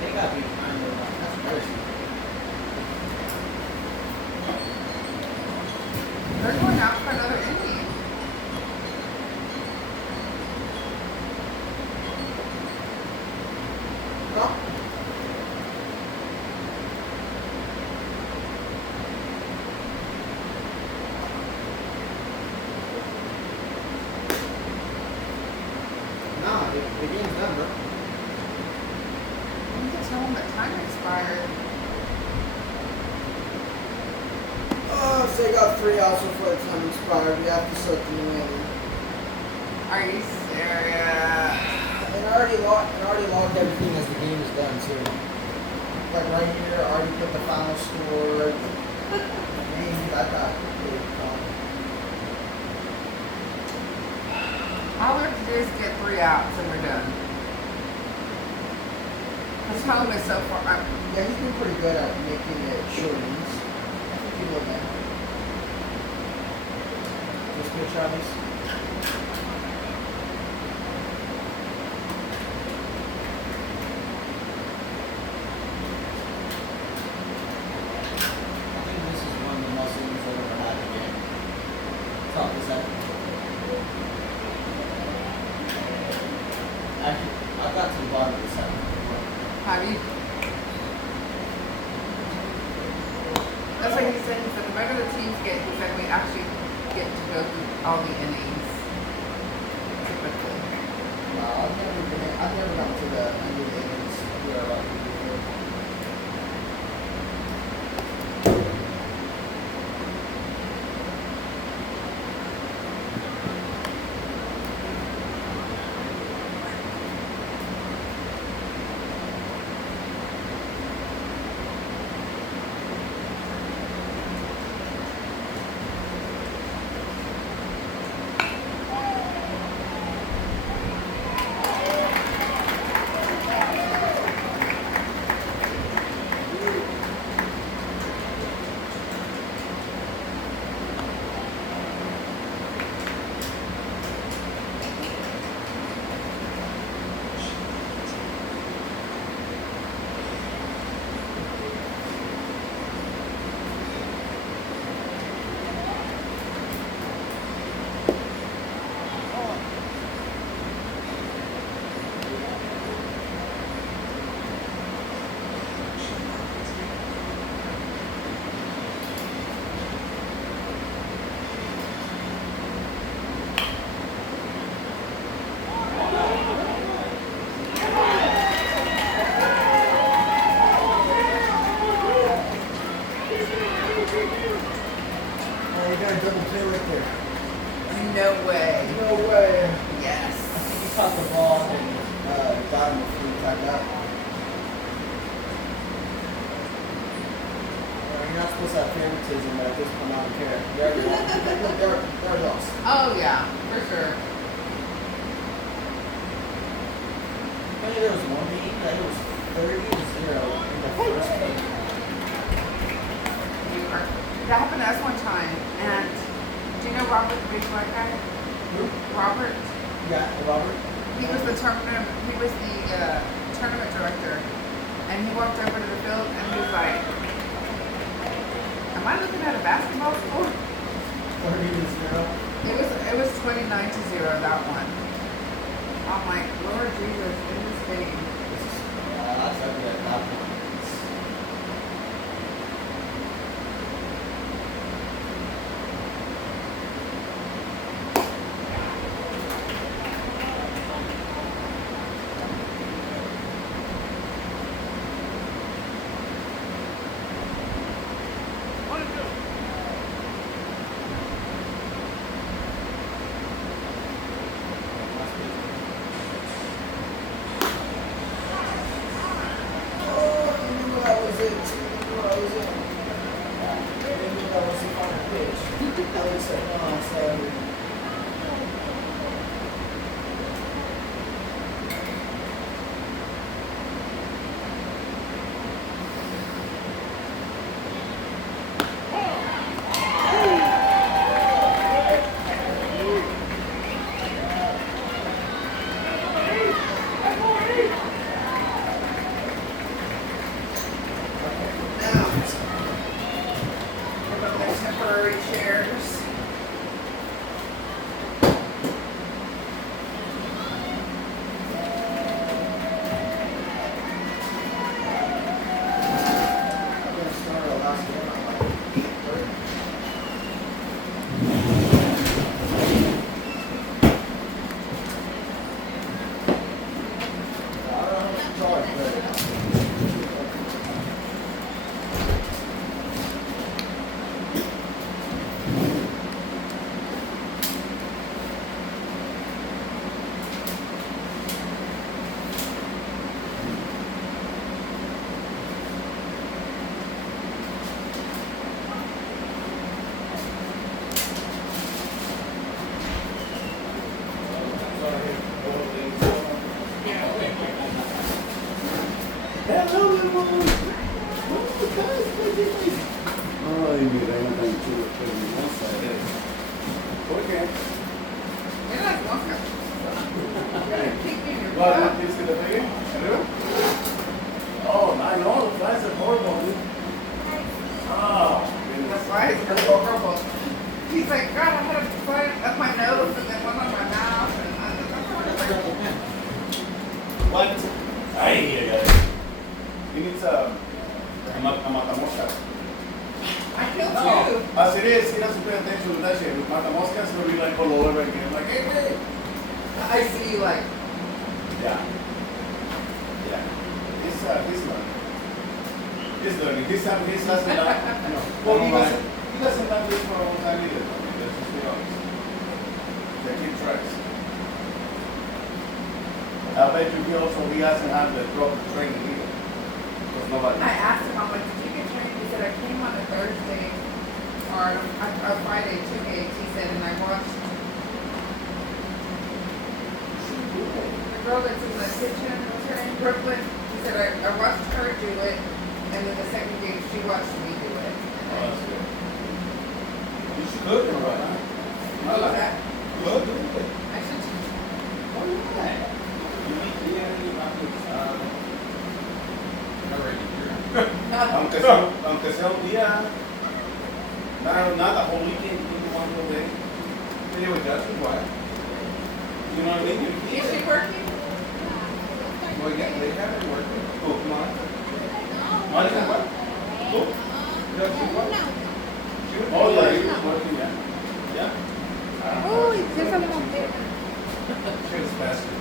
They got me kind of that's crazy. They're going out for another inning. Huh? Nah, the game's done, bro. You can tell them that time expired. Oh, so they got 3 outs before the time expired. We have to start the new inning. Are you serious? And I already logged everything as the game is done too. Like right here, I already put the final score. Names, I got All we have to do is get 3 outs and we're done. His home is so far. Yeah, he's been pretty good at making it short innings. I think he will now. Just good, Travis. I think this is one of the most innings I've ever had in a game. Top of the second. Actually, I got to the bottom of the second. Have you? That's like he said. He said the better the teams get, he said we actually get to go through all the innings. Typically. I've never gotten to the end of the innings where I can do it. supposed to have favoritism, but at this point I don't care. They're lost. Oh yeah, for sure. I mean, there was one game that it was 30-0 in the first game. That happened to us one time, and do you know Robert, the big black guy? Who? Robert. Yeah, Robert. He was the tournament. He was the tournament director, and he walked over to the field and he was like, "Am I looking at a basketball score?" 30-0. It was 29-0 that one. I'm like, Lord Jesus, in this game. That's ugly at that point. Temporary chairs. Ay, mira, no tan chulo, qué hermosa eres. ¿Por qué? Mira las moscas. What, ¿quieres que te pegue? ¿Arriba? Oh, I know, the flies are horrible, dude. Oh, That's why it's horrible. He's like, God, I had a fly up my nose and then one on my mouth. And I was like, what? Ay, ay, ay. He needs a matamosca. I killed No, two. as it is, he doesn't pay attention to that shit. With matamoscas, he'll be like all over again. Like, hey, hey. I see you like, Yeah. Yeah. He's learning. He's learning. He's hasn't done, well, he doesn't have this for a long time either. I mean, let's just be honest. They keep tracks. I bet you he hasn't had the proper training either. Because nobody. I asked him, I'm like, did you get trained? He said, I came on a Thursday or a Friday, 2 games, he said, and I watched the girl that's in the kitchen, what's her name, Brooklyn. He said, I watched her do it, and then the second game, she watched me do it. Oh, that's good. You should cook it right now. What was that? Cook it. I should. Why not? You need to hear any aunque sea un día, not the whole weekend, you can one whole day. Anyway, that's why. You know what I mean? Is she working? Well, yeah, they have it working. Oh, come on. Monica, what? Oh, yeah, she what? Oh, yeah, you was working, yeah. Yeah. Oh, there's a little bit. She was faster.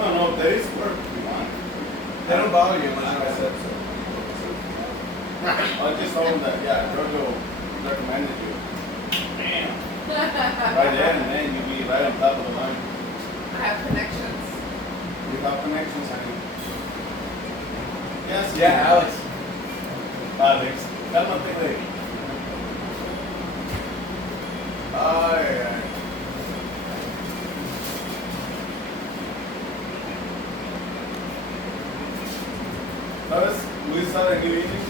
No, there is work if you want. They don't bother you unless you guys said so. I just told them that, yeah, Giorgio recommended you. Bam! Right there, and then you'll be right on top of the line. I have connections. You have connections, honey. Yes. Yeah, Alex. Alex. Cálmate, güey. Ay, ay. ¿Sabes? We started new eating.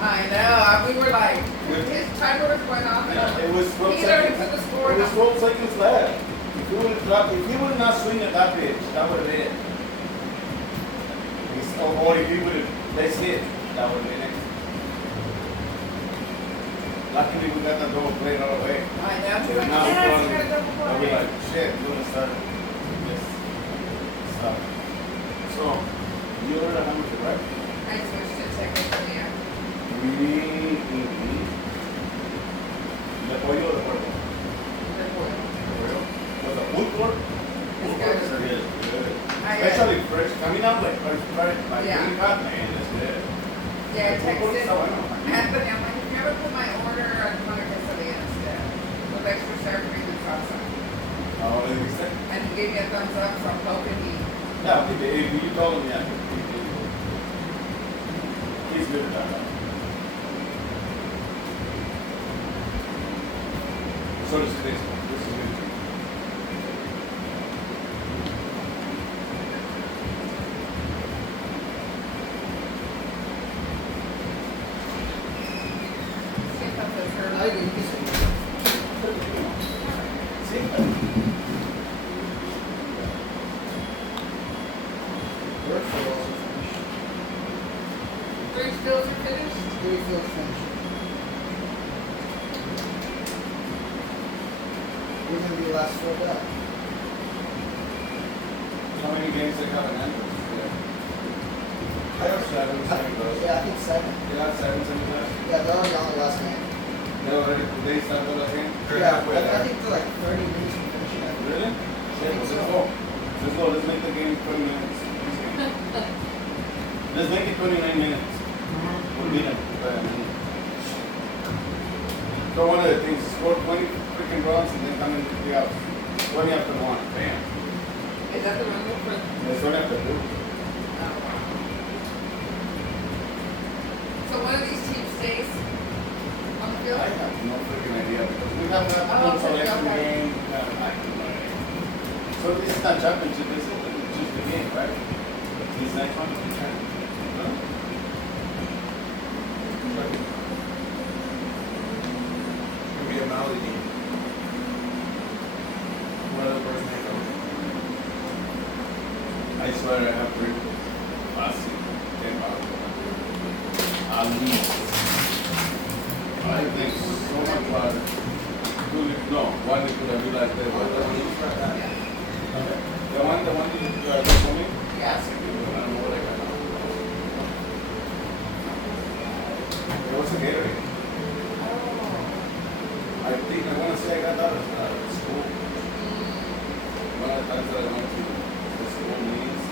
I know. We were like, his timer was going off. Yeah, it was 12 He already seconds. put the score It was down. 12 seconds left. If he would not swing at that pitch, that would have been it. Or if he would have, let's hit, that would have been it. Luckily, we got the double play right away. I know. He's If like, not, yes, we'd you got a double I'll be play. like, shit, we're gonna start this stuff. So, you ordered a hamburger, right? I switched to chicken, yeah. ¿De pollo o de puerco? The boil. ¿De pollo? Was it food court? It's good. It's good. I, Especially fresh. Coming out like fresh, like Yeah. really hot, man, it's good. Yeah, I Food court texted está bueno. Anthony. I'm like, if you ever put my order, I'd want a quesadilla instead. With extra sour cream and salsa. Oh, what did he say? And he gave me a thumbs up, so I'm hoping he. Yeah, if you told him, yeah. He's good at that. So does this. This is good. Siento que es her. I didn't think so. Sí. Work for all. 3 stills are finished. 3 fields finished. We're gonna be the last 4 back. How many games they have in Andrews? I have 7, 7 goes. Yeah, I think 7. You have 7, 7 guys? Yeah, they're already on the last game. They started the game? They're Yeah, halfway I there. think they're like 30 minutes from finishing it. Really? Shit, well, let's go. Let's go. Let's make the game 20 minutes. Let's make it 29 minutes. We'll beat them. So one of the things, score 20 freaking runs and then come in 3 outs. 20 after 1. Bam. Is that the rule for? That's 20 after 2. Oh, wow. So one of these teams stays on the field? I have no freaking idea because we have that Oh, okay, selection okay. game. I have no idea. So this is not championship, this is just the game, right? This next one is the championship. No? Could be a Maui game. What other person they go? I swear I have 3 last season. 10 hours. At least. I think so much better. No, one could have been like the one that we used right now. Okay. The one you are performing? Yeah. I don't know what I got now. It was a Gatorade. I think, I want to say I got that at school. One of the times that I went to the school meetings,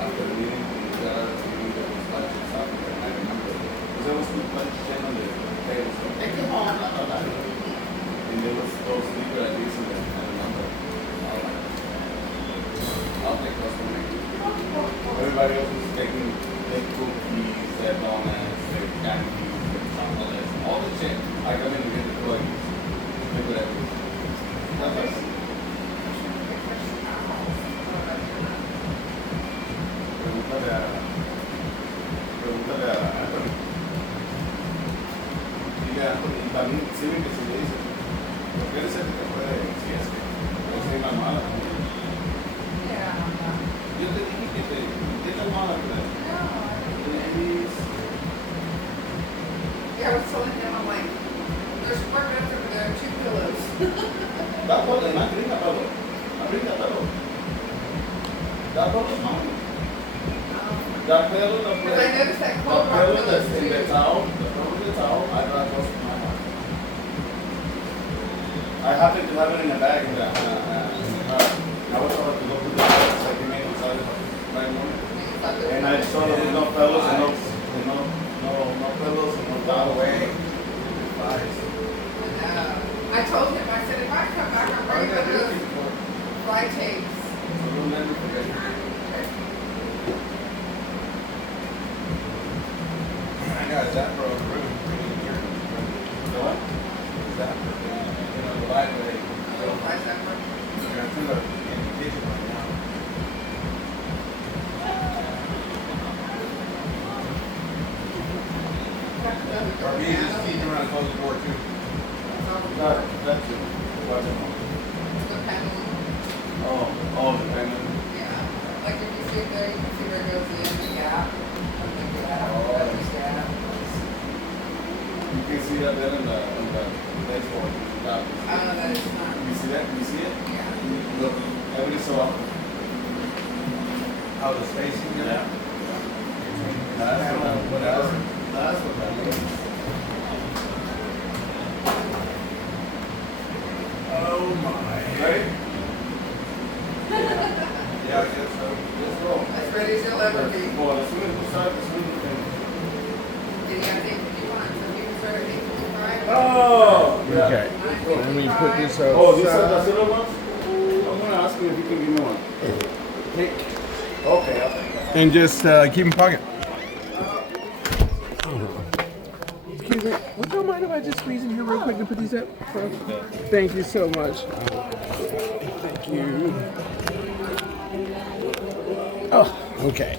after the meeting, we got out of the meeting, there was lunch and stuff, and I remember, because there was good lunch then on the table, so, hey, come on, blah, blah, blah. And there was those liquor at least, and then I remember, I'll take those for me. Everybody else was taking their cookies, their donuts, their candies, their chocolates, all the shit. I come in and get the cookies. Look at that. That's like, pregúntale a Anthony. Dile a Anthony, y también sirve que si le dice, porque él es el que te puede decir, es que no soy más mala. Yeah. Yo te dije que ¿qué tan mala que eres? No. Please. Yeah, I was telling him, I'm like, there's 4 beds over there, 2 pillows. That was not brinca, Pablo. No brinca, Pablo. That Pablo's mine. That pillow, the Because I noticed that cold rock pillow pillows that's in the too. towel, the pillow in the towel, I got close to my heart. I happened to have it in a bag in the, I was about to go to the house, I came in inside Friday morning. And I saw there was no pillows and no pillows and no towel. I told him, I said, if I come back, I'm bringing one of those fly tapes. So don't let me forget. Yeah, is that for a room? What? Is that for the light that they Why is that for? they're in the kitchen right now. Or me, just keep around and close the door too. That's it. What's it on? The panel. Oh, the pendant. Yeah. Like if you sit there, you can see where it goes in, the gap. Like the gap, that's the gap. You can see that then in the baseboard. I don't know that it's not. You see that? You see it? Yeah. Look, every so often. How the spacing is? Yeah. That's what that is. Oh my. Ready? Yeah, I guess so. Let's roll. As ready as you'll ever be. Well, as soon as we start, as soon as we finish. You gotta take what you want. Some people start at 8:55. Oh! Yeah. Okay. Let me put this out. Oh, these are the silver ones? I'm gonna ask you if you can give me one. Okay, I'll take that. And just keep in pocket. Excuse me, would you mind if I just squeeze in here real quick and put these up? Thank you so much. Thank you. Oh, okay.